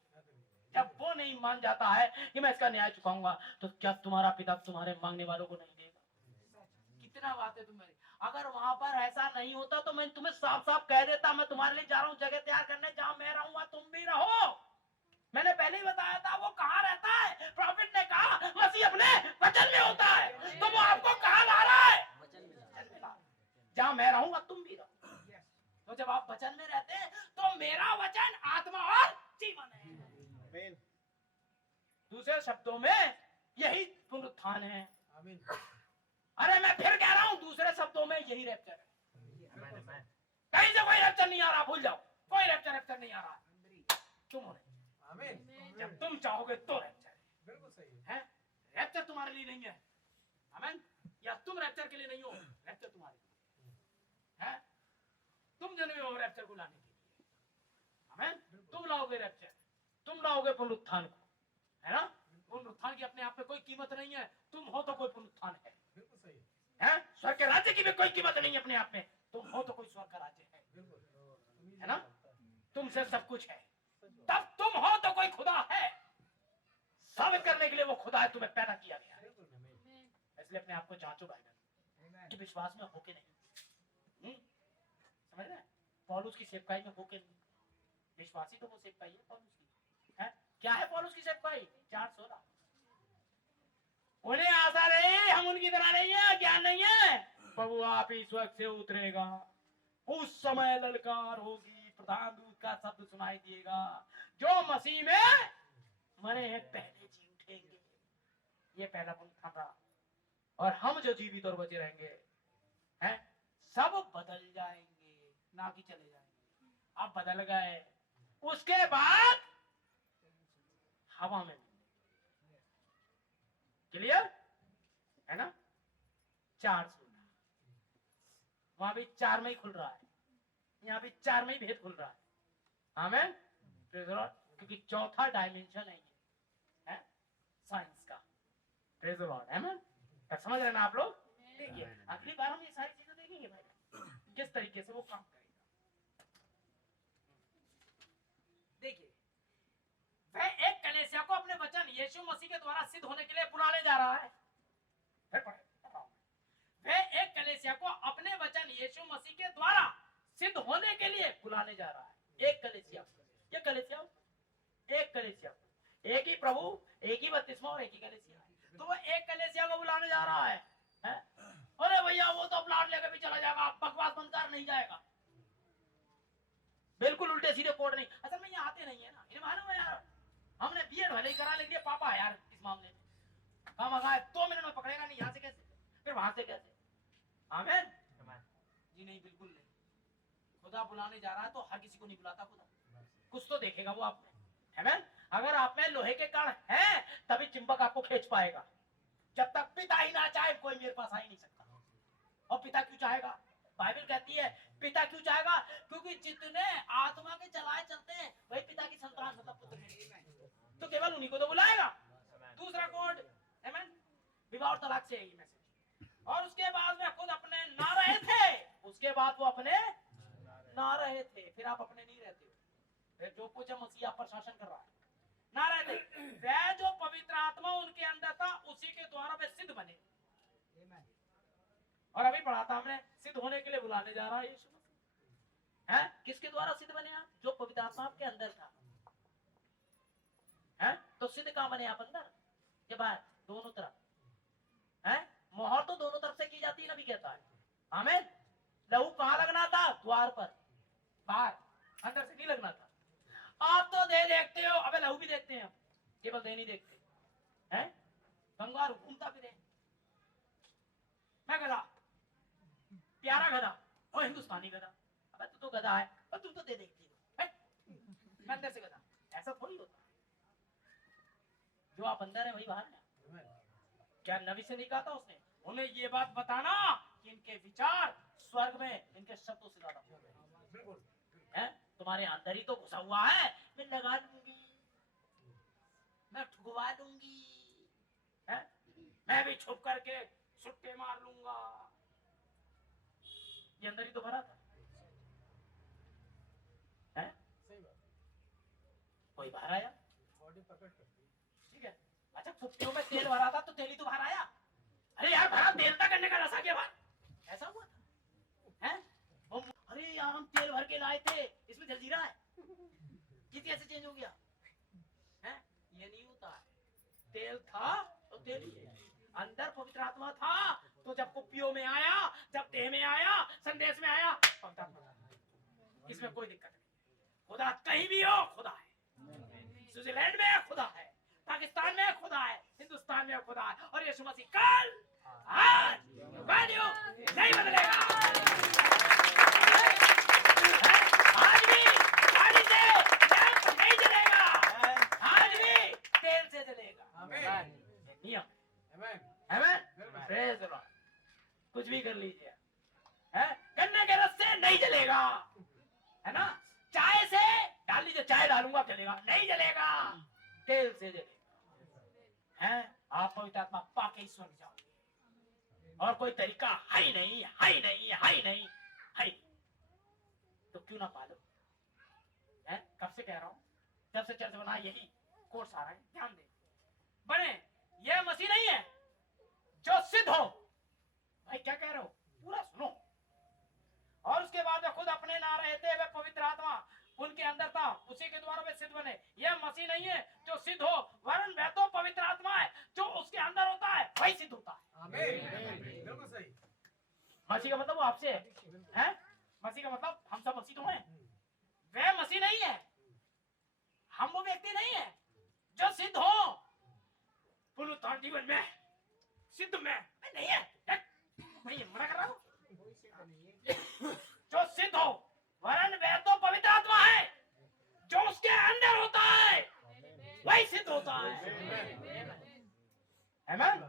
जब वो नहीं मान जाता है कि मैं इसका न्याय चुकाऊंगा, तो क्या तुम्हारा पिता तुम्हारे मांगने वालों को नहीं देगा? कितना बात है तुम्हारी। अगर वहां पर ऐसा नहीं होता तो मैं तुम्हें साफ साफ कह देता, मैं तुम्हारे लिए जा रहा हूँ जगह तैयार करने, जहां मैं रहूंगा तुम भी रहो। मैंने पहले ही बताया था वो कहाँ रहता है। प्रॉफिट ने कहा मसीह अपने वचन में होता है, तो वो आपको कहाँ ला रहा है? जहां मैं रहूंगा तुम भी रहो। तो जब आप वचन में रहते हैं तो मेरा वचन आत्मा और जीवन है। दूसरे शब्दों में यही पुनरुत्थान है। अरे मैं फिर कह रहा हूं, दूसरे शब्दों में यही रैप्चर है। कहीं से कोई रैप्चर नहीं आ रहा, भूल जाओ, कोई रैप्चर नहीं आ रहा। तुम हो, जब तुम चाहोगे तो रैप्चर। बिल्कुल सही है। रैप्चर तुम्हारे लिए नहीं है, आमीन, या तुम रैप्चर के लिए नहीं हो, रैप्चर तुम्हारे लिए है। तुम जन्मे हो रैप्चर को लाने के लिए, आमीन। तुम लाओगे रैप्चर, तुम लाओगे पुनरुत्थान को, है ना? पुनरुत्थान की अपने आप में कोई कीमत नहीं है, तुम हो तो कोई पुनरुत्थान है। बिल्कुल सही है। स्वर्ग के राज्य की भी कोई कीमत नहीं है अपने आप में, तुम हो तो कोई स्वर्ग का राज्य है ना? तुमसे सब कुछ है, तब तुम हो तो कोई खुदा है। साबित करने के लिए वो खुदा है, तुम्हें पैदा किया गया है। इसलिए अपने आप को जांचो भाई, कि विश्वास में हो के नहीं। समझ रहे हैं? पौलुस की सेवकाई में हो के नहीं, विश्वासी तो वो सेवकाई है पौलुस की, है? क्या है पौलुस की सेवकाई? 4:16। उन्हें आशा नहीं, हम उनकी तरह नहीं है, ज्ञान नहीं है। प्रभु आप ही स्वर्ग से उतरेगा, उस समय ललकार होगी, प्रधान दूत का शब्द सुनाई देगा, जो मसीह में मरे हैं पहले जी उठेंगे। ये पहला पुनरुत्थान था। और हम जो जीवित और बचे रहेंगे, हैं, सब बदल जाएंगे, ना कि चले जाएंगे। अब बदल गए, उसके बाद हवा में 4 सोना, वहां भी 4 में ही खुल रहा है, यहाँ भी 4 में ही भेद खुल रहा है। आमेन, प्रेज़ द लॉर्ड, क्योंकि चौथा डायमेंशन है ये, है साइंस का। प्रेज़ द लॉर्ड, आमेन। तब समझ रहे हैं ना आप लोग? देखिए अगली बार हम ये सारी चीजें देखेंगे भाई, किस तरीके से वो काम करेगा। देखिए वह एक कलीसिया को अपने वचन यीशु मसीह के द्वारा सिद्ध होने के लिए बुलाने जा रहा है। फिर पढ़े, वह एक कलीसिया को अपने वचन यीशु मसीह के द्वारा सिद्ध होने के लिए बुलाने जा रहा है। एक कलीसिया, ये कलीसिया, एक कलीसिया, एक ही प्रभु, एक ही बपतिस्मा और एक ही कलीसिया, तो वो एक कलीसिया को बुलाने जा रहा है। अरे भैया वो तो प्लाट लेकर भी चला जाएगा, बकवास बंद कर, नहीं जाएगा। बिल्कुल उल्टे सीधे कोड नहीं। असल में ये आते नहीं है ना, इन्हें मालूम है यार हमने बीएड भले ही करा लेंगे, पापा है यार इस मामले में, काम आगा 2 मिनट में पकड़ेगा नहीं, यहाँ से कैसे फिर वहां से कैसे। आमीन जी, नहीं बिल्कुल नहीं। खुदा बुलाने जा रहा है तो हर किसी को नहीं बुलाता खुदा, कुछ तो देखेगा वो आप में। आमीन। अगर आप में लोहे के कण हैं तभी चिंबक आपको खींच पाएगा। जब तक पिता ही ना चाहे कोई मेरे पास आ ही नहीं सकता। और पिता क्यों चाहेगा? बाइबल कहती है पिता क्यों चाहेगा? क्योंकि जितने आत्मा के चलाए चलते हैं वही पिता की संतान मतलब पुत्र हैं, तो केवल उन्हीं को तो बुलाएगा। दूसरा कोड, आमीन, विवाह और तलाक से यही मैसेज। और उसके बाद में खुद अपने ना रहे थे, उसके बाद वो अपने ना रहे थे, फिर आप अपने नहीं रहते हो। फिर जो कुछ मसीह आप पर शासन कर रहा है ना रहते, वह जो पवित्र आत्मा उनके अंदर था उसी के द्वारा वे सिद्ध बने। और अभी पढ़ा था हमने, सिद्ध होने के लिए बुलाने जा रहा है यीशु मसीह। हैं? किसके द्वारा सिद्ध बने आप? जो पवित्र आत्मा आपके अंदर था। हैं? तो सिद्ध कहां बने आप? अंदर के बाहर, दोनों तरफ। हैं? मोहर तो दोनों तरफ से की जाती है, नबी कहता है। आमीन। लहू कहां लगना था? द्वार पर, बाहर, अंदर से नहीं लगना था। आप तो दे देखते हो, अबे लहू भी देखते हैं, केवल दे नहीं देखते हैं। कंगारू घूमता फिरे, मैं गधा, प्यारा गधा और हिंदुस्तानी गधा। अबे तू तो गधा है और तुम तो दे देखती हो, मैं अंदर से गधा। ऐसा थोड़ी होता है। जो आप अंदर है वही बाहर है। क्या नबी से नहीं कहा था उसने? उन्हें ये बात बताना कि इनके विचार स्वर्ग में इनके शब्दों से ज्यादा है। तुम्हारे अंदर ही तो घुसा हुआ है, मैं लगा दूंगी, मैं ठुकवा दूंगी, मैं भी छुप करके सुट्टे मार लूंगा। ये अंदर ही तो भरा था, है? कोई बाहर आया, ठीक है। अच्छा फुफ्तियों में तेल भरा था तो तेल ही तो बाहर आया। अरे यार भरा तेल था, करने का रसा क्या बात, ऐसा हुआ था, है? अरे यार हम तेल भर के लाए थे, इसमें जलजीरा है, किस कैसे चेंज हो गया? है? ये नहीं होता है। तेल था तो तेल ही है। अंदर पवित्र आत्मा था तो जब कुप्पियों में आया, जब देह में आया, संदेश में आया, पवित्र आत्मा, इसमें कोई दिक्कत नहीं। खुदा कहीं भी हो खुदा है। स्विट्जरलैंड में खुदा है, पाकिस्तान में खुदा है, हिंदुस्तान में खुदा है। और यीशु मसीह कल आज नहीं बदलेगा। आज भी पानी से लैंप नहीं जलेगा, आज भी तेल से जलेगा। नियम, प्रेज़ द लॉर्ड। कुछ भी कर लीजिए, है? गन्ने के रस से नहीं जलेगा, है ना? चाय से डाल लीजिए, चाय डालूंगा जलेगा, नहीं जलेगा, तेल से जलेगा। है? आप पवित्र आत्मा पाके ही स्वर्ग जाओगे और कोई तरीका है ही नहीं, है ही नहीं, है ही नहीं, है ही। तो क्यों ना पालो? है? कब से कह रहा हूँ, जब से चर्च बना यही कोर्स आ रहा है, ध्यान दें। बने ये मसीह नहीं है जो सिद्ध हो। भाई क्या कह रहे हो? पूरा सुनो। और उसके बाद खुद अपने ना रहे थे, वे पवित्र आत्मा उनके अंदर था, उसी के द्वारा वे सिद्ध बने। यह मसीह नहीं है जो सिद्ध हो, वरन वह तो पवित्र आत्मा है जो उसके अंदर होता है वही सिद्ध होता है। आमीन। बिल्कुल सही। मसीह का मतलब वो आपसे है, मसीह का मतलब हम सब मसीह तो हैं। वह मसीह नहीं है, हम वो व्यक्ति नहीं है जो सिद्ध हो पुनरुत्थान जीवन में, सिद्ध में नहीं है। मैं ये मना कर रहा हूँ, जो सिद्ध हो, वरन वह तो पवित्र आत्मा है जो उसके अंदर होता है वही सिद्ध होता है। आमीन।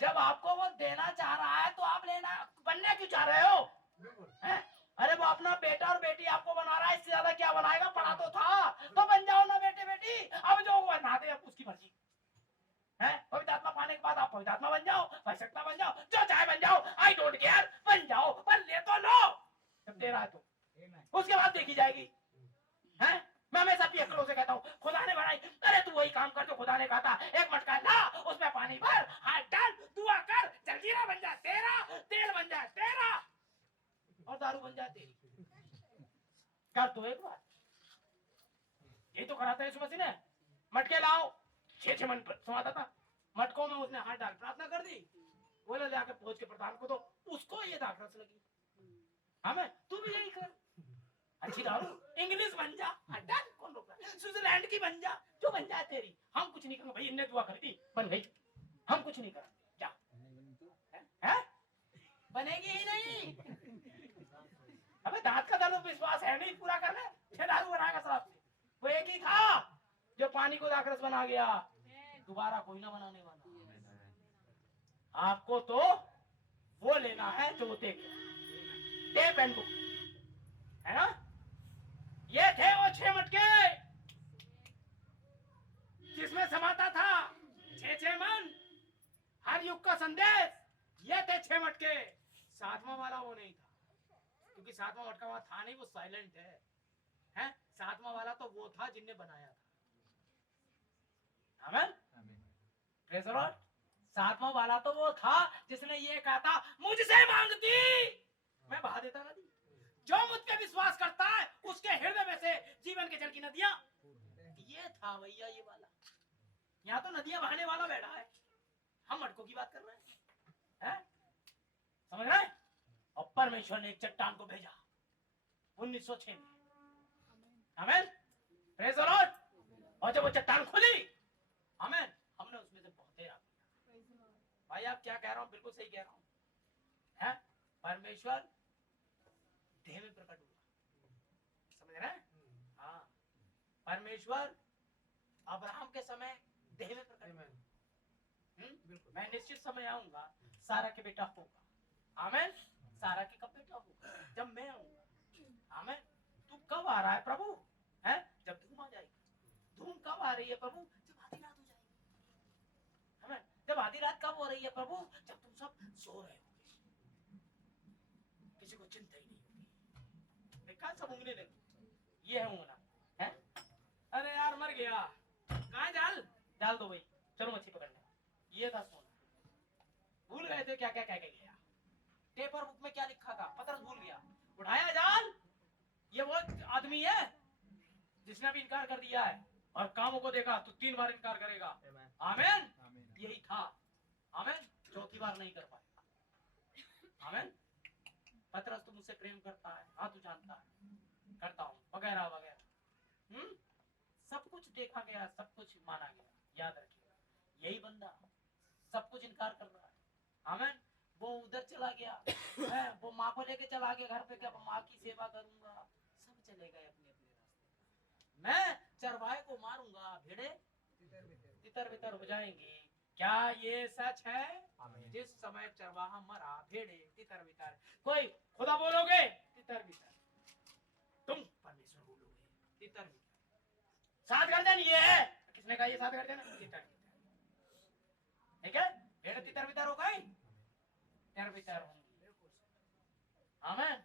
जब आपको वो देना चाह रहा है तो आप लेना बनने क्यों चाह रहे हो? बिल्कुल हैं? अरे वो अपना बेटा और बेटी आपको बना रहा है, इससे ज्यादा क्या बनाएगा? पढ़ा तो था, तो बन जाओ ना बेटे बेटी। अब जो बना दे उसकी मर्जी है। पवित्र आत्मा पाने के बाद आप पवित्र आत्मा बन जाओ, वैश्यता बन जाओ, जो चाहे बन जाओ, आई डोंट केयर, बन जाओ, पर ले तो लो जब दे रहा है तो। उसके बाद देखी जाएगी। हैं? मैं हमेशा अपनी अक्लों से कहता हूँ, खुदा ने बनाई, अरे तू वही काम कर जो खुदा ने कहा था। एक मटका ला, उसमें पानी भर, हाथ डाल, दुआ कर, जलजीरा बन जाए तेरा, तेल बन जाए तेरा, और दारू बन जाए तेरी। कर दो एक बार। यही तो कराता है यीशु मसीह ने। मटके लाओ, 6 मन समाता था, मटकों में उसने हाथ डाल प्रार्थना कर दी, बोले ले आके पहुंच के प्रधान को दो, उसको ये दाखरस लगी। हमें तू भी यही कर, अच्छी दारू इंग्लिश बन जा, हटा कौन रोक रहा है? स्विट्जरलैंड की बन जा, जो बन जाए तेरी। हम कुछ नहीं करेंगे भाई, इनने दुआ कर दी बन गई, हम कुछ नहीं करेंगे, जा। है? बनेगी ही नहीं। हमें दांत का दर्द विश्वास है नहीं पूरा करने, छह दारू बनाएगा शराब से। वो एक ही था जो पानी को दाखरस बना गया, दोबारा कोई ना बनाने वाला। आपको तो वो लेना है जो टेप एंड बुक है ना। ये थे वो 6 मटके जिसमें समाता था 6 मन, हर युग का संदेश। ये थे 6 मटके। 7वां वाला वो नहीं था, क्योंकि 7वां मटका वहां था नहीं, वो साइलेंट है। हैं? 7वां वाला तो वो था जिनने बनाया था। आमीन, प्रेज़ द लॉर्ड। 7वां वाला तो वो था जिसने ये कहा था, मुझसे मांगती मैं बहा देता नदी। जो मुझ पे विश्वास करता है उसके हृदय में से जीवन के जल की नदियां। ये था भैया ये वाला। यहाँ तो नदियां बहाने वाला बैठा है, हम मटकों की बात कर रहे हैं। समझ रहे हैं? और परमेश्वर ने एक चट्टान को भेजा 1906 में। आमीन, प्रेज़ द लॉर्ड। और जब वो चट्टान खुली, आमीन, हमने उसमें से बहुत देर भाई आप क्या कह रहा हूं, बिल्कुल सही कह रहा हूं। है? परमेश्वर देह में प्रकट हुआ, समझ रहे हैं? हाँ, परमेश्वर अब्राहम के समय देह में प्रकट हुआ। मैं निश्चित समय आऊंगा, सारा के बेटा होगा। आमीन, सारा के कब बेटा होगा? जब मैं आऊंगा। आमीन, तू कब आ रहा है प्रभु? है? जब धूम आ जाएगी। धूम कब आ रही है प्रभु? जब आधी रात हो जाएगी। आमीन, जब आधी रात कब हो रही है प्रभु? जब तुम सब सो रहे होगे, किसी को चिंता ही नहीं होगी। देखा सब उंगली ले, ये है उंगना है। अरे यार मर गया, कहाँ जाल डाल दो भाई, चलो मच्छी पकड़ने। ये था सोना, भूल गए थे क्या क्या कह के गया। पेपर बुक में क्या लिखा था पतरस भूल गया, उठाया जाल। ये वो आदमी है जिसने भी इनकार कर दिया है, और कामों को देखा तो 3 बार इनकार करेगा। आमीन, यही था। आमीन, 4थी बार नहीं कर पाएगा। आमीन, पतरस तो मुझसे प्रेम करता है, हाँ तू जानता है करता हूँ, वगैरह वगैरह। सब कुछ देखा गया, सब कुछ माना गया। याद रखिएगा, यही बंदा सब कुछ इनकार कर रहा है। आमीन, वो उधर चला गया है, वो माँ को लेके चला गया घर पे, क्या माँ की सेवा करूंगा। सब चले गए अपने अपने रास्ते। मैं चरवाहे को मारूंगा, भेड़े तितर बितर हो जाएंगी। क्या ये सच है? जिस समय चरवाहा मरा, भेड़े तितर बितर। कोई खुदा बोलोगे तितर बितर, तुम परमेश्वर बोलोगे तितर बितर। 7 गर्दन ये है, किसने कहा ये 7 गर्दन है? तितर बितर। ठीक है, भेड़ तितर बितर हो गई, तितर बितर होंगी। आमीन,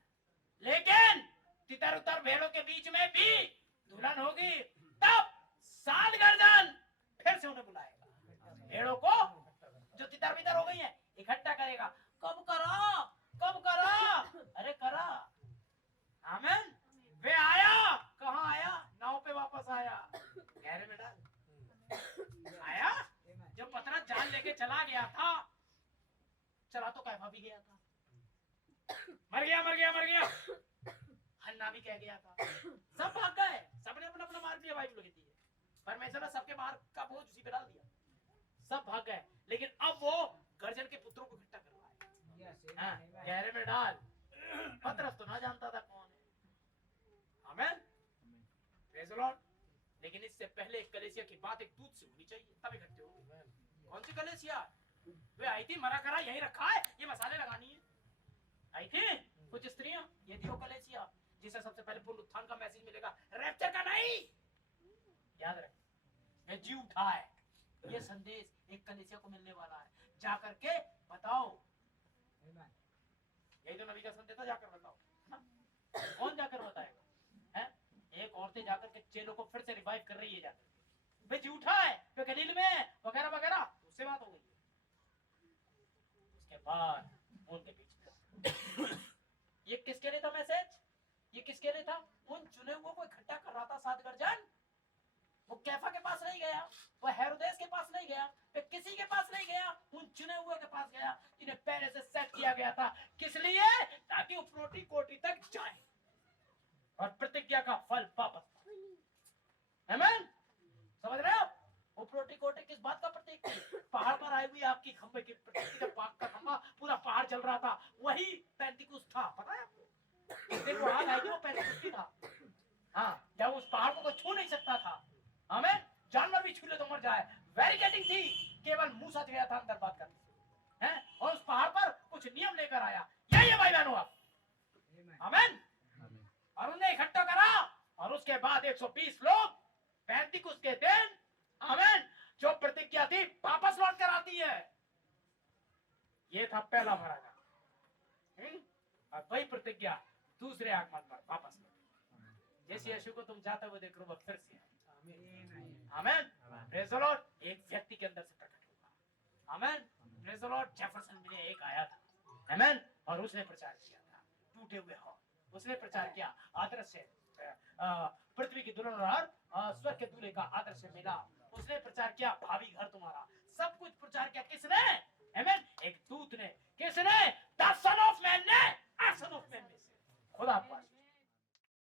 लेकिन तितर उतर भेड़ों के बीच में भी दुल्हन होगी। तब 7 गर्दन फिर से उन्हें बुलाएगा, भेड़ों को जो तितर बितर हो गई है इकट्ठा करेगा। कब करा, कब करा? अरे करा। आमीन, वे आया, कहाँ आया? नाव पे वापस आया, गहरे में डाल आया। जब पतरस जान लेके चला गया था, चला तो कैफा भी गया था, मर गया मर गया मर गया, हन्ना भी कह गया था, सब भाग गए, सबने अपना अपना मार दिया। बाइबल कहती है परमेश्वर ने सबके मार का बोझ उसी पे डाल दिया, सब भाग गए। लेकिन अब वो गर्जन के पुत्रों को इकट्ठा कर रहा है, गहरे में डाल। पतरस तो ना जानता था कौन है। आमीन, प्रेज़ द लॉर्ड। लेकिन इससे पहले कलीसिया की बात एक दूत से होनी चाहिए, तब इकट्ठे होंगे। कौन सी कलीसिया? वे आई थी, मरा करा यही रखा है, ये मसाले लगानी है। आई थी कुछ स्त्रियां, ये थी वो कलीसिया जिसे सबसे पहले पुनरुत्थान का मैसेज मिलेगा, रैप्चर का नहीं। याद रख, ये जी उठा है, ये संदेश एक कलीसिया को मिलने वाला है। जाकर के बताओ, यही तो नबी का संदेश था, जाकर बताओ ना? कौन जाकर बताएगा? है एक औरतें जाकर के चेलों को फिर से रिवाइव कर रही है, जाकर वे जी उठा है, वे गलील में वगैरह वगैरह, उससे बात हो गई। उसके बाद उनके बीच ये किसके लिए था मैसेज? ये किसके लिए था? उन चुने हुए को इकट्ठा कर रहा था 7 दर्जन। वो कैफा के पास नहीं गया, वो हेरोदेस के पास नहीं गया, वो किसी के पास नहीं गया, उन चुने हुए के पास गया जिन्हें पहले से सेट किया गया था। किस लिए? ताकि वो प्रोटी कोटी तक जाए और प्रतिज्ञा का फल वापस। आमीन। समझ रहे हो? वो प्रोटी कोटी किस बात का प्रतीक थी? पहाड़ पर आई हुई आपकी खंबे की प्रतीक। जब पाक का खंबा पूरा पहाड़ जल रहा था, वही पेंटिकुस था। पता है आपको? जिस दिन वो आग आई थी, वो पेंटिकुस था। हाँ, जब उस पहाड़ को कोई छू नहीं सकता था। हमें जानवर भी छू ले तो मर जाए, बैरिकेडिंग थी, केवल मूसा गया था अंदर बात करने हैं, और उस पहाड़ पर कुछ नियम लेकर आया। यही है भाई बहनों आप। आमीन। और उन्हें इकट्ठा करा, और उसके बाद 120 लोग पेंटिकुस के दिन, आमीन, जो प्रतिज्ञा थी वापस लौट कर आती है। ये था पहला भराना। और वही प्रतिज्ञा दूसरे आगमन पर वापस लौटी। जिस यीशु को तुम जाते हुए देख रहे हो, फिर से आमीन। Praise the Lord. एक व्यक्ति के अंदर से प्रकट होगा। आमीन। Praise the Lord. जेफरसन में एक आया था, आमीन, और उसने प्रचार किया था टूटे हुए हॉल। उसने प्रचार किया आदर्श से पृथ्वी की दुल्हन और स्वर्ग के दूल्हे का आदर्श मिला। उसने प्रचार किया भावी घर तुम्हारा। सब कुछ प्रचार किया किसने?